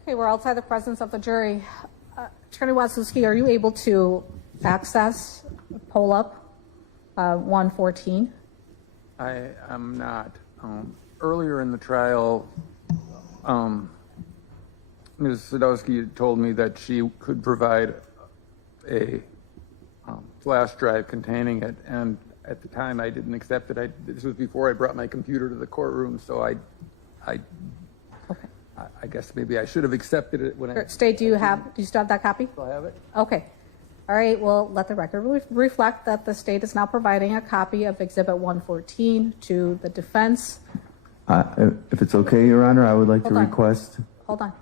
Okay, we're outside the presence of the jury. Attorney Wazalewski, are you able to access, pull up 114? I am not. Earlier in the trial, Ms. Sadowski told me that she could provide a flash drive containing it, and at the time I didn't accept it. This was before I brought my computer to the courtroom, so I guess maybe I should have accepted it when I... State, do you still have that copy? Still have it? Okay. All right, well, let the record reflect that the state is now providing a copy of Exhibit 114 to the defense. If it's okay, Your Honor, I would like to request... Hold on.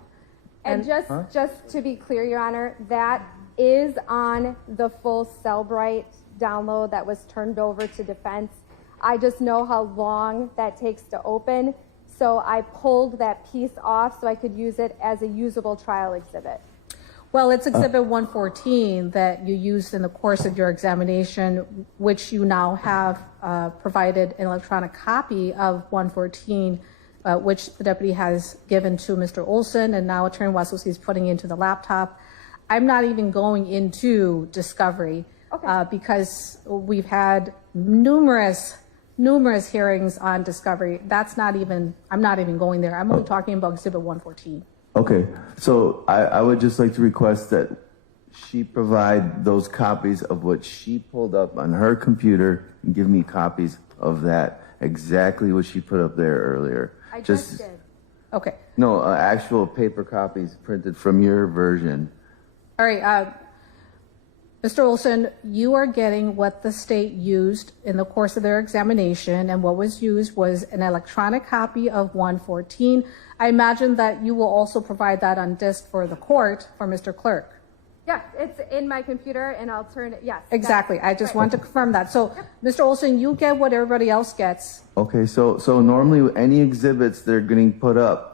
And just to be clear, Your Honor, that is on the full Cellbrite download that was turned over to defense. I just know how long that takes to open, so I pulled that piece off so I could use it as a usable trial exhibit. Well, it's Exhibit 114 that you used in the course of your examination, which you now have provided an electronic copy of 114, which the deputy has given to Mr. Olson, and now Attorney Wazalewski is putting into the laptop. I'm not even going into discovery because we've had numerous hearings on discovery. I'm not even going there. I'm only talking about Exhibit 114. Okay, so I would just like to request that she provide those copies of what she pulled up on her computer and give me copies of that, exactly what she put up there earlier. I just did. Okay. No, actual paper copies printed from your version. All right, Mr. Olson, you are getting what the state used in the course of their examination, and what was used was an electronic copy of 114. I imagine that you will also provide that on disk for the court for Mr. Clerk. Yeah, it's in my computer, and I'll turn it, yes. Exactly, I just want to confirm that. So, Mr. Olson, you get what everybody else gets. Okay, so normally any exhibits that are getting put up,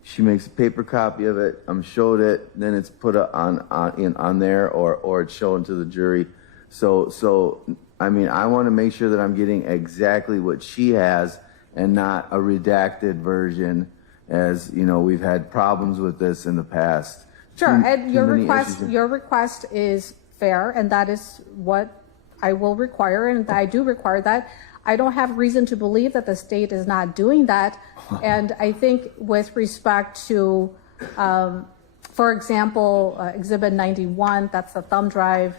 she makes a paper copy of it, I'm showed it, then it's put on there, or it's shown to the jury. So I mean, I want to make sure that I'm getting exactly what she has and not a redacted version, as you know, we've had problems with this in the past. Sure, and your request is fair, and that is what I will require, and I do require that. I don't have reason to believe that the state is not doing that. And I think with respect to, for example, Exhibit 91, that's the thumb drive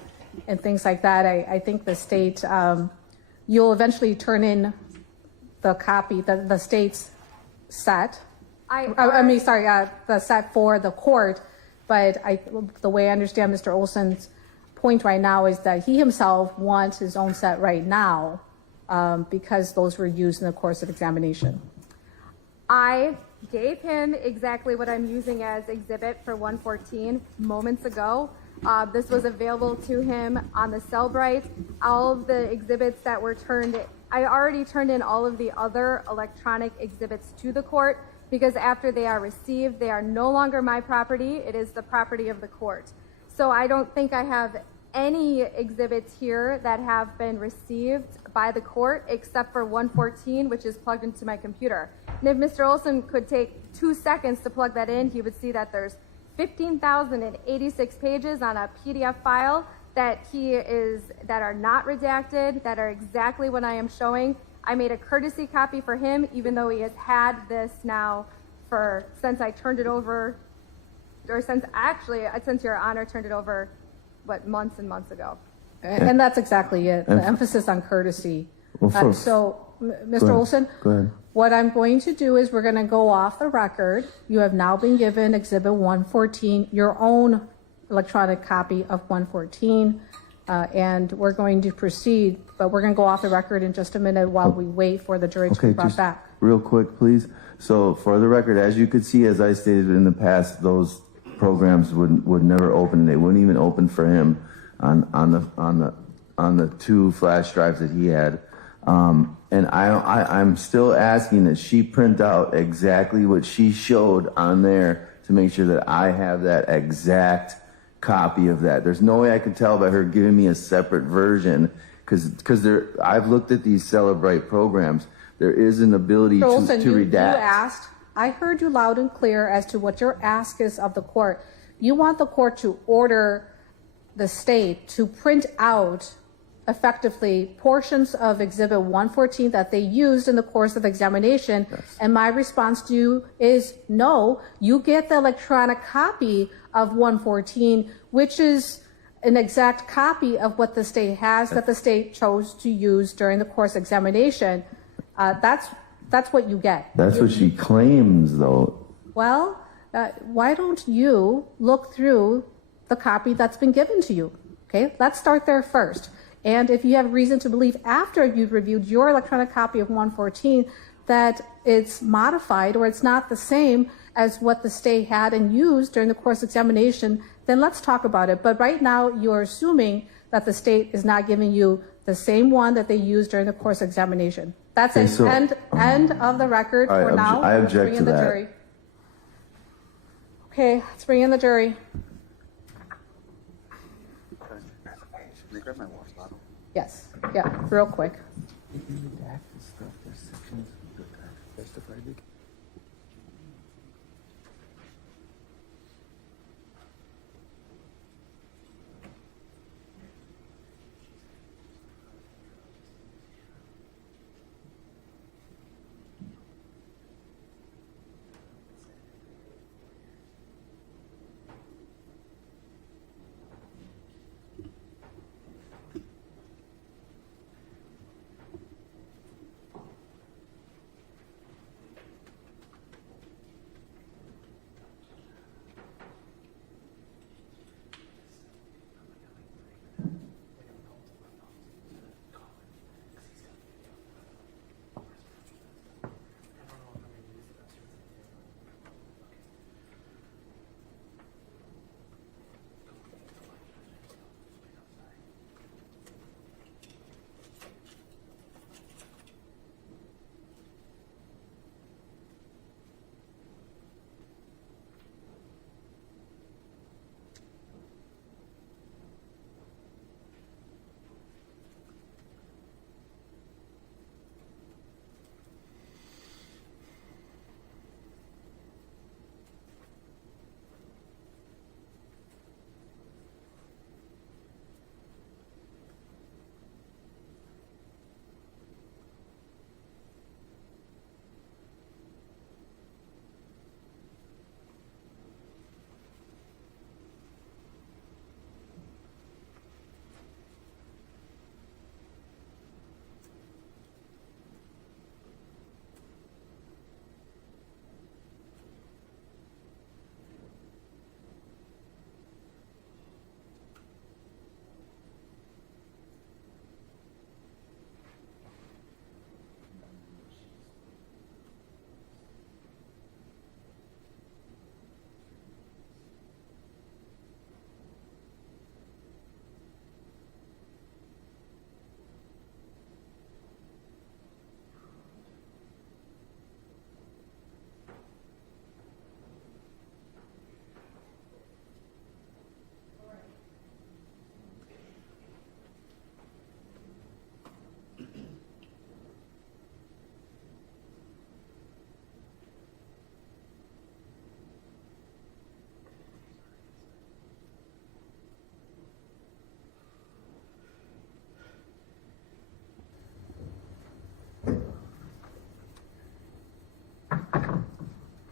and things like that, I think the state, you'll eventually turn in the copy, the state's set. The set for the court. But the way I understand Mr. Olson's point right now is that he himself wants his own set right now because those were used in the course of examination. I gave him exactly what I'm using as exhibit for 114 moments ago. This was available to him on the Cellbrite. All of the exhibits that were I already turned in all of the other electronic exhibits to the court because after they are received, they are no longer my property. It is the property of the court. So I don't think I have any exhibits here that have been received by the court except for 114, which is plugged into my computer. And if Mr. Olson could take 2 seconds to plug that in, he would see that there's 15,086 pages on a PDF file that are not redacted, that are exactly what I am showing. I made a courtesy copy for him, even though he has had this now since I turned it over, or since Your Honor turned it over, months and months ago. And that's exactly it, the emphasis on courtesy. Well, So, Mr. Olson, Go ahead. what I'm going to do is we're going to go off the record. You have now been given Exhibit 114, your own electronic copy of 114, and we're going to proceed, but we're going to go off the record in just a minute while we wait for the jury to be brought just back. real quick, please. So for the record, as you could see, as I stated in the past, those programs would never open. They wouldn't even open for him on the 2 flash drives that he had. And I'm still asking that she print out exactly what she showed on there to make sure that I have that exact copy of that. There's no way I could tell by her giving me a separate version because I've looked at these Celebrate programs. There is an ability Olson, to redact. You asked, I heard you loud and clear as to what your ask is of the court. You want the court to order the state to print out effectively portions of Exhibit 114 that they used in the course of examination. Yes. And my response to you is no, you get the electronic copy of 114, which is an exact copy of what the state has that the state chose to use during the course examination. That's what you get. That's what she claims, though. Well, why don't you look through the copy that's been given to you? Okay, let's start there first. And if you have reason to believe after you've reviewed your electronic copy of 114 that it's modified or it's not the same as what the state had and used during the course examination, then let's talk about it. But right now, you're assuming that the state is not giving you the same one that they used during the course examination. That's Okay, it. so, end of the record for now. I Let's object bring to in the that. jury. Okay, let's bring in the jury. Yes, yeah, real quick.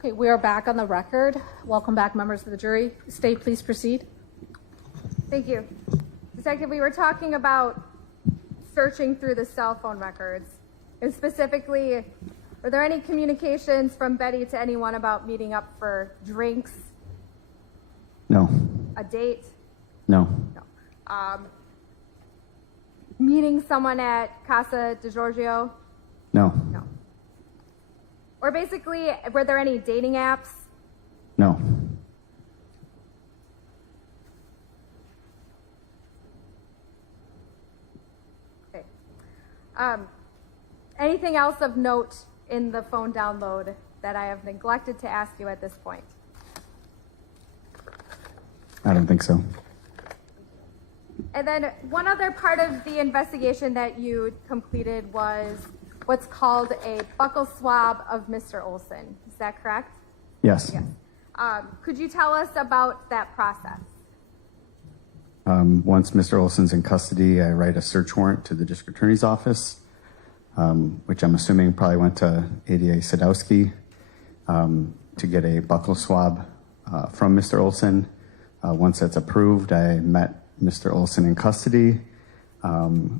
Okay, we are back on the record. Welcome back, members of the jury. State, please proceed. Thank you. Detective, we were talking about searching through the cell phone records. And specifically, were there any communications from Betty to anyone about meeting up for drinks, No. a date? No. No. Meeting someone at Casa de Giorgio? No. No. Or basically, were there any dating apps? No. Okay. Anything else of note in the phone download that I have neglected to ask you at this point? I don't think so. And then one other part of the investigation that you completed was what's called a buccal swab of Mr. Olson. Is that correct? Yes. Yes. Could you tell us about that process? Once Mr. Olson's in custody, I write a search warrant to the district attorney's office, which I'm assuming probably went to ADA Sadowski, to get a buccal swab from Mr. Olson. Once that's approved, I met Mr. Olson in custody,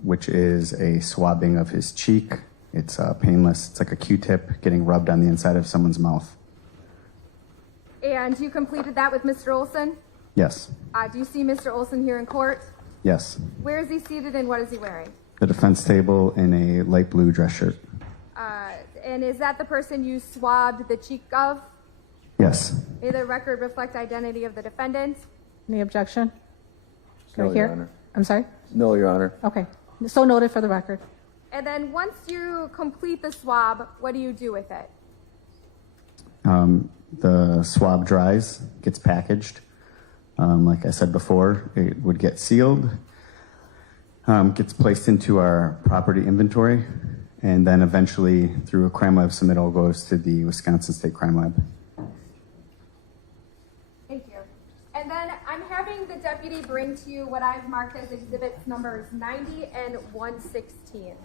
which is a swabbing of his cheek. It's painless. It's like a Q-tip getting rubbed on the inside of someone's mouth. And you completed that with Mr. Olson? Yes. Do you see Mr. Olson here in court? Yes. Where is he seated and what is he wearing? The defense table in a light blue dress shirt. And is that the person you swabbed the cheek of? Yes. May the record reflect identity of the defendant? Any objection? Can No, I hear? Your Honor. I'm sorry? No, Your Honor. Okay. So noted for the record. And then once you complete the swab, what do you do with it? The swab dries, gets packaged. Like I said before, it would get sealed, gets placed into our property inventory, and then eventually through a crime lab submittal goes to the Wisconsin State Crime Lab. Thank you. And then I'm having the deputy bring to you what I've marked as exhibits numbers 90 and 116.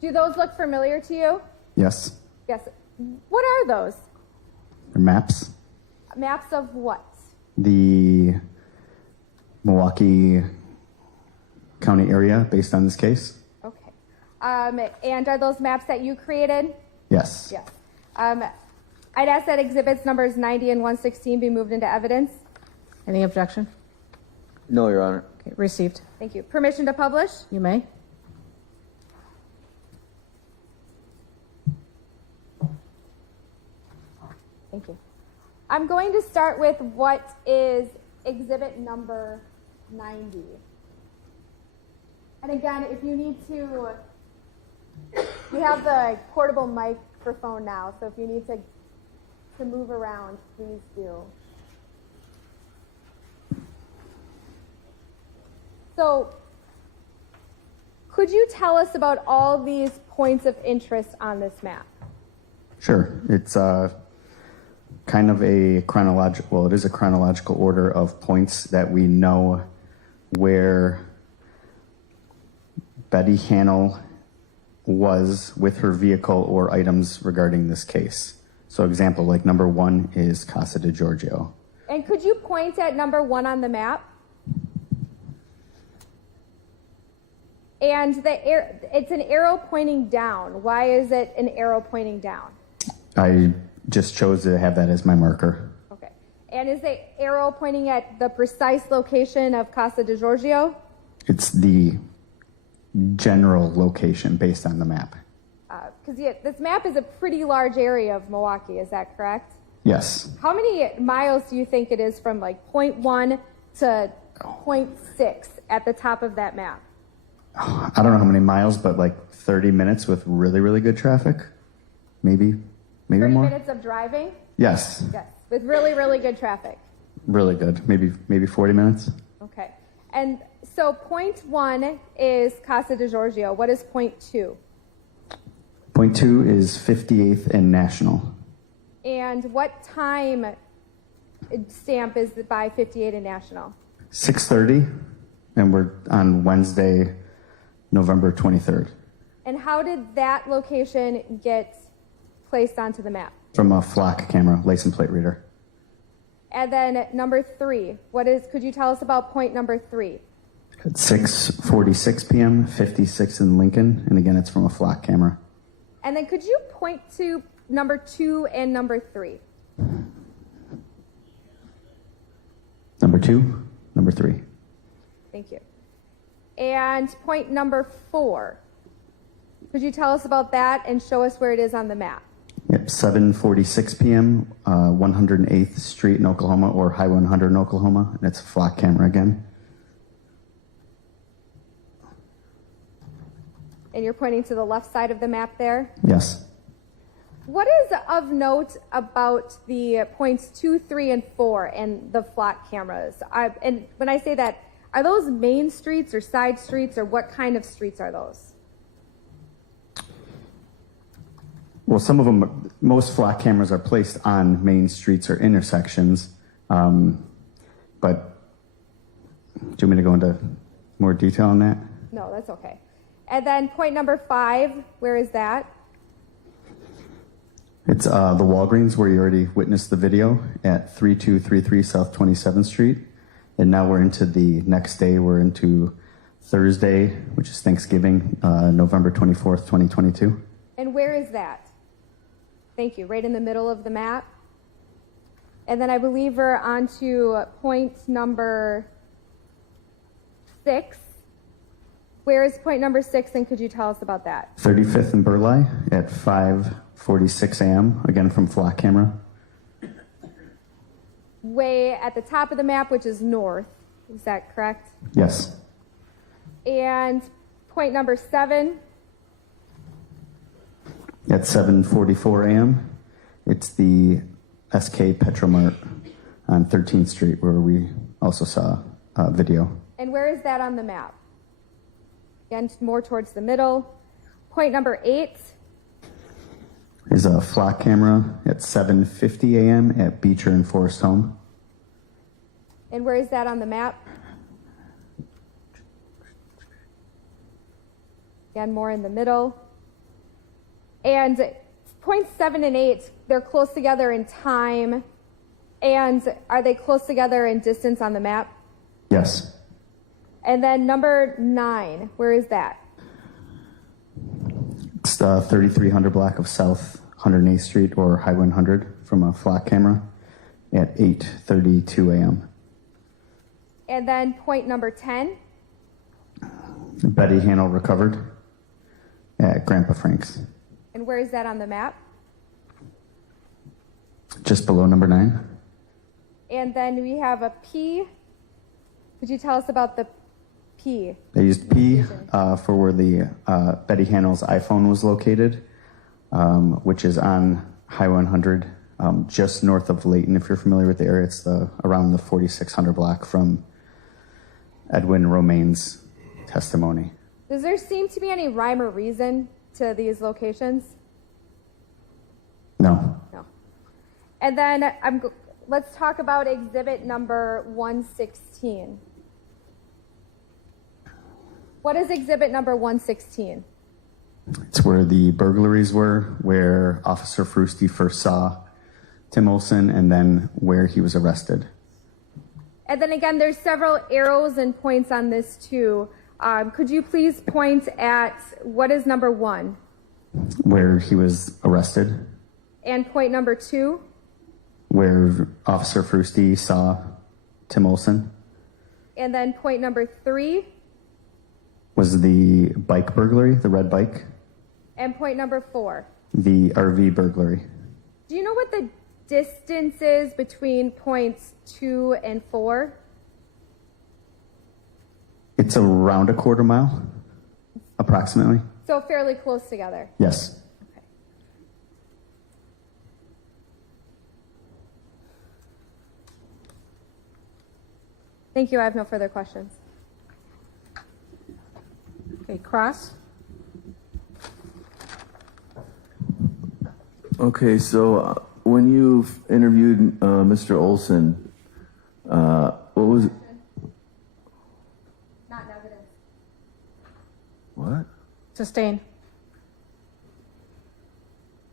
Do those look familiar to you? Yes. Yes. What are those? They're maps. Maps of what? The Milwaukee County area based on this case. Okay. And are those maps that you created? Yes. Yes. I'd ask that exhibits numbers 90 and 116 be moved into evidence. Any objection? No, Your Honor. Okay, received. Thank you. Permission to publish? You may. Thank you. I'm going to start with what is exhibit number 90. And again, if you need to, we have the portable microphone now, so if you need to move around, please do. So, could you tell us about all these points of interest on this map? Sure. It's kind of a chronological, well, it is a chronological order of points that we know where Betty Hannell was with her vehicle or items regarding this case. So example, like number 1 is Casa de Giorgio. And could you point at number 1 on the map? And it's an arrow pointing down. Why is it an arrow pointing down? I just chose to have that as my marker. Okay. And is the arrow pointing at the precise location of Casa de Giorgio? It's the general location based on the map. Because this map is a pretty large area of Milwaukee, is that correct? Yes. How many miles do you think it is from like point 1 to point 6 at the top of that map? I don't know how many miles, but like 30 minutes with really, really good traffic. Maybe 30 more. minutes of driving? Yes. Yes, with really, really good traffic. Really good. Maybe 40 minutes. Okay. And so point 1 is Casa de Giorgio. What is point 2? Point 2 is 58th and National. And what time stamp is by 58 and National? 6:30, and we're on Wednesday, November 23rd. And how did that location get placed onto the map? From a flock camera, license plate reader. And then number 3, could you tell us about point number 3? At 6:46 p.m., 56 in Lincoln, and again, it's from a flock camera. And then could you point to number 2 and number 3? Number 2, number 3. Thank you. And point number 4, could you tell us about that and show us where it is on the map? Yep, 7:46 p.m., 108th Street in Oklahoma, or Highway 100 in Oklahoma, and it's a flock camera again. And you're pointing to the left side of the map there? Yes. What is of note about the points 2, 3, and 4 and the flock cameras? And when I say that, are those main streets or side streets, or what kind of streets are those? Well, some of them, most flock cameras are placed on main streets or intersections, but do you want me to go into more detail on that? No, that's okay. And then point number 5, where is that? It's the Walgreens, where you already witnessed the video, at 3233 South 27th Street. And now we're into the next day. We're into Thursday, which is Thanksgiving, November 24th, 2022. And where is that? Thank you. Right in the middle of the map. And then I believe we're on to point number 6. Where is point number 6, and could you tell us about that? 35th and Burleigh at 5:46 a.m., again from flock camera. Way at the top of the map, which is north. Is that correct? Yes. And point number 7. At 7:44 a.m., it's the SK Petromart on 13th Street, where we also saw a video. And where is that on the map? Again, more towards the middle. Point number 8. Is a flock camera at 7:50 a.m. at Beecher and Forest Home. And where is that on the map? Again, more in the middle. And points 7 and 8, they're close together in time. And are they close together in distance on the map? Yes. And then number 9, where is that? It's the 3300 block of South 108th Street, or Highway 100, from a flock camera at 8:32 a.m. And then point number 10. Betty Hannell recovered at Grandpa Frank's. And where is that on the map? Just below number 9. And then we have a P. Could you tell us about the P? They used P for where the Betty Hannell's iPhone was located, which is on Highway 100, just north of Layton. If you're familiar with the area, it's around the 4600 block from Edwin Romaine's testimony. Does there seem to be any rhyme or reason to these locations? No. No. And then let's talk about exhibit number 116. What is exhibit number 116? It's where the burglaries were, where Officer Frusti first saw Tim Olson, and then where he was arrested. And then again, there's several arrows and points on this too. Could you please point at what is number 1? Where he was arrested. And point number 2? Where Officer Frusti saw Tim Olson. And then point number 3? Was the bike burglary, the red bike. And point number 4? The RV burglary. Do you know what the distance is between points 2 and 4? It's around a quarter mile, approximately. So fairly close together. Yes. Okay. Thank you. I have no further questions. Okay, Cross? Okay, so when you interviewed Mr. Olson, what was it? Not in evidence. What? Sustained.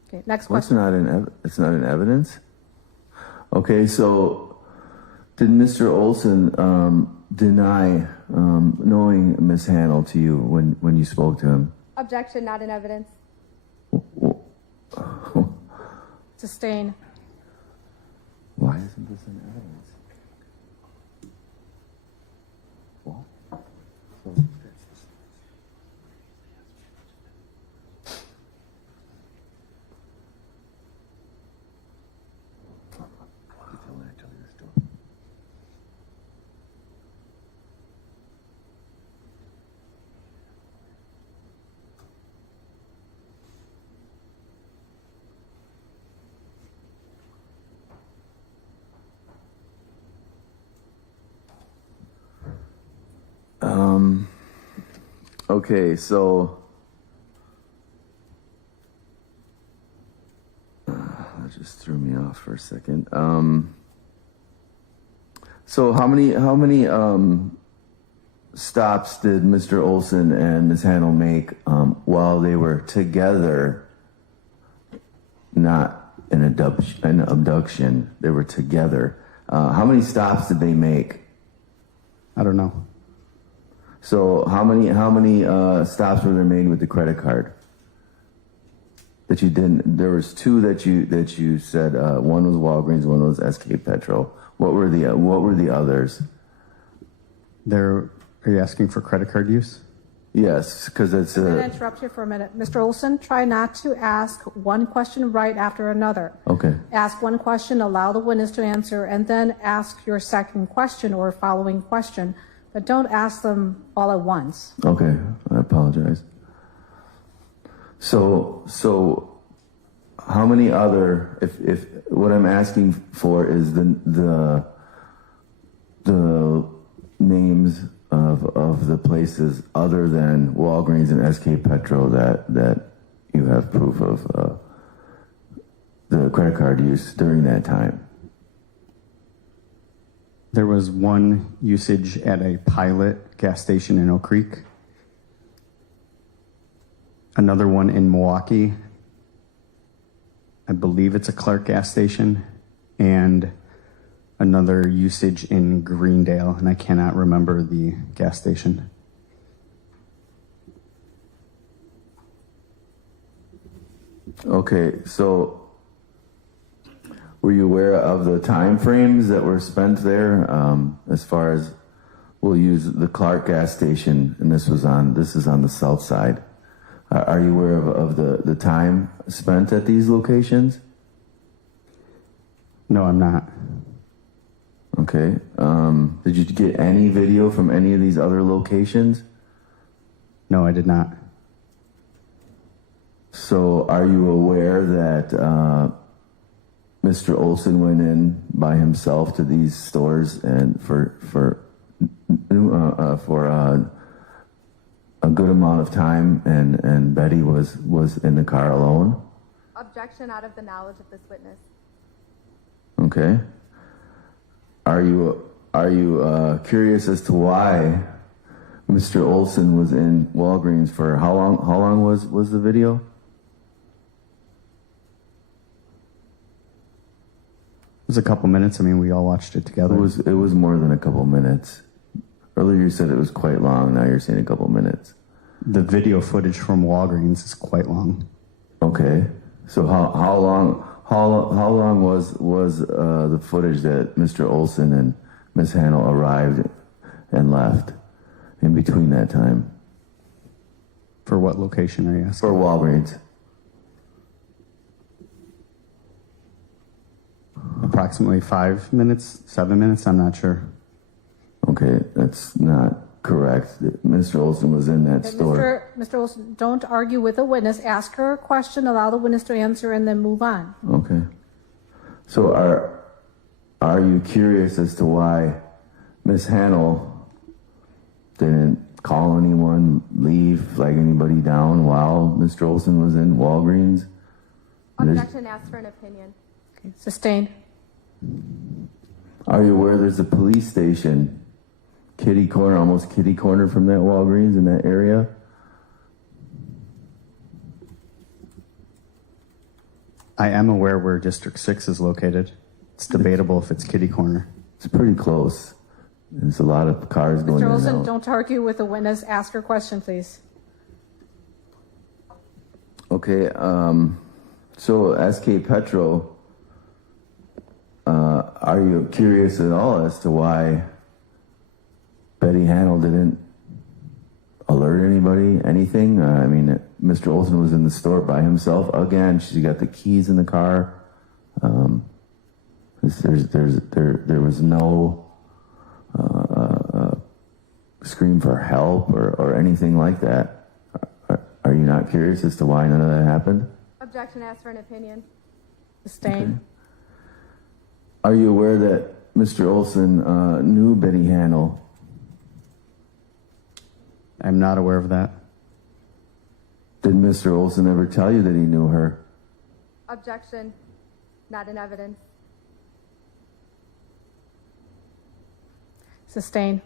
Okay, next What's question. not in it's not in evidence? Okay, so did Mr. Olson deny knowing Miss Hannell to you when you spoke to him? Objection, not in evidence. Sustained. Why isn't this in evidence? What? So, okay, so that just threw me off for a second. So how many stops did Mr. Olson and Ms. Hannell make while they were together? Not an abduction. They were together. How many stops did they make? I don't know. So how many stops were there made with the credit card? That you didn't. There was two that you said. One was Walgreens, one was SK Petro. What were the others? Are you asking for credit card use? Yes, because it's. I'm going to interrupt you for a minute. Mr. Olson, try not to ask one question right after another. Okay. Ask one question, allow the witness to answer, and then ask your second question or following question. But don't ask them all at once. Okay, I apologize. So how many other? If what I'm asking for is the names of the places other than Walgreens and SK Petro that you have proof of the credit card use during that time. There was one usage at a Pilot gas station in Oak Creek. Another one in Milwaukee. I believe it's a Clark gas station. And another usage in Greendale, and I cannot remember the gas station. Okay, so were you aware of the time frames that were spent there? As far as we'll use the Clark gas station, and this is on the south side. Are you aware of the time spent at these locations? No, I'm not. Okay. Did you get any video from any of these other locations? No, I did not. So are you aware that Mr. Olson went in by himself to these stores and for a good amount of time, and Betty was in the car alone? Objection, out of the knowledge of this witness. Okay. Are you curious as to why Mr. Olson was in Walgreens for how long? How long was the video? It was a couple minutes. I mean, we all watched it together. It was more than a couple minutes. Earlier you said it was quite long. Now you're saying a couple minutes. The video footage from Walgreens is quite long. Okay. So how long was the footage that Mr. Olson and Ms. Hannell arrived and left in between that time? For what location are you asking? For Walgreens. Approximately 5 minutes, 7 minutes, I'm not sure. Okay, that's not correct. Mr. Olson was in that store. Mr. Olson, don't argue with the witness. Ask her a question, allow the witness to answer, and then move on. Okay. So are you curious as to why Ms. Hannell didn't call anyone, leave, flag anybody down while Mr. Olson was in Walgreens? Objection, ask for an opinion. Sustained. Are you aware there's a police station, kitty corner, almost kitty corner from that Walgreens in that area? I am aware where District 6 is located. It's debatable if it's kitty corner. It's pretty close. There's a lot of cars going in Mr. and Olson, out. don't argue with the witness. Ask your question, please. Okay, so SK Petro, are you curious at all as to why Betty Hannell didn't alert anybody, anything? I mean, Mr. Olson was in the store by himself. Again, she's got the keys in the car. There was no scream for help or anything like that. Are you not curious as to why none of that happened? Objection, ask for an opinion. Sustained. Are you aware that Mr. Olson knew Betty Hannell? I'm not aware of that. Did Mr. Olson ever tell you that he knew her? Objection, not in evidence. Sustained.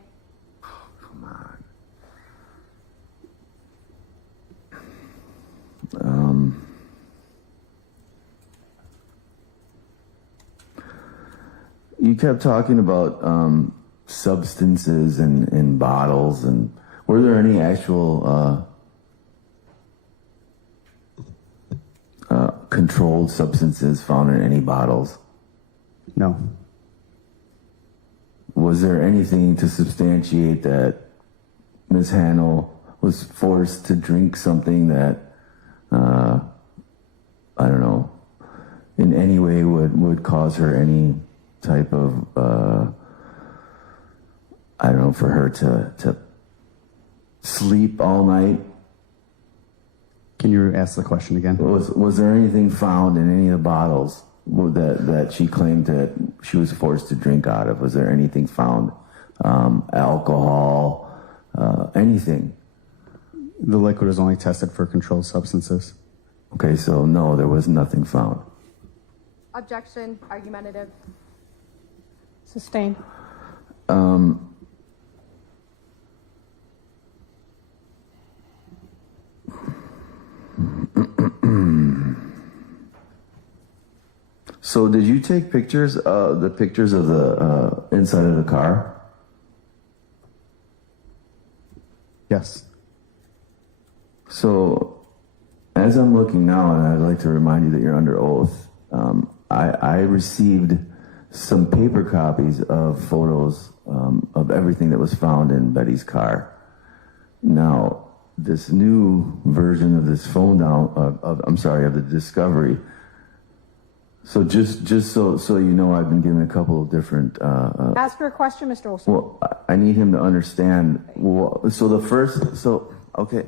Come on. You kept talking about substances in bottles, and were there any actual controlled substances found in any bottles? No. Was there anything to substantiate that Ms. Hannell was forced to drink something that, I don't know, in any way would cause her any type of, I don't know, for her to sleep all night? Can you ask the question again? Was there anything found in any of the bottles that she claimed that she was forced to drink out of? Was there anything found? Alcohol, anything? The liquid was only tested for controlled substances. Okay, so no, there was nothing found. Objection, argumentative. Sustained. So did you take pictures of the inside of the car? Yes. So as I'm looking now, and I'd like to remind you that you're under oath, I received some paper copies of photos of everything that was found in Betty's car. Now, this new version of this phone of the Discovery. So just so you know, I've been given a couple of different. Ask your question, Mr. Olson. Well, I need him to understand. Okay.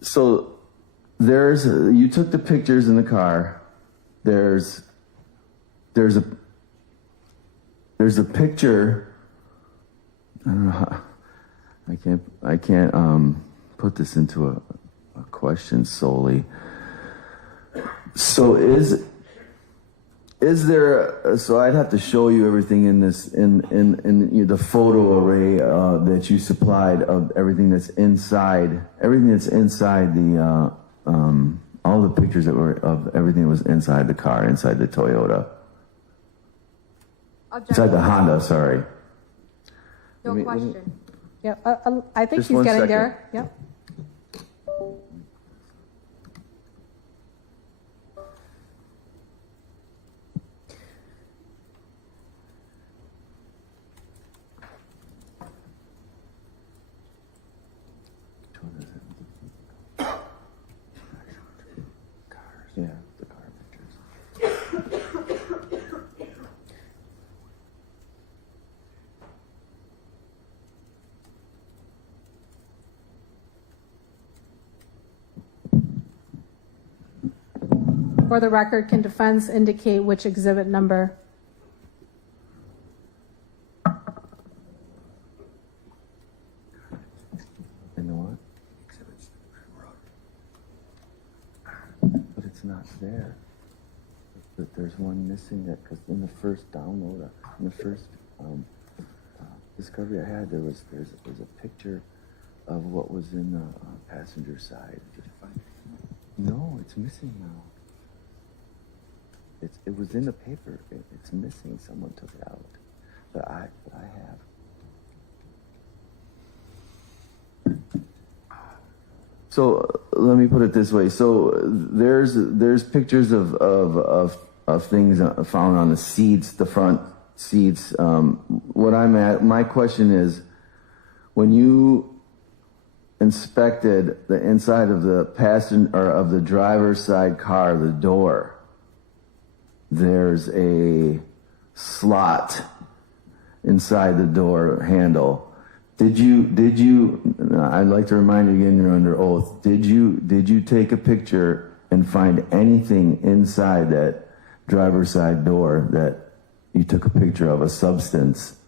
So you took the pictures in the car. There's a picture. I don't know how, I can't put this into a question solely. So is there? So I'd have to show you everything in this in the photo array that you supplied of everything that's inside the all the pictures that were of everything that was inside the car, inside the Toyota, inside the Honda. Sorry. No question. Yeah, I think Just he's one getting second. there. Yep. Yeah, the car pictures. For the record, can defense indicate which exhibit number? You know what? But it's not there. But there's one missing that, because in the first download, in the first discovery I had, there's a picture of what was in the passenger side. Did you find it? No, it's missing now. It was in the paper. It's missing. Someone took it out. But I have. So let me put it this way. So there's pictures of things found on the seats, the front seats. What I'm at, my question is, when you inspected the inside of the passenger or of the driver's side car, the door, there's a slot inside the door handle. Did you, I'd like to remind you again, you're under oath. Did you take a picture and find anything inside that driver's side door that you took a picture of, a substance?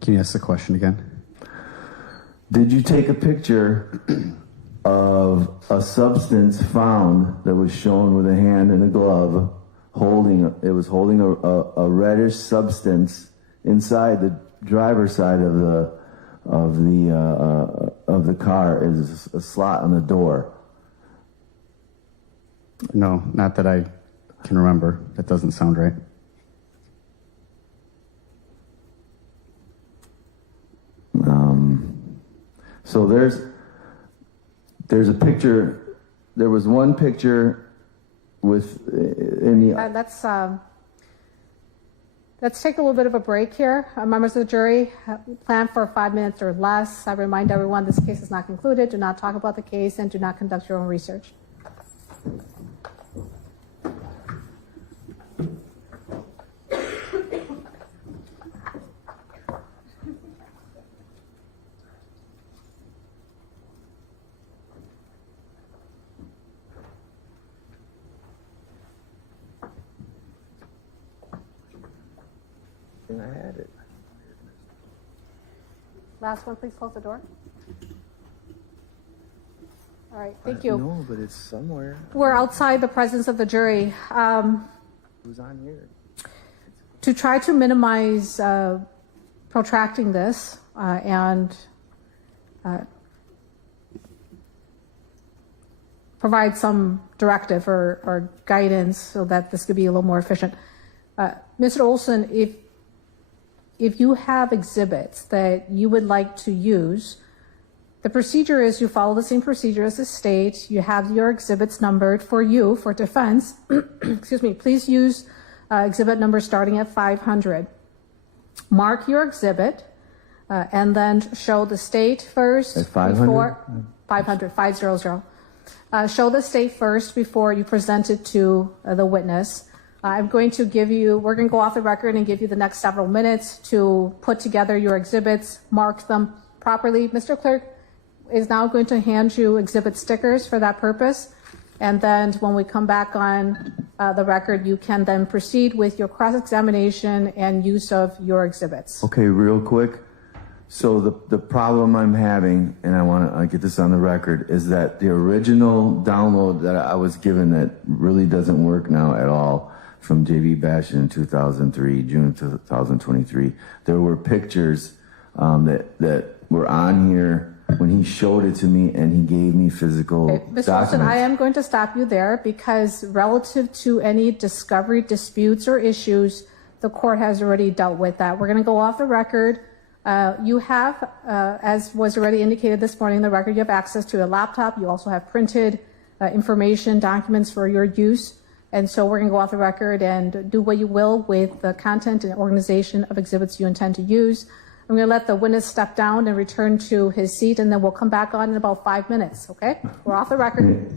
Can you ask the question again? Did you take a picture of a substance found that was shown with a hand in a glove holding a reddish substance inside the driver's side of the car? Is a slot on the door? No, not that I can remember. That doesn't sound right. So there's a picture. There was one picture with in the. Let's take a little bit of a break here. Members of the jury, plan for 5 minutes or less. I remind everyone this case is not concluded. Do not talk about the case and do not conduct your own research. I had it. Last one, please close the door. All right, thank you. No, but it's somewhere. We're outside the presence of the jury. Who's on here? To try to minimize protracting this and provide some directive or guidance so that this could be a little more efficient. Mr. Olson, if you have exhibits that you would like to use, the procedure is you follow the same procedure as the state. You have your exhibits numbered for you, for defense. Excuse me, please use exhibit number starting at 500. Mark your exhibit and then show the state first. At 500? 500. Show the state first before you present it to the witness. I'm going to we're going to go off the record and give you the next several minutes to put together your exhibits, mark them properly. Mr. Clerk is now going to hand you exhibit stickers for that purpose. And then when we come back on the record, you can then proceed with your cross-examination and use of your exhibits. Okay, real quick. So the problem I'm having, and I want to get this on the record, is that the original download that I was given that really doesn't work now at all, from J.B. Bash in 2003, June 2023. There were pictures that were on here when he showed it to me and he gave me physical Ms. documents. Wilson, I am going to stop you there because relative to any discovery disputes or issues, the court has already dealt with that. We're going to go off the record. You have, as was already indicated this morning in the record, you have access to a laptop. You also have printed information, documents for your use. And so we're going to go off the record and do what you will with the content and organization of exhibits you intend to use. I'm going to let the witness step down and return to his seat, and then we'll come back on in about 5 minutes, okay? We're off the record.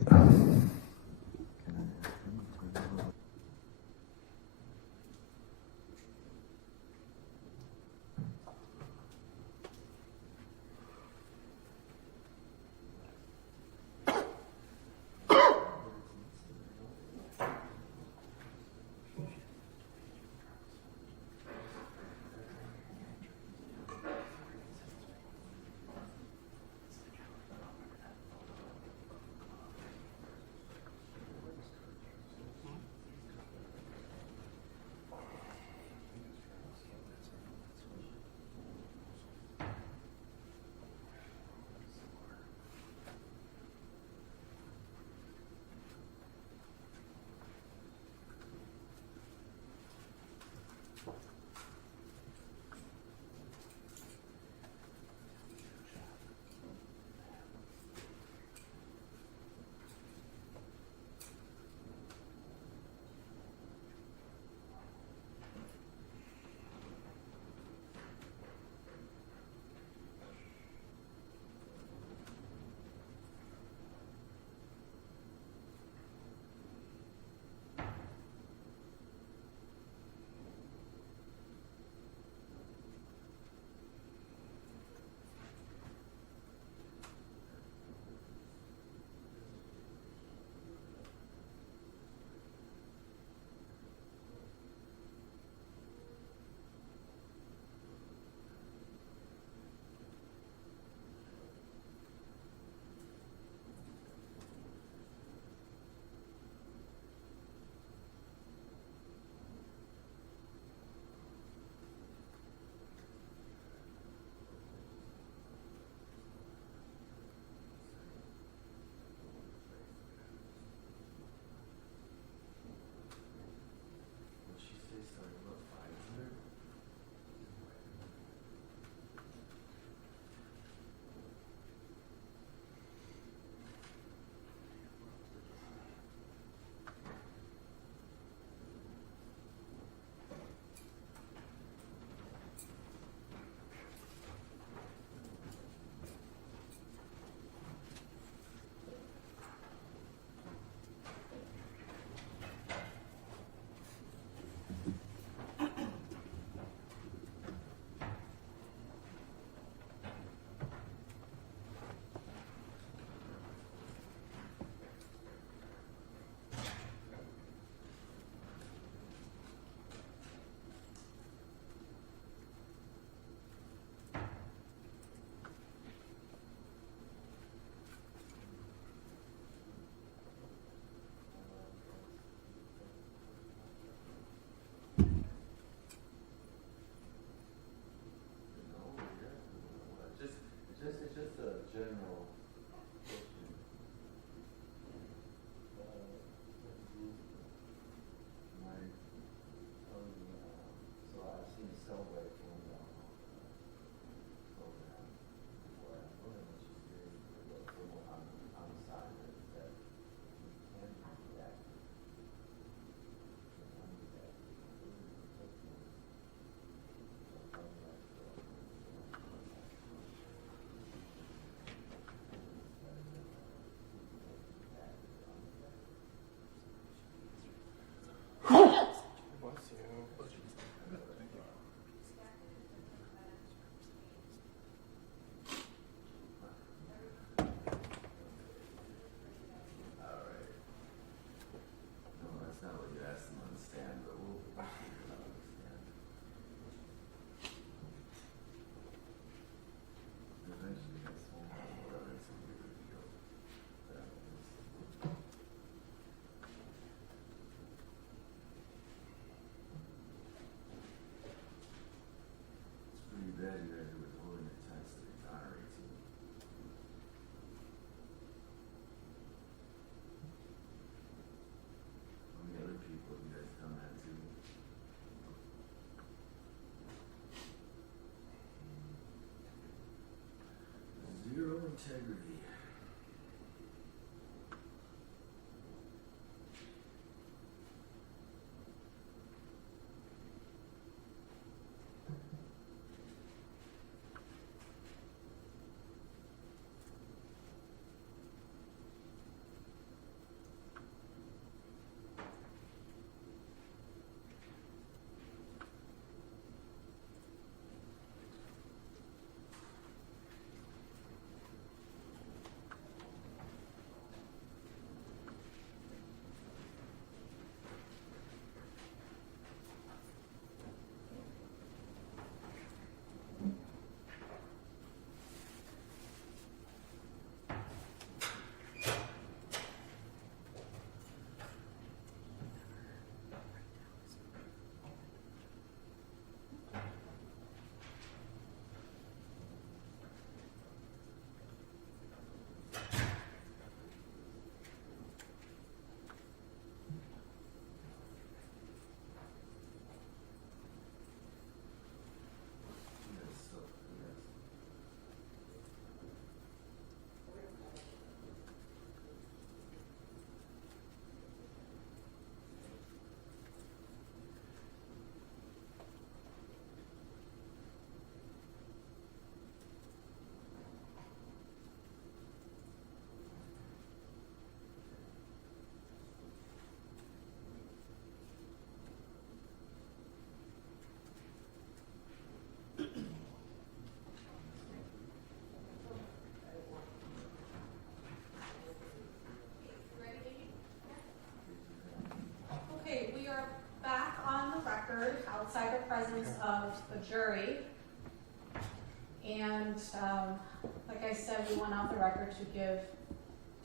the record to give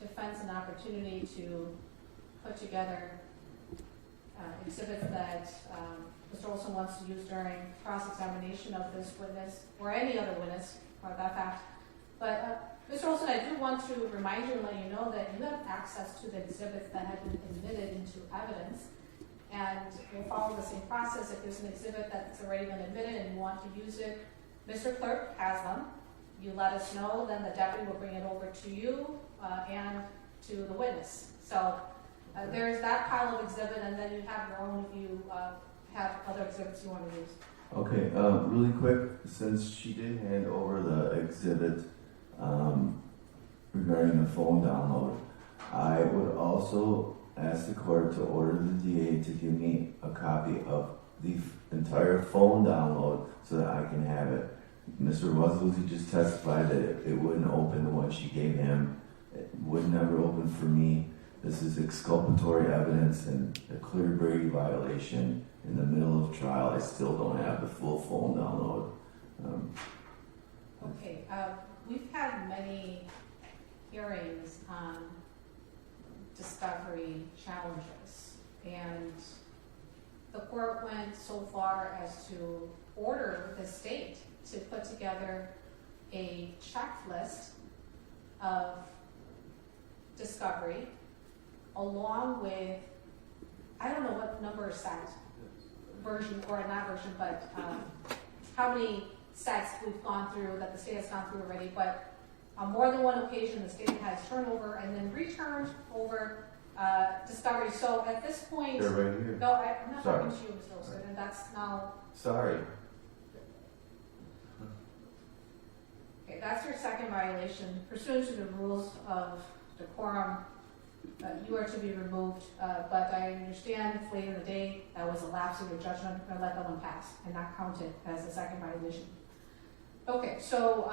defense an opportunity to put together exhibits that Mr. Olson wants to use during cross-examination of this witness or any other witness for that fact. But Mr. Olson, I do want to remind you and let you know that you have access to the exhibits that have been admitted into evidence, and we'll follow the same process. If there's an exhibit that's already been admitted and you want to use it, Mr. Clerk has them. You let us know, then the deputy will bring it over to you and to the witness. So there's that pile of exhibit, and then you have your own if you have other exhibits you want to use. Okay, really quick, since she did hand over the exhibit regarding the phone download, I would also ask the court to order the DA to give me a copy of the entire phone download so that I can have it. Mr. Wazluzzi just testified that it wouldn't open the one she gave him. It would never open for me. This is exculpatory evidence and a clear Brady violation. In the middle of trial, I still don't have the full phone download. Okay, we've had many hearings on discovery challenges, and the court went so far as to order the state to put together a checklist of discovery along with, I don't know what number of set version, or not version, but how many sets we've gone through, that the state has gone through already, but on more than one occasion, the state has turned over and then returned over discovery. So at this point, They're right here. no, I'm not Sorry. talking to you, Mr. Olson, and that's now, Sorry. okay, that's your second violation. Pursuant to the rules of decorum, you are to be removed, but I understand if later in the day that was a lapse in your judgment, I'm gonna let that one pass and not count it as a second violation. Okay, so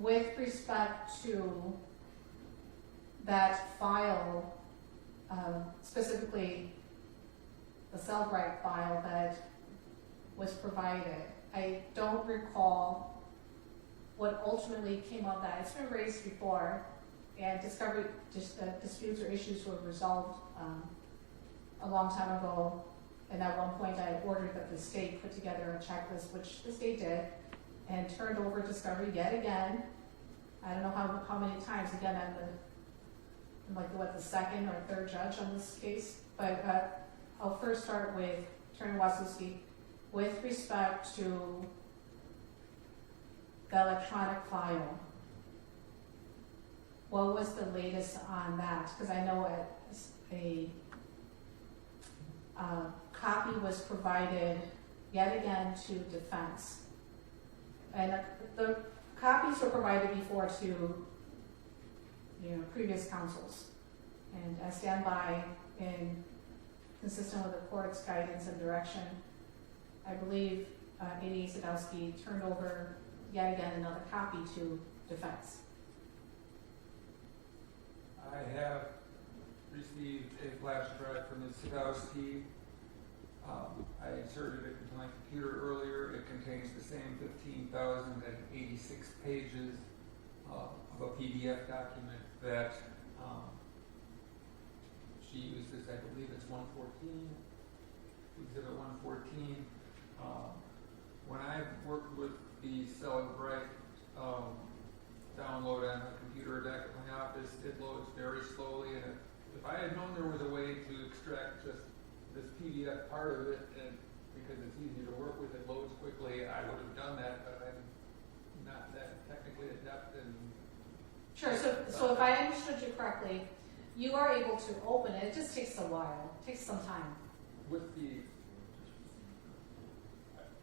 with respect to that file, specifically the Cellbrite file that was provided, I don't recall what ultimately came of that. It's been raised before, and discovery disputes or issues were resolved a long time ago. And at one point, I had ordered that the state put together a checklist, which the state did, and turned over discovery yet again. I don't know how many times. Again, I'm like the second or third judge on this case. But I'll first start with Attorney Wazluzzi with respect to the electronic file. What was the latest on that? Because I know a copy was provided yet again to defense. And the copies were provided before to previous counsels. And I stand by, in consistent with the court's guidance and direction, I believe A.D. Sadowski turned over yet again another copy to defense. I have received a flash drive from Ms. Sadowski. I inserted it into my computer earlier. It contains the same 15,086 pages of a PDF document that she uses. I believe it's 114, Exhibit 114. When I worked with the Cellbrite download on a computer deck at my office, it loads very slowly, and if I had known there was a way to extract just this PDF part of it, and because it's easy to work with, it loads quickly, I would have done that, but I'm not that technically adept. And sure, so if I understood you correctly, you are able to open it. It just takes a while. It takes some time. with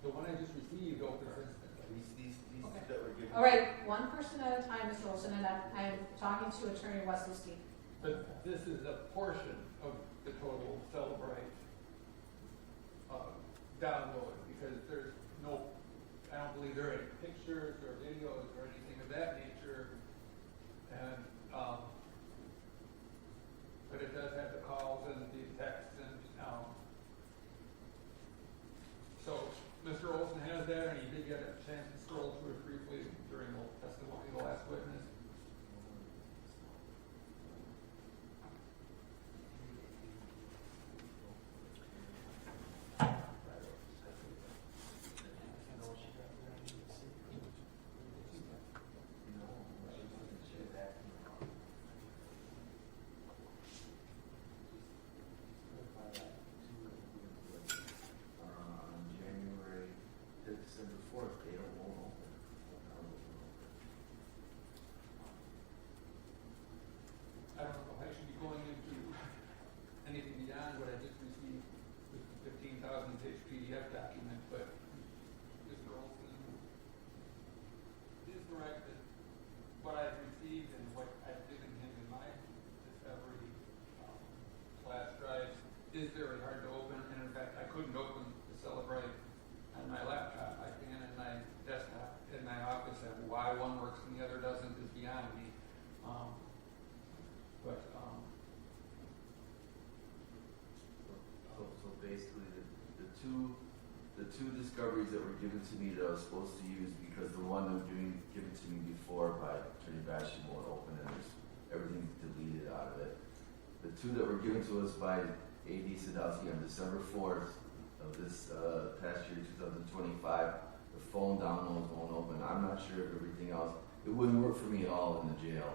the one I just received opens instantly. These Okay. that were given. All right, one person at a time, Mr. Olson, and I'm talking to Attorney Wazluzzi. But this is a portion of the total Cellbrite download, because there's no, I don't believe there are any pictures or videos or anything of that nature. And, but it does have the calls and the texts and, so Mr. Olson has that, and he did get a chance to scroll through it briefly during the testimony of the last witness. the two discoveries that were given to me that I was supposed to use, because the one that was given to me before by Attorney Basham won't open, and everything's deleted out of it. The two that were given to us by A.D. Sadowski on December 4th of this past year, 2025, the phone downloads won't open. I'm not sure if everything else, it wouldn't work for me at all in the jail.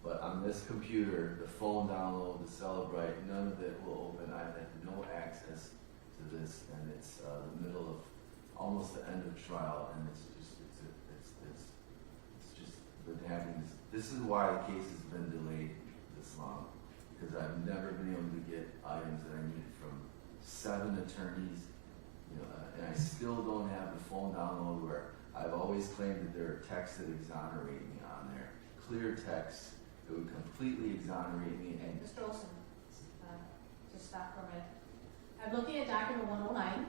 But on this computer, the phone download, the Celebrite, none of it will open. I have no access to this, and it's the middle of almost the end of trial, and it's just been happening. This is why the case has been delayed this long, because I've never been able to get items that I needed from 7 attorneys, and I still don't have the phone download where I've always claimed that there are texts that exonerate me on there, clear texts that would completely exonerate me. And Mr. Olson, just stop for a minute. I'm looking at document 109,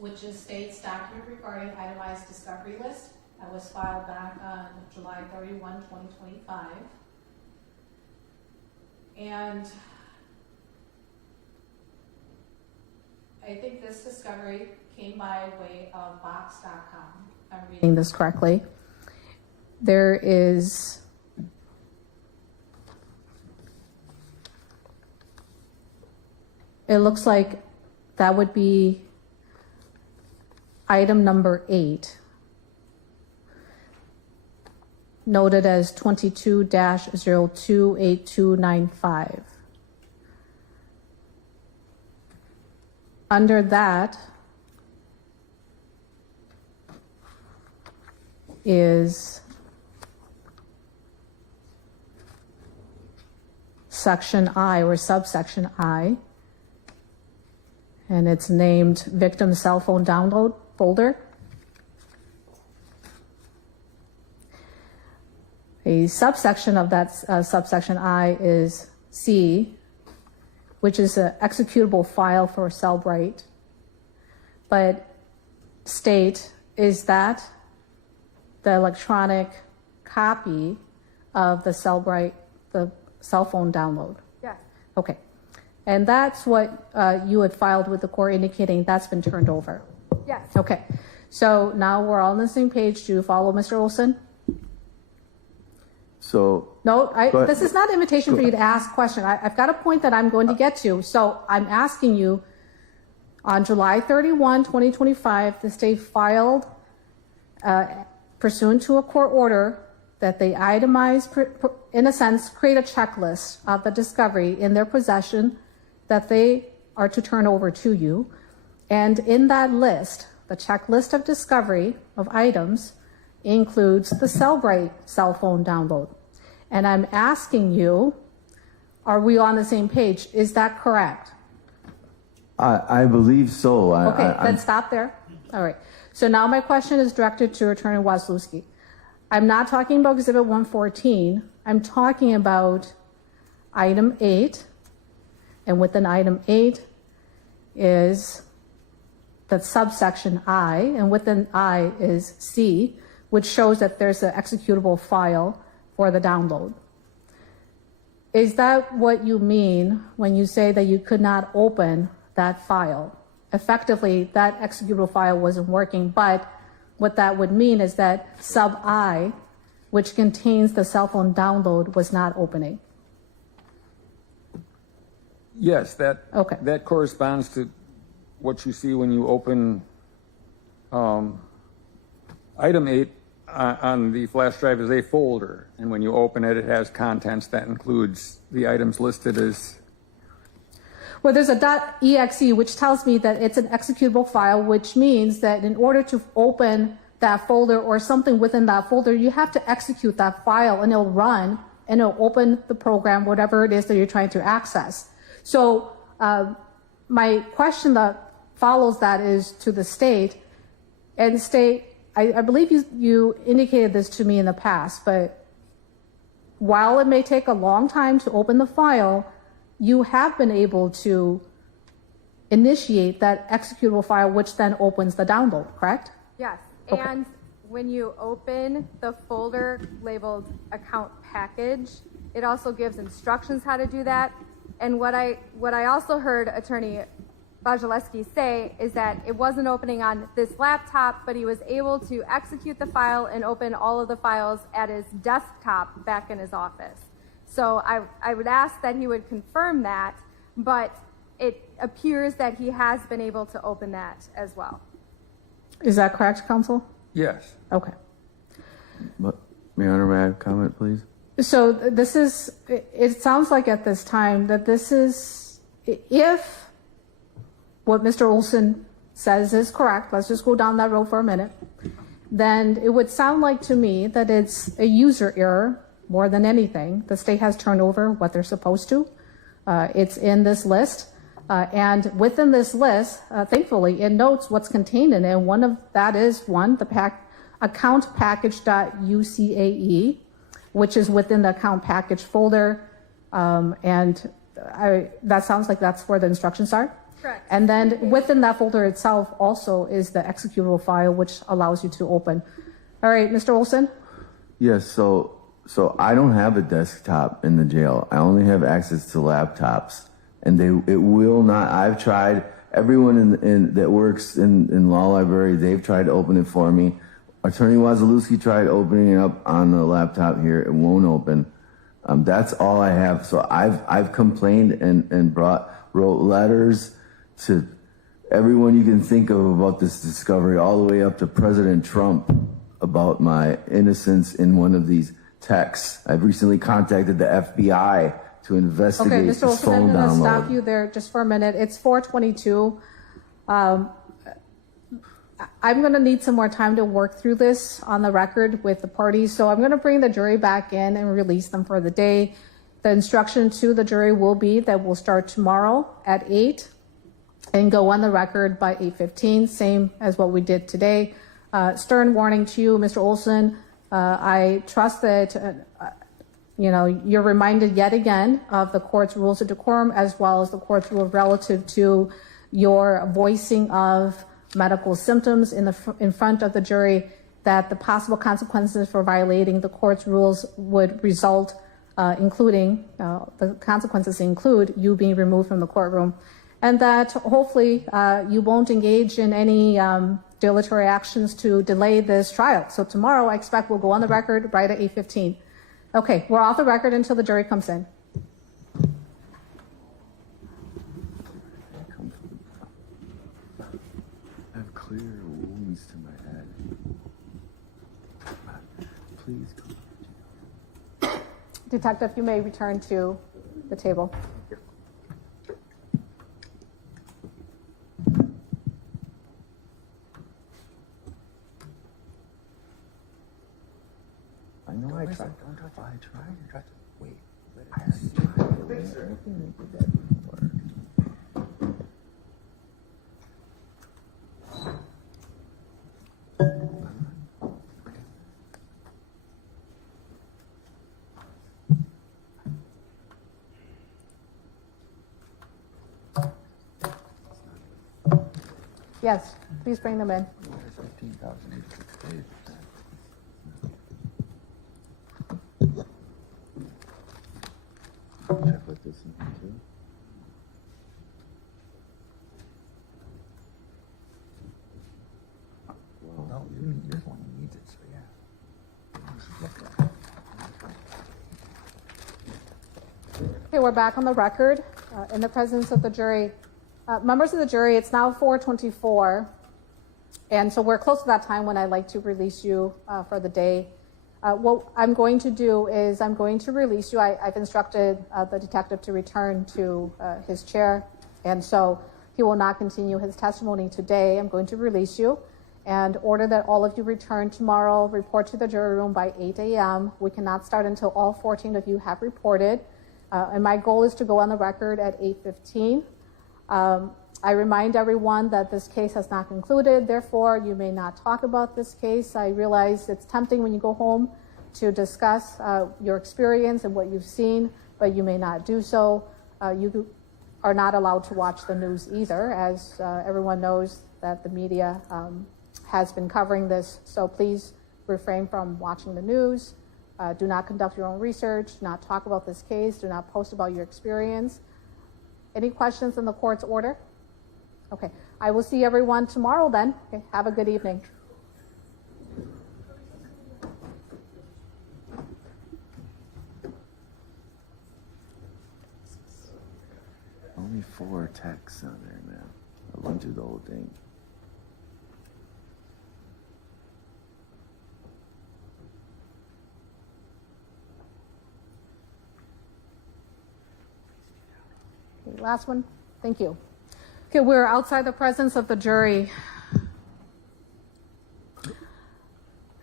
which states document regarding itemized discovery list that was filed back on July 31, 2025. And I think this discovery came by way of Box.com, if I'm reading this correctly. There is it looks like that would be item number 8, noted as 22-028295. Under that is section I, or subsection I, and it's named Victim Cell Phone Download Folder. A subsection of that subsection I is C, which is an executable file for Cellbrite. But state, is that the electronic copy of the Cellbrite, the cell phone download? Yes. Okay. And that's what you had filed with the court, indicating that's been turned over. Yes. Okay. So now we're all on the same page. Do you follow, Mr. Olson? So No, this is not an invitation for you to ask a question. I've got a point that I'm going to get to. So I'm asking you, on July 31, 2025, the state filed, pursuant to a court order, that they itemize, in a sense, create a checklist of the discovery in their possession that they are to turn over to you. And in that list, the checklist of discovery of items includes the Cellbrite cell phone download. And I'm asking you, are we on the same page? Is that correct? I believe so. Okay, then stop there. All right. So now my question is directed to Attorney Wasilewski. I'm not talking about Exhibit 114. I'm talking about Item 8. And within Item 8 is the subsection I, and within I is C, which shows that there's an executable file for the download. Is that what you mean when you say that you could not open that file? Effectively, that executable file wasn't working, but what that would mean is that sub I, which contains the cell phone download, was not opening. Yes, that Okay. that corresponds to what you see when you open item 8 on the flash drive is a folder, and when you open it, it has contents that includes the items listed as. Well, there's a .exe, which tells me that it's an executable file, which means that in order to open that folder or something within that folder, you have to execute that file, and it'll run, and it'll open the program, whatever it is that you're trying to access. So my question that follows that is to the state, and state, I believe you indicated this to me in the past, but while it may take a long time to open the file, you have been able to initiate that executable file, which then opens the download, correct? Yes. Okay. And when you open the folder labeled account package, it also gives instructions how to do that. And what I also heard Attorney Bajaleski say is that it wasn't opening on this laptop, but he was able to execute the file and open all of the files at his desktop back in his office. So I would ask that he would confirm that, but it appears that he has been able to open that as well. Is that correct, counsel? Yes. Okay. But, Your Honor, may I have a comment, please? So this is, it sounds like at this time that this is, if what Mr. Olson says is correct, let's just go down that road for a minute, then it would sound like to me that it's a user error more than anything. The state has turned over what they're supposed to. It's in this list. And within this list, thankfully, it notes what's contained in it. And one of that is the account package.ucae, which is within the account package folder. And that sounds like that's where the instructions are. Correct. And then within that folder itself also is the executable file, which allows you to open. All right, Mr. Olson? Yes, so I don't have a desktop in the jail. I only have access to laptops. And it will not, I've tried, everyone that works in law library, they've tried to open it for me. Attorney Wazalewski tried opening it up on the laptop here. It won't open. That's all I have. So I've complained and wrote letters to everyone you can think of about this discovery, all the way up to President Trump about my innocence in one of these texts. I've recently contacted the FBI to investigate Okay, this Mr. Olson, phone I'm going to download. stop you there just for a minute. It's 4:22. I'm going to need some more time to work through this on the record with the parties. So I'm going to bring the jury back in and release them for the day. The instruction to the jury will be that we'll start tomorrow at 8 and go on the record by 8:15, same as what we did today. Stern warning to you, Mr. Olson. I trust that you're reminded yet again of the court's rules of decorum, as well as the court's rule relative to your voicing of medical symptoms in front of the jury, that the possible consequences for violating the court's rules would result, including the consequences include you being removed from the courtroom, and that hopefully you won't engage in any dilatory actions to delay this trial. So tomorrow, I expect we'll go on the record right at 8:15. Okay, we're off the record until the jury comes in. I have clear wounds to my head. Please come. Detective, you may return to the table. I know I tried. Don't touch it. I tried. Wait. I tried. Yes, please bring them in. Should I put this in here too? Well, No, you're the one who needs it, so yeah. Okay, we're back on the record in the presence of the jury. Members of the jury, it's now 4:24, and so we're close to that time when I'd like to release you for the day. What I'm going to do is I'm going to release you. I've instructed the detective to return to his chair, and so he will not continue his testimony today. I'm going to release you and order that all of you return tomorrow, report to the jury room by 8 a.m. We cannot start until all 14 of you have reported, and my goal is to go on the record at 8:15. I remind everyone that this case has not concluded, therefore you may not talk about this case. I realize it's tempting when you go home to discuss your experience and what you've seen, but you may not do so. You are not allowed to watch the news either, as everyone knows that the media has been covering this, so please refrain from watching the news. Do not conduct your own research, do not talk about this case, do not post about your experience. Any questions on the court's order? Okay, I will see everyone tomorrow then. Okay, have a good evening. Only 4 texts on there, man. I went through the whole thing. Okay, last one. Thank you. Okay, we're outside the presence of the jury.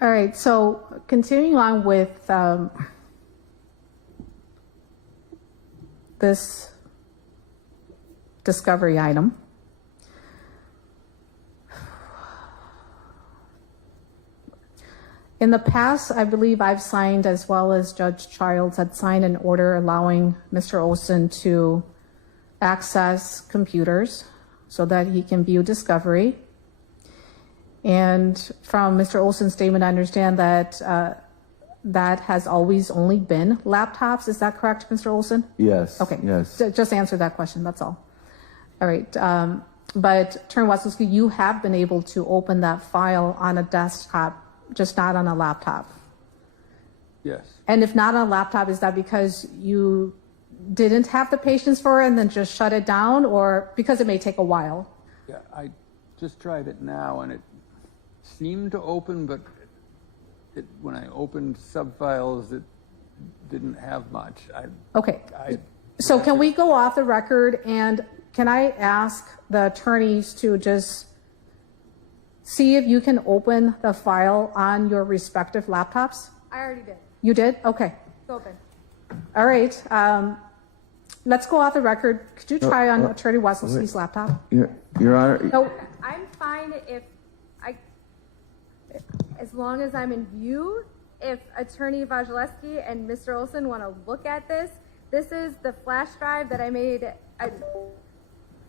All right, so continuing on with this discovery item. In the past, I believe I've signed, as well as Judge Childs had signed an order allowing Mr. Olson to access computers so that he can view discovery. And from Mr. Olson's statement, I understand that that has always only been laptops. Is that correct, Mr. Olson? Yes. Okay. Yes. Just answer that question, that's all. All right. But Attorney Wasilewski, you have been able to open that file on a desktop, just not on a laptop. Yes. And if not on a laptop, is that because you didn't have the patience for it and then just shut it down, or because it may take a while? Yeah, I just tried it now, and it seemed to open, but when I opened subfiles, it didn't have much. Okay. So can we go off the record, and can I ask the attorneys to just see if you can open the file on your respective laptops? I already did. You did? Okay. It's open. All right. Let's go off the record. Could you try on Attorney Wasilewski's laptop? Your Honor. No. I'm fine as long as I'm in view. If Attorney Wasilewski and Mr. Olson want to look at this, this is the flash drive that I made.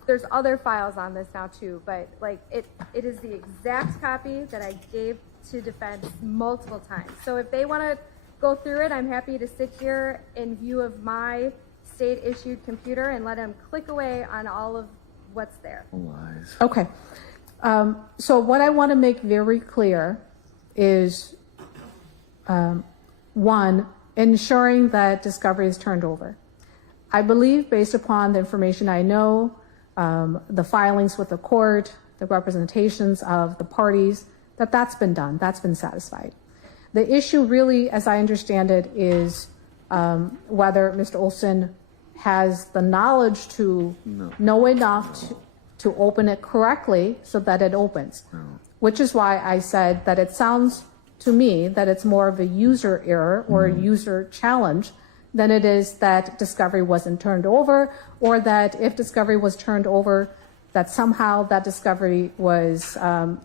There's other files on this now too, but like it is the exact copy that I gave to defense multiple times. So if they want to go through it, I'm happy to sit here in view of my state-issued computer and let them click away on all of what's there. Lies. Okay. So what I want to make very clear is, one, ensuring that discovery is turned over. I believe, based upon the information I know, the filings with the court, the representations of the parties, that's been done, that's been satisfied. The issue really, as I understand it, is whether Mr. Olson has the knowledge to know enough to open it correctly so that it opens. Which is why I said that it sounds to me that it's more of a user error or a user challenge than it is that discovery wasn't turned over, or that if discovery was turned over, that somehow that discovery was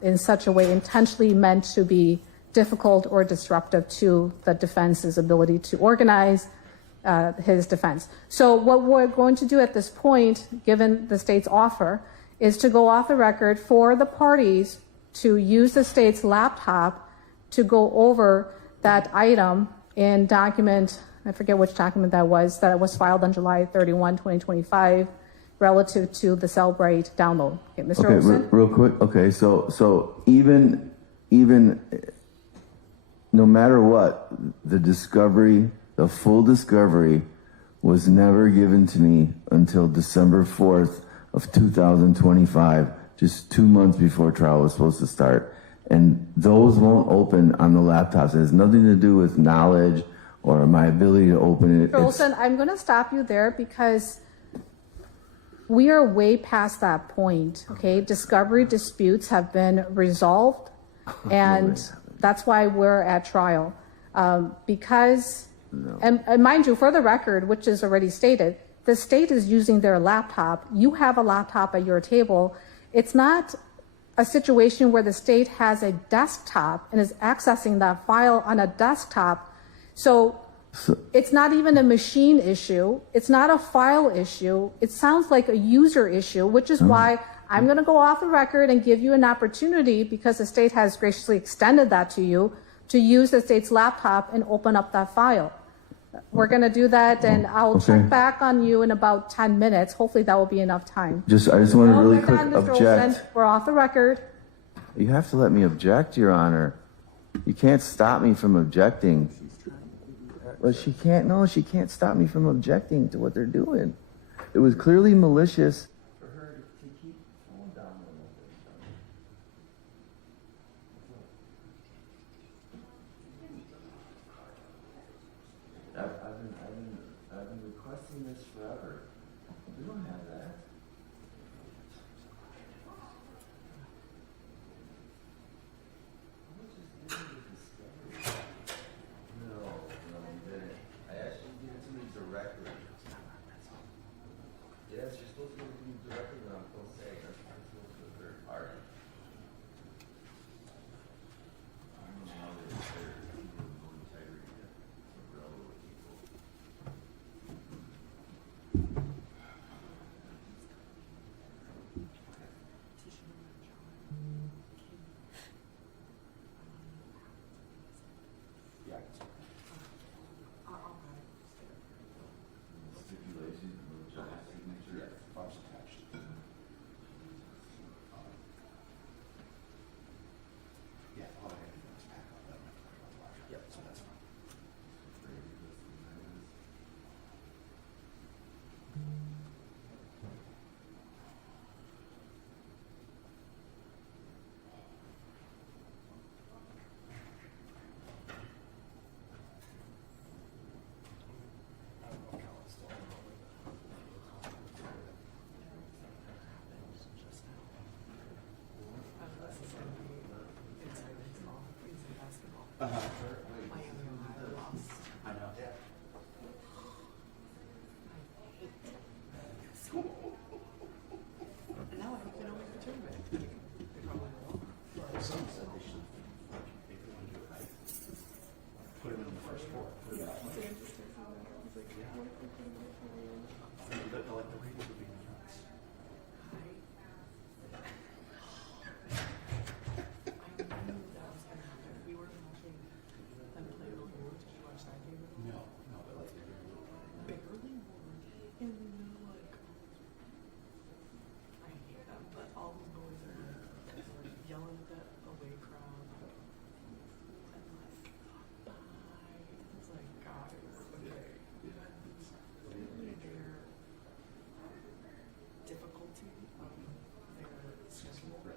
in such a way intentionally meant to be difficult or disruptive to the defense's ability to organize his defense. So what we're going to do at this point, given the state's offer, is to go off the record for the parties to use the state's laptop to go over that item in document, I forget which document that was filed on July 31, 2025, relative to the Cellbrite download. Okay, Mr. Olson? Real quick. Okay, so even no matter what, the discovery, the full discovery, was never given to me until December 4th of 2025, just 2 months before trial was supposed to start. And those won't open on the laptops. It has nothing to do with knowledge or my ability to open it. Mr. Olson, I'm going to stop you there because we are way past that point, okay? Discovery disputes have been resolved, and that's why we're at trial. And mind you, for the record, which is already stated, the state is using their laptop. You have a laptop at your table. It's not a situation where the state has a desktop and is accessing that file on a desktop. So it's not even a machine issue. It's not a file issue. It sounds like a user issue, which is why I'm going to go off the record and give you an opportunity, because the state has graciously extended that to you, to use the state's laptop and open up that file. We're going to do that, and I'll Okay. check back on you in about 10 minutes. Hopefully that will be enough time. I just want to really We're quick done, Mr. object. Olson. We're off the record. You have to let me object, Your Honor. You can't stop me from objecting. But she can't, no, she can't stop me from objecting to what they're doing. It was clearly malicious. For her to keep falling down a little bit. I've been requesting this forever. We don't have that. No, you didn't. I asked you to give it to me directly. Yes, you're supposed to give it to me directly when I'm supposed to say. That's not supposed to a third party. I don't know how they're people with no integrity and railroad people. Stipulation, no judge's signature.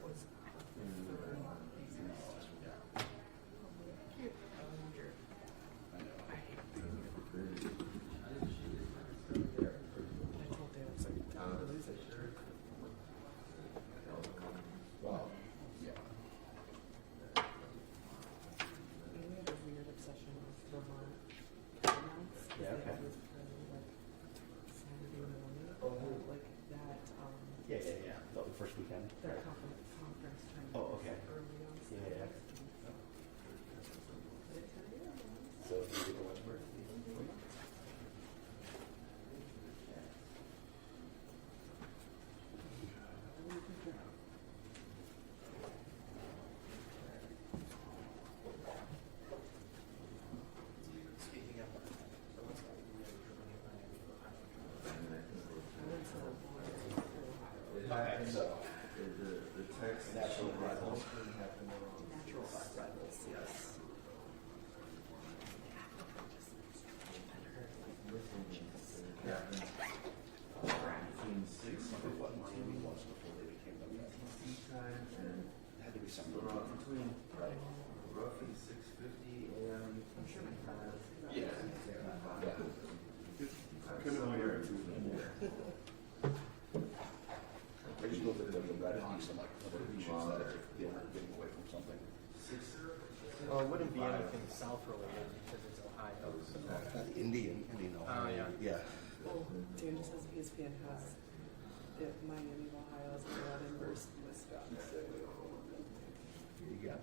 Well, it wouldn't be anything South related because it's Ohio. Indian, Oh, yeah. Well, Dan just says ESPN has it, Miami, Ohio, is 11 versus Wisconsin. There you go.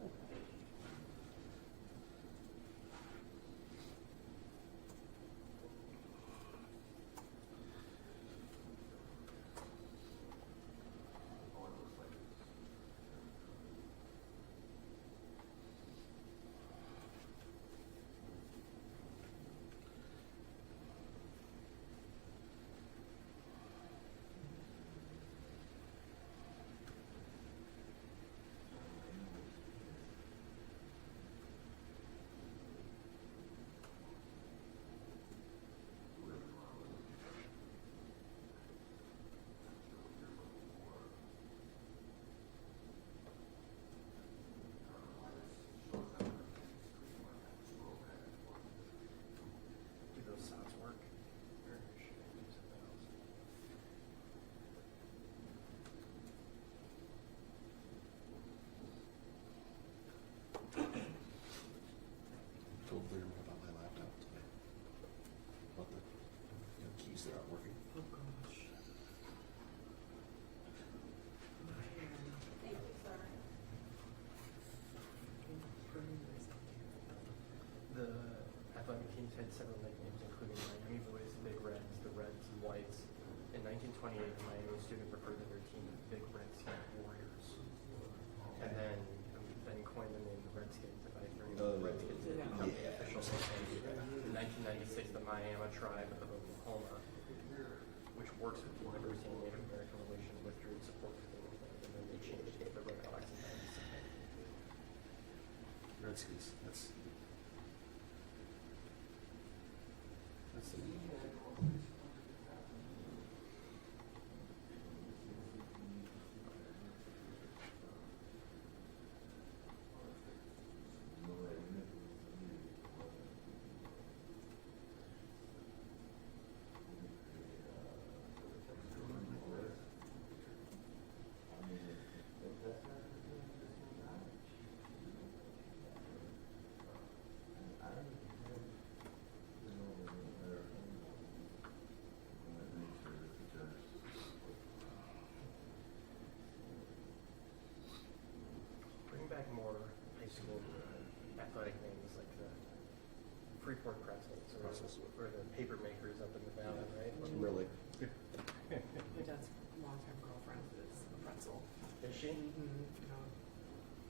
Pork pretzels, or the paper makers up in the valley, right? Really? My dad's longtime girlfriend is a pretzel. Is she? Mm-hmm. You know,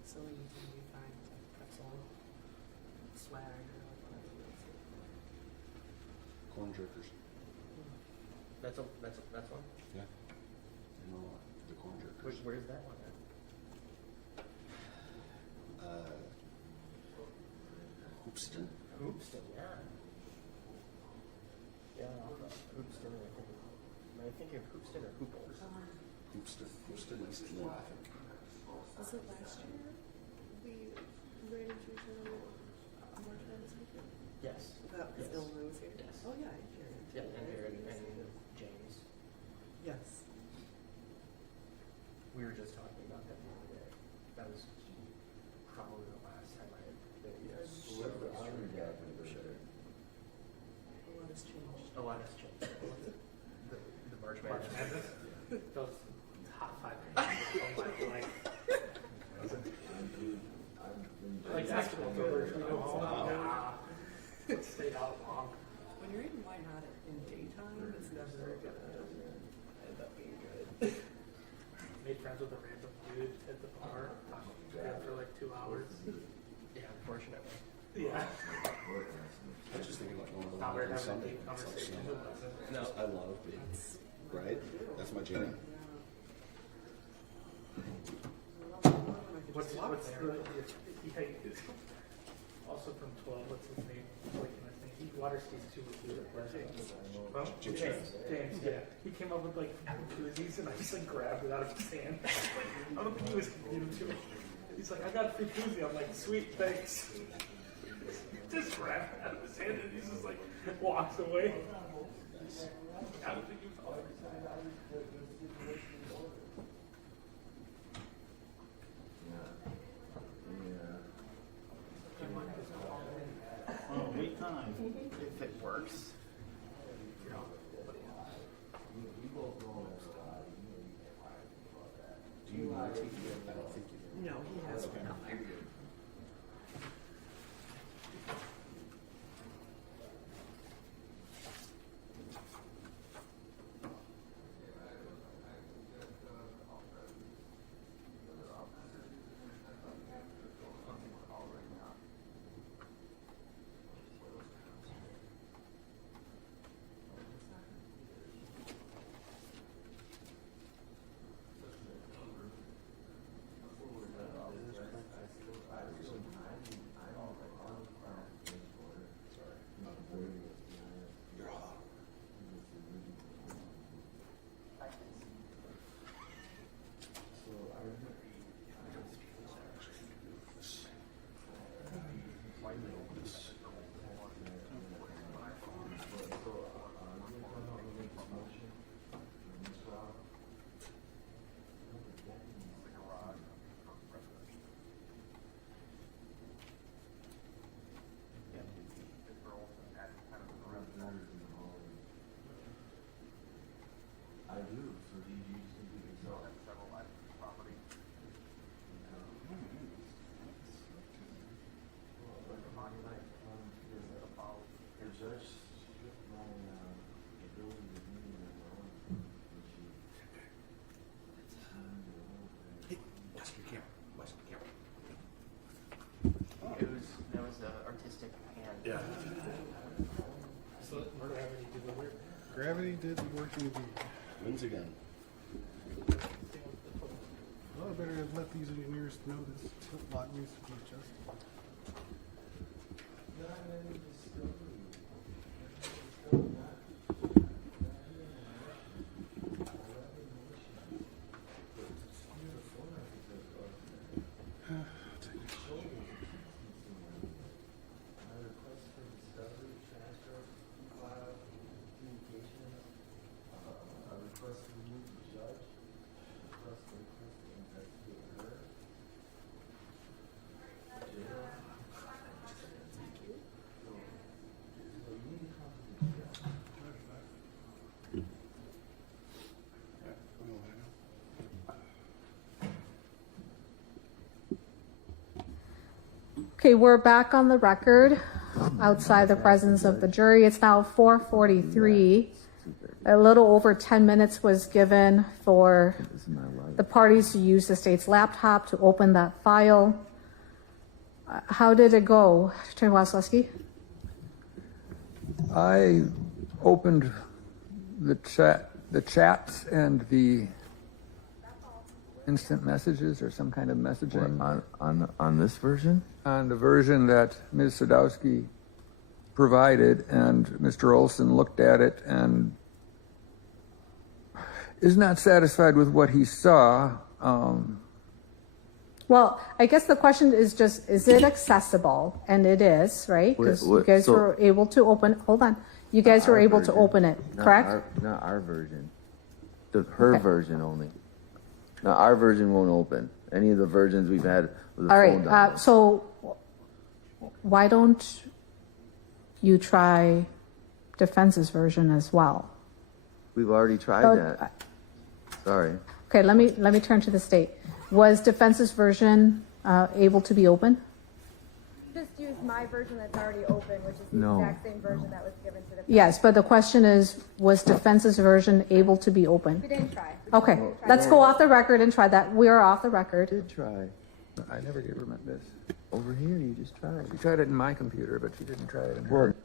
so anything you find like pretzel swag or like whatever it is. Corn jerkers. That's one? Yeah. I know the corn jerkers. Where's that one at? Hoopston. Hoopston, yeah. Yeah, Hoopston, am I thinking of Hoopston or Hooples? Hoopston. Hoopston is the one, I think. Was it last year we ran into each other at March Madness weekend? Yes. That was Yes. Illinois was here. Yes. Oh yeah, I hear it. Yeah, and Aaron and James. Yes. We were just talking about that the other day. That was probably the last time I had been here. A lot has changed. A lot has changed. The March Madness. Those top 5 of my life. Like basketball goers, we go home. Stayed out long. When you're eating wine not in daytime, it's never gonna end up being good. Made friends with a random dude at the bar. Talked to him for like 2 hours. Yeah, unfortunately. Yeah. I was just thinking about going to the Thought we were on having a Sunday. deep It's like conversation. snow. No. I love being, right? That's my jam. What's the, also from 12, what's his name? Like, he water skis too with you. James, yeah. He came up with like koozies and I just like grabbed it out of his hand. I don't think he was confused too. He's like, I got a free koozie. I'm like, sweet, thanks. Just grabbed it out of his hand and he just like walks away. I don't think he was all Wait time. If it works. Do you want to take it? I don't think you do. No, he has Okay. nothing. I do. So do you just think you can sell at several items of property? The judge stripped my ability to be in my own. Hey, watch your camera. Watch the camera. That was an artistic hand. Yeah. So gravity did the work. Gravity did the work indeed. Wins again. Well, I better let these engineers know this tilt lot needs to be adjusted. Okay, we're back on the record. outside the presence of the jury. It's now 4:43. A little over 10 minutes was given for the parties to use the state's laptop to open that file. How did it go, Attorney Wasilewski? I opened the chats and the instant messages or some kind of messaging On this version? on the version that Ms. Sadowski provided, and Mr. Olson looked at it and is not satisfied with what he saw. Well, I guess the question is just, is it accessible? And it is, right? Because you guys were able to open, hold on. You guys were able to open it, correct? Not our version. Her version only. Now, our version won't open. Any of the versions we've had with the All phone right, download. so why don't you try defense's version as well? We've already tried So, that. Sorry. Okay, let me turn to the state. Was defense's version able to be open? Just use my version that's already open, which is the No. exact same version that was given to the. Yes, but the question is, was defense's version able to be open? We didn't try. Okay, let's go off the record and try that. We are off the record. Did try. I never gave her this. Over here, you just tried. She tried it in my computer, but she didn't try it in Well, her.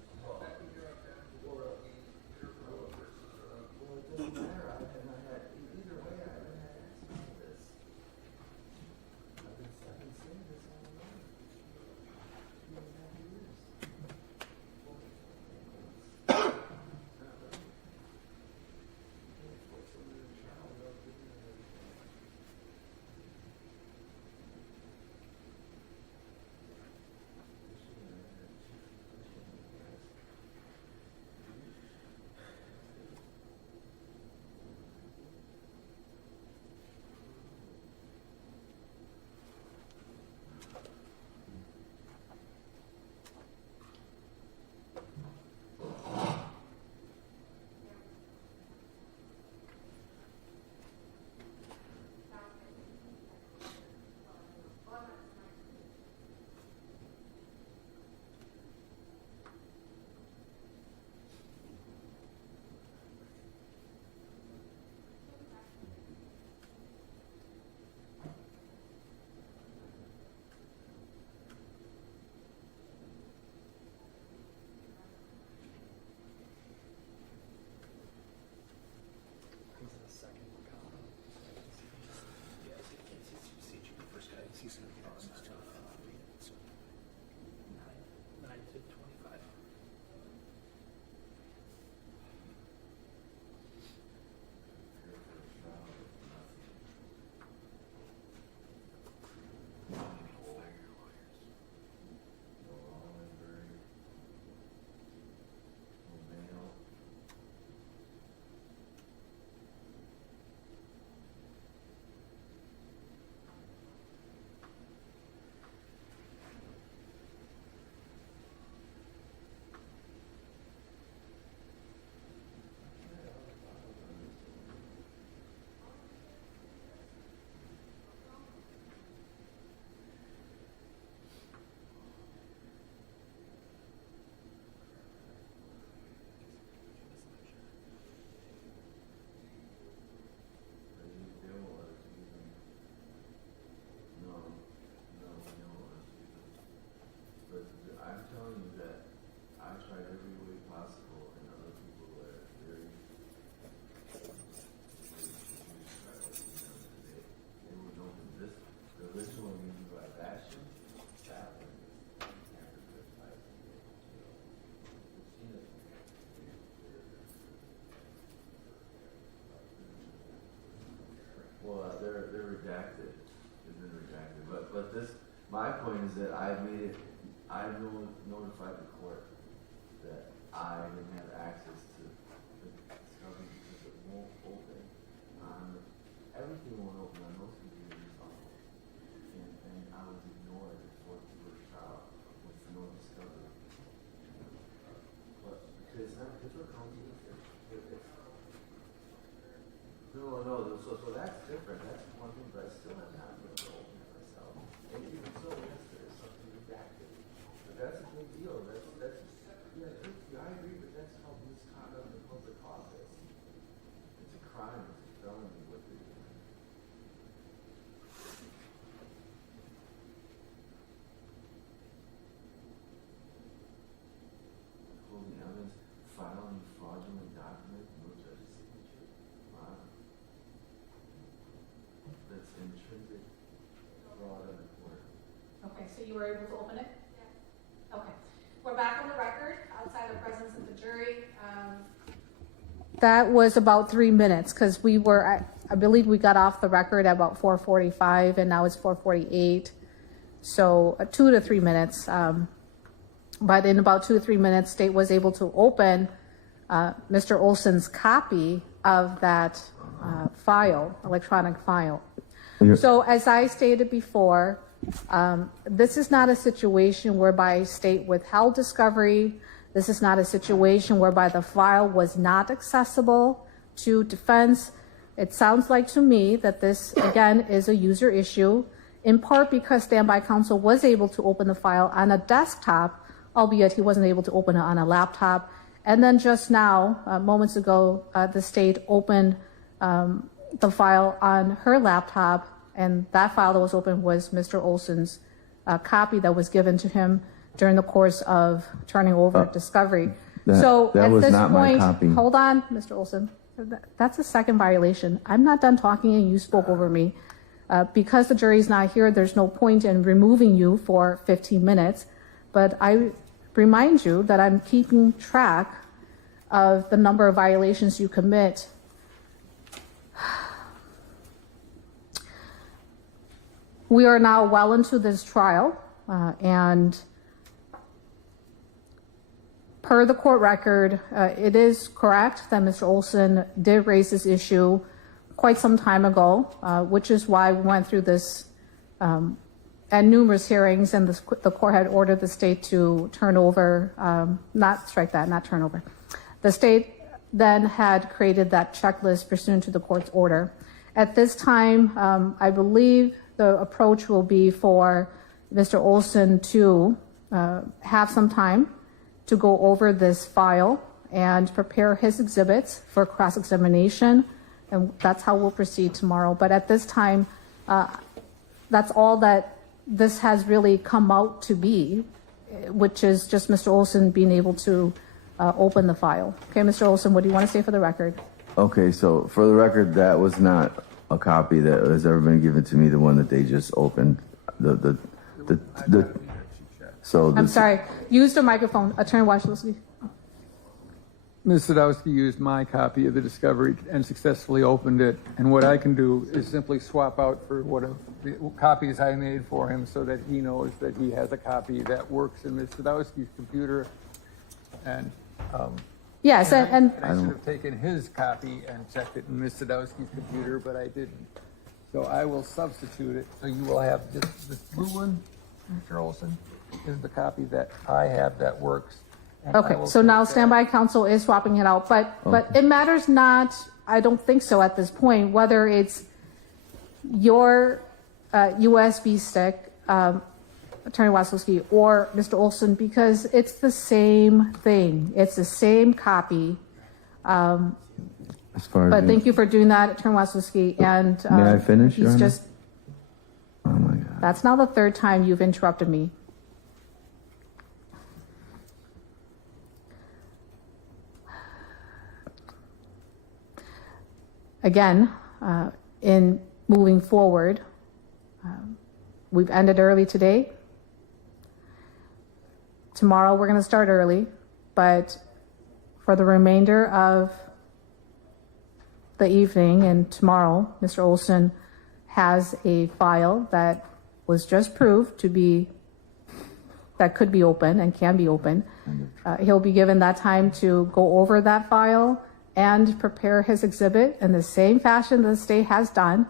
They're redacted. They've been redacted. But this, my point is that I've notified the court that I didn't have access to the discovery because it won't open on, everything won't open on those computers almost. And I was ignored for the first trial with no discovery. But because it's not Pittsburgh County, no, so that's different. That's one thing, but I still have not been able to open it myself. And even so, yes, there is something redacted. But that's a big deal. That's Okay, so you were able to open it? Okay. We're back on the record outside the presence of the jury. That was about 3 minutes because we were, I believe we got off the record at about 4:45 and now it's 4:48. So 2 to 3 minutes. But in about 2 to 3 minutes, state was able to open Mr. Olson's copy of that file, electronic file. So as I stated before, this is not a situation whereby state withheld discovery. This is not a situation whereby the file was not accessible to defense. It sounds like to me that this, again, is a user issue, in part because standby counsel was able to open the file on a desktop, albeit he wasn't able to open it on a laptop. And then just now, moments ago, the state opened the file on her laptop, and that file that was opened was Mr. Olson's copy that was given to him during the course of turning over discovery. So that at was this not my point, copy. hold on, Mr. Olson. That's a second violation. I'm not done talking and you spoke over me. Because the jury's not here, there's no point in removing you for 15 minutes. But I remind you that I'm keeping track of the number of violations you commit. We are now well into this trial, and per the court record, it is correct that Mr. Olson did raise this issue quite some time ago, which is why we went through this at numerous hearings, and the court had ordered the state to turn over, not strike that, not turn over. The state then had created that checklist pursuant to the court's order. At this time, I believe the approach will be for Mr. Olson to have some time to go over this file and prepare his exhibits for cross-examination, and that's how we'll proceed tomorrow. But at this time, that's all that this has really come out to be, which is just Mr. Olson being able to open the file. Okay, Mr. Olson, what do you want to say for the record? Okay, so for the record, that was not a copy that has ever been given to me, the one that they just opened. So I'm sorry, use the microphone. Attorney Washington. Ms. Sadowski used my copy of the discovery and successfully opened it. And what I can do is simply swap out for what the copies I made for him so that he knows that he has a copy that works in Ms. Sadowski's computer. And yes, and I should have taken his copy and checked it in Ms. Sadowski's computer, but I didn't. So I will substitute it. So you will have this blue one, Mr. Olson, is the copy that I have that works. okay, so now standby counsel is swapping it out, but it matters not, I don't think so at this point, whether it's your USB stick, Attorney Wasilewski, or Mr. Olson, because it's the same thing. It's the same copy. as far But as thank you for doing that, Attorney Wasilewski. And May I finish, Your he's Honor? just, oh my God. that's now the third time you've interrupted me. Again, in moving forward, we've ended early today. Tomorrow we're going to start early, but for the remainder of the evening and tomorrow, Mr. Olson has a file that was just proved to be, that could be open and can be open. He'll be given that time to go over that file and prepare his exhibit in the same fashion the state has done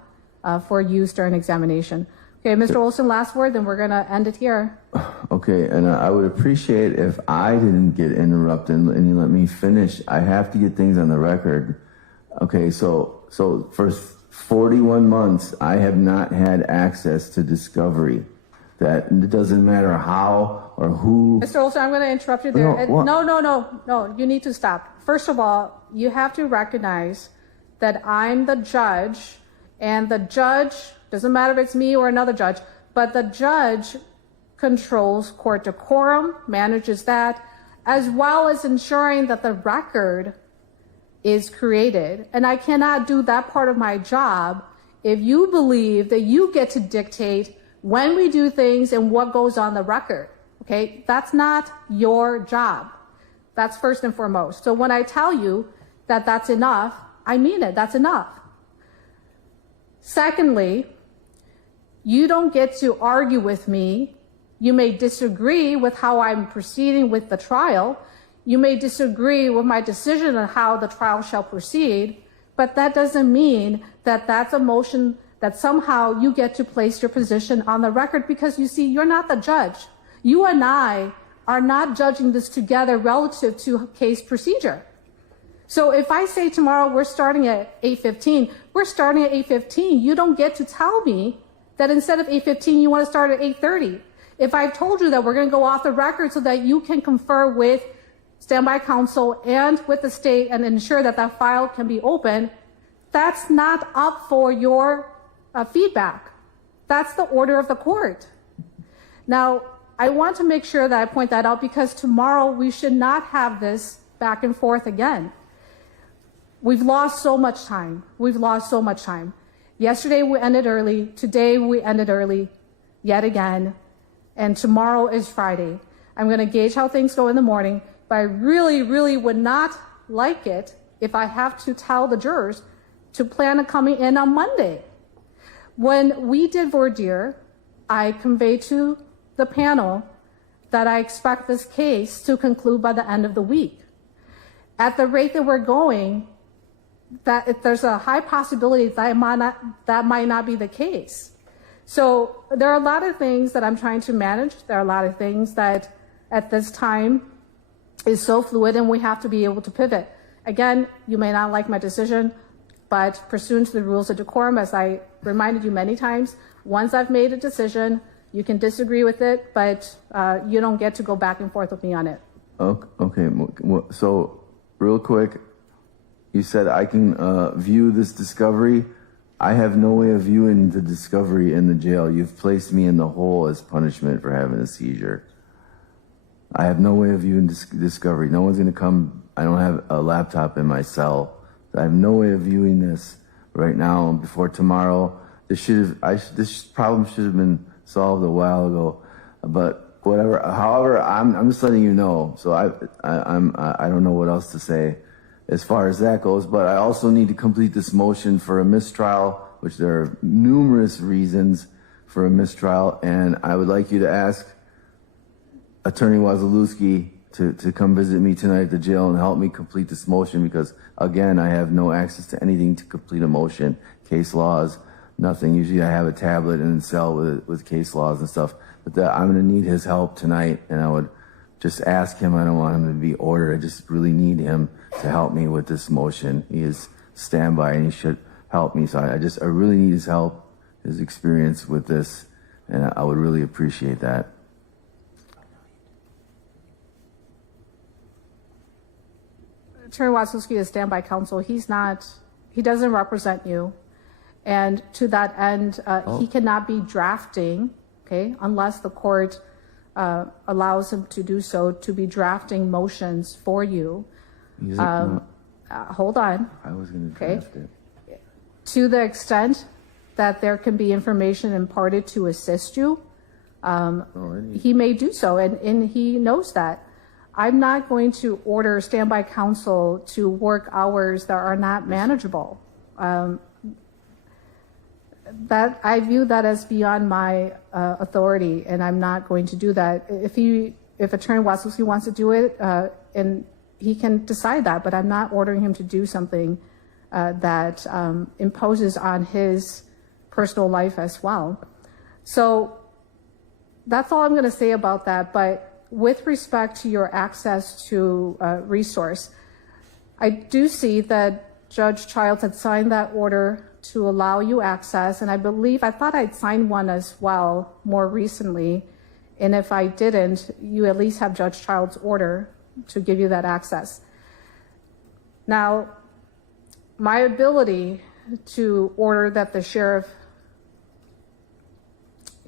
for use during examination. Okay, Mr. Olson, last word, then we're going to end it here. Okay, and I would appreciate if I didn't get interrupted and you let me finish. I have to get things on the record. Okay, so for 41 months, I have not had access to discovery. That it doesn't matter how or who. Mr. Olson, I'm going to interrupt you there. No, you need to stop. First of all, you have to recognize that I'm the judge, and the judge, doesn't matter if it's me or another judge, but the judge controls court decorum, manages that, as well as ensuring that the record is created. And I cannot do that part of my job if you believe that you get to dictate when we do things and what goes on the record, okay? That's not your job. That's first and foremost. So when I tell you that that's enough, I mean it, that's enough. Secondly, you don't get to argue with me. You may disagree with how I'm proceeding with the trial. You may disagree with my decision on how the trial shall proceed, but that doesn't mean that that's a motion that somehow you get to place your position on the record, because you see, you're not the judge. You and I are not judging this together relative to case procedure. So if I say tomorrow we're starting at 8:15, we're starting at 8:15. You don't get to tell me that instead of 8:15, you want to start at 8:30. If I've told you that we're going to go off the record so that you can confer with standby counsel and with the state and ensure that that file can be open, that's not up for your feedback. That's the order of the court. Now, I want to make sure that I point that out, because tomorrow we should not have this back and forth again. We've lost so much time. We've lost so much time. Yesterday we ended early. Today we ended early yet again. And tomorrow is Friday. I'm going to gauge how things go in the morning, but I really, really would not like it if I have to tell the jurors to plan on coming in on Monday. When we did voir dire, I conveyed to the panel that I expect this case to conclude by the end of the week. At the rate that we're going, that there's a high possibility that might not be the case. So there are a lot of things that I'm trying to manage. There are a lot of things that at this time is so fluid, and we have to be able to pivot. Again, you may not like my decision, but pursuant to the rules of decorum, as I reminded you many times, once I've made a decision, you can disagree with it, but you don't get to go back and forth with me on it. Okay, so real quick, you said I can view this discovery. I have no way of viewing the discovery in the jail. You've placed me in the hole as punishment for having a seizure. I have no way of viewing discovery. No one's going to come. I don't have a laptop in my cell. I have no way of viewing this right now before tomorrow. This problem should have been solved a while ago. But whatever. However, I'm just letting you know. So I don't know what else to say as far as that goes, but I also need to complete this motion for a mistrial, which there are numerous reasons for a mistrial, and I would like you to ask Attorney Wazalewski to come visit me tonight at the jail and help me complete this motion, because again, I have no access to anything to complete a motion, case laws, nothing. Usually I have a tablet in the cell with case laws and stuff, but I'm going to need his help tonight, and I would just ask him. I don't want him to be ordered. I just really need him to help me with this motion. He is standby and he should help me. So I really need his help, his experience with this, and I would really appreciate that. Attorney Wazalewski is standby counsel. He doesn't represent you. And to that end, he cannot be drafting, okay, unless the court allows him to do so, to be drafting motions for you. Hold on. I was going to draft it. To the extent that there can be information imparted to assist you, he may do so, and he knows that. I'm not going to order standby counsel to work hours that are not manageable. That I view that as beyond my authority, and I'm not going to do that. If Attorney Wazalewski wants to do it, and he can decide that, but I'm not ordering him to do something that imposes on his personal life as well. So that's all I'm going to say about that. But with respect to your access to resource, I do see that Judge Childs had signed that order to allow you access, and I thought I'd signed one as well more recently, and if I didn't, you at least have Judge Childs' order to give you that access. Now, my ability to order that the sheriff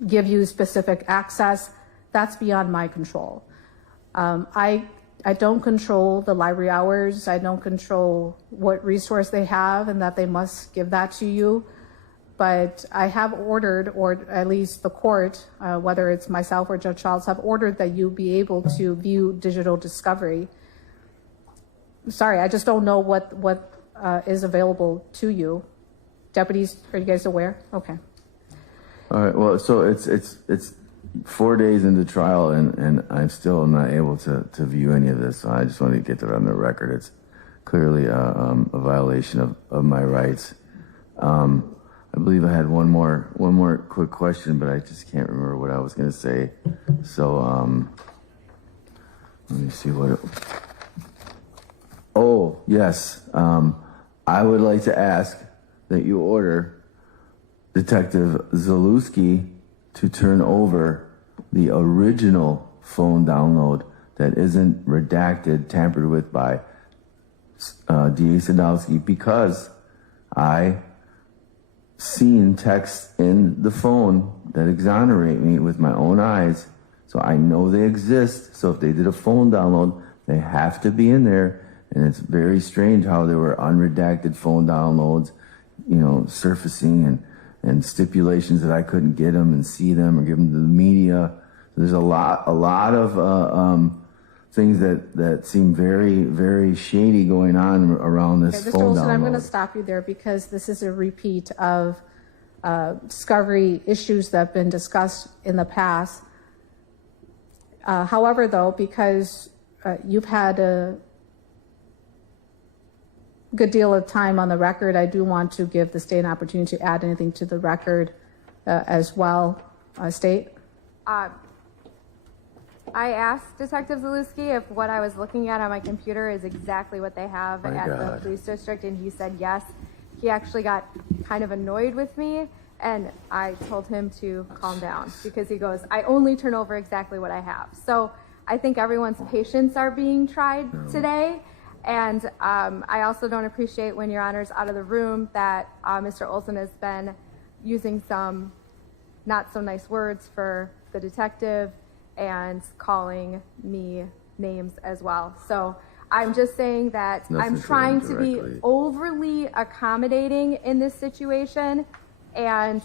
give you specific access, that's beyond my control. I don't control the library hours. I don't control what resource they have and that they must give that to you. But I have ordered, or at least the court, whether it's myself or Judge Childs, have ordered that you be able to view digital discovery. Sorry, I just don't know what is available to you. Deputies, are you guys aware? Okay. All right. Well, so it's 4 days into trial, and I'm still not able to view any of this. So I just want to get that on the record. It's clearly a violation of my rights. I believe I had one more quick question, but I just can't remember what I was going to say. So let me see what. Oh yes, I would like to ask that you order Detective Zalewski to turn over the original phone download that isn't redacted, tampered with by DA Sadowski, because I seen texts in the phone that exonerate me with my own eyes. So I know they exist. So if they did a phone download, they have to be in there. And it's very strange how there were unredacted phone downloads, you know, surfacing and stipulations that I couldn't get them and see them or give them to the media. There's a lot of things that seem very, very shady going on around this Mr. phone Olson, download. I'm going to stop you there because this is a repeat of discovery issues that have been discussed in the past. However, though, because you've had a good deal of time on the record, I do want to give the state an opportunity to add anything to the record as well. State? I asked Detective Zalewski if what I was looking at on my computer is exactly what they have at the police district, and he said yes. He actually got kind of annoyed with me, and I told him to calm down because he goes, I only turn over exactly what I have. So I think everyone's patience are being tried today. And I also don't appreciate when Your Honor's out of the room that Mr. Olson has been using some not so nice words for the detective and calling me names as well. So I'm just saying that I'm trying to be overly accommodating in this situation. And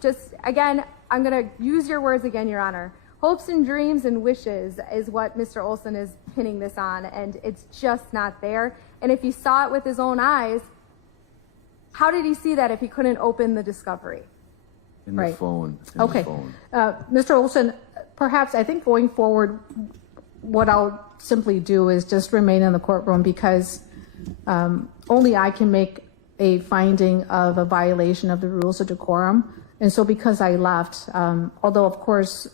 just, again, I'm going to use your words again, Your Honor. Hopes and dreams and wishes is what Mr. Olson is pinning this on, and it's just not there. And if he saw it with his own eyes, how did he see that if he couldn't open the discovery? In the phone. Okay. Mr. Olson, perhaps I think going forward, what I'll simply do is just remain in the courtroom because only I can make a finding of a violation of the rules of decorum. And so because I left, although of course,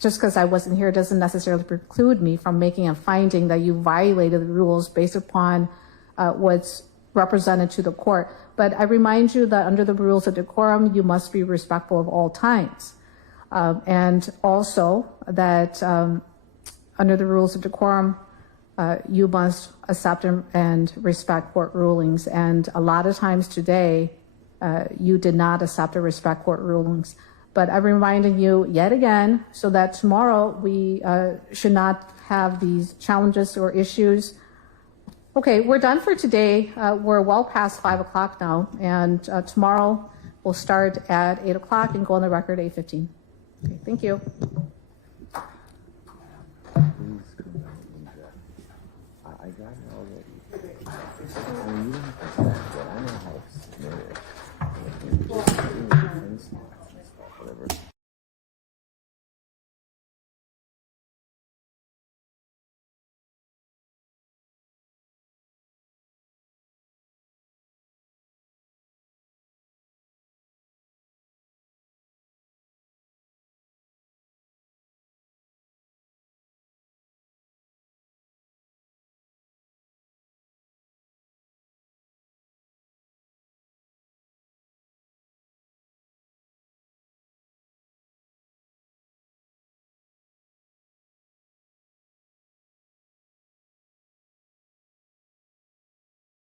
just because I wasn't here doesn't necessarily preclude me from making a finding that you violated the rules based upon what's represented to the court. But I remind you that under the rules of decorum, you must be respectful of all times. And also that under the rules of decorum, you must accept and respect court rulings. And a lot of times today, you did not accept or respect court rulings. But I'm reminding you yet again so that tomorrow we should not have these challenges or issues. Okay, we're done for today. We're well past 5 o'clock now, and tomorrow we'll start at 8 o'clock and go on the record at 8:15. Okay, thank you. I got it already. I mean, you don't have to say that. I know how to submit it. Whatever.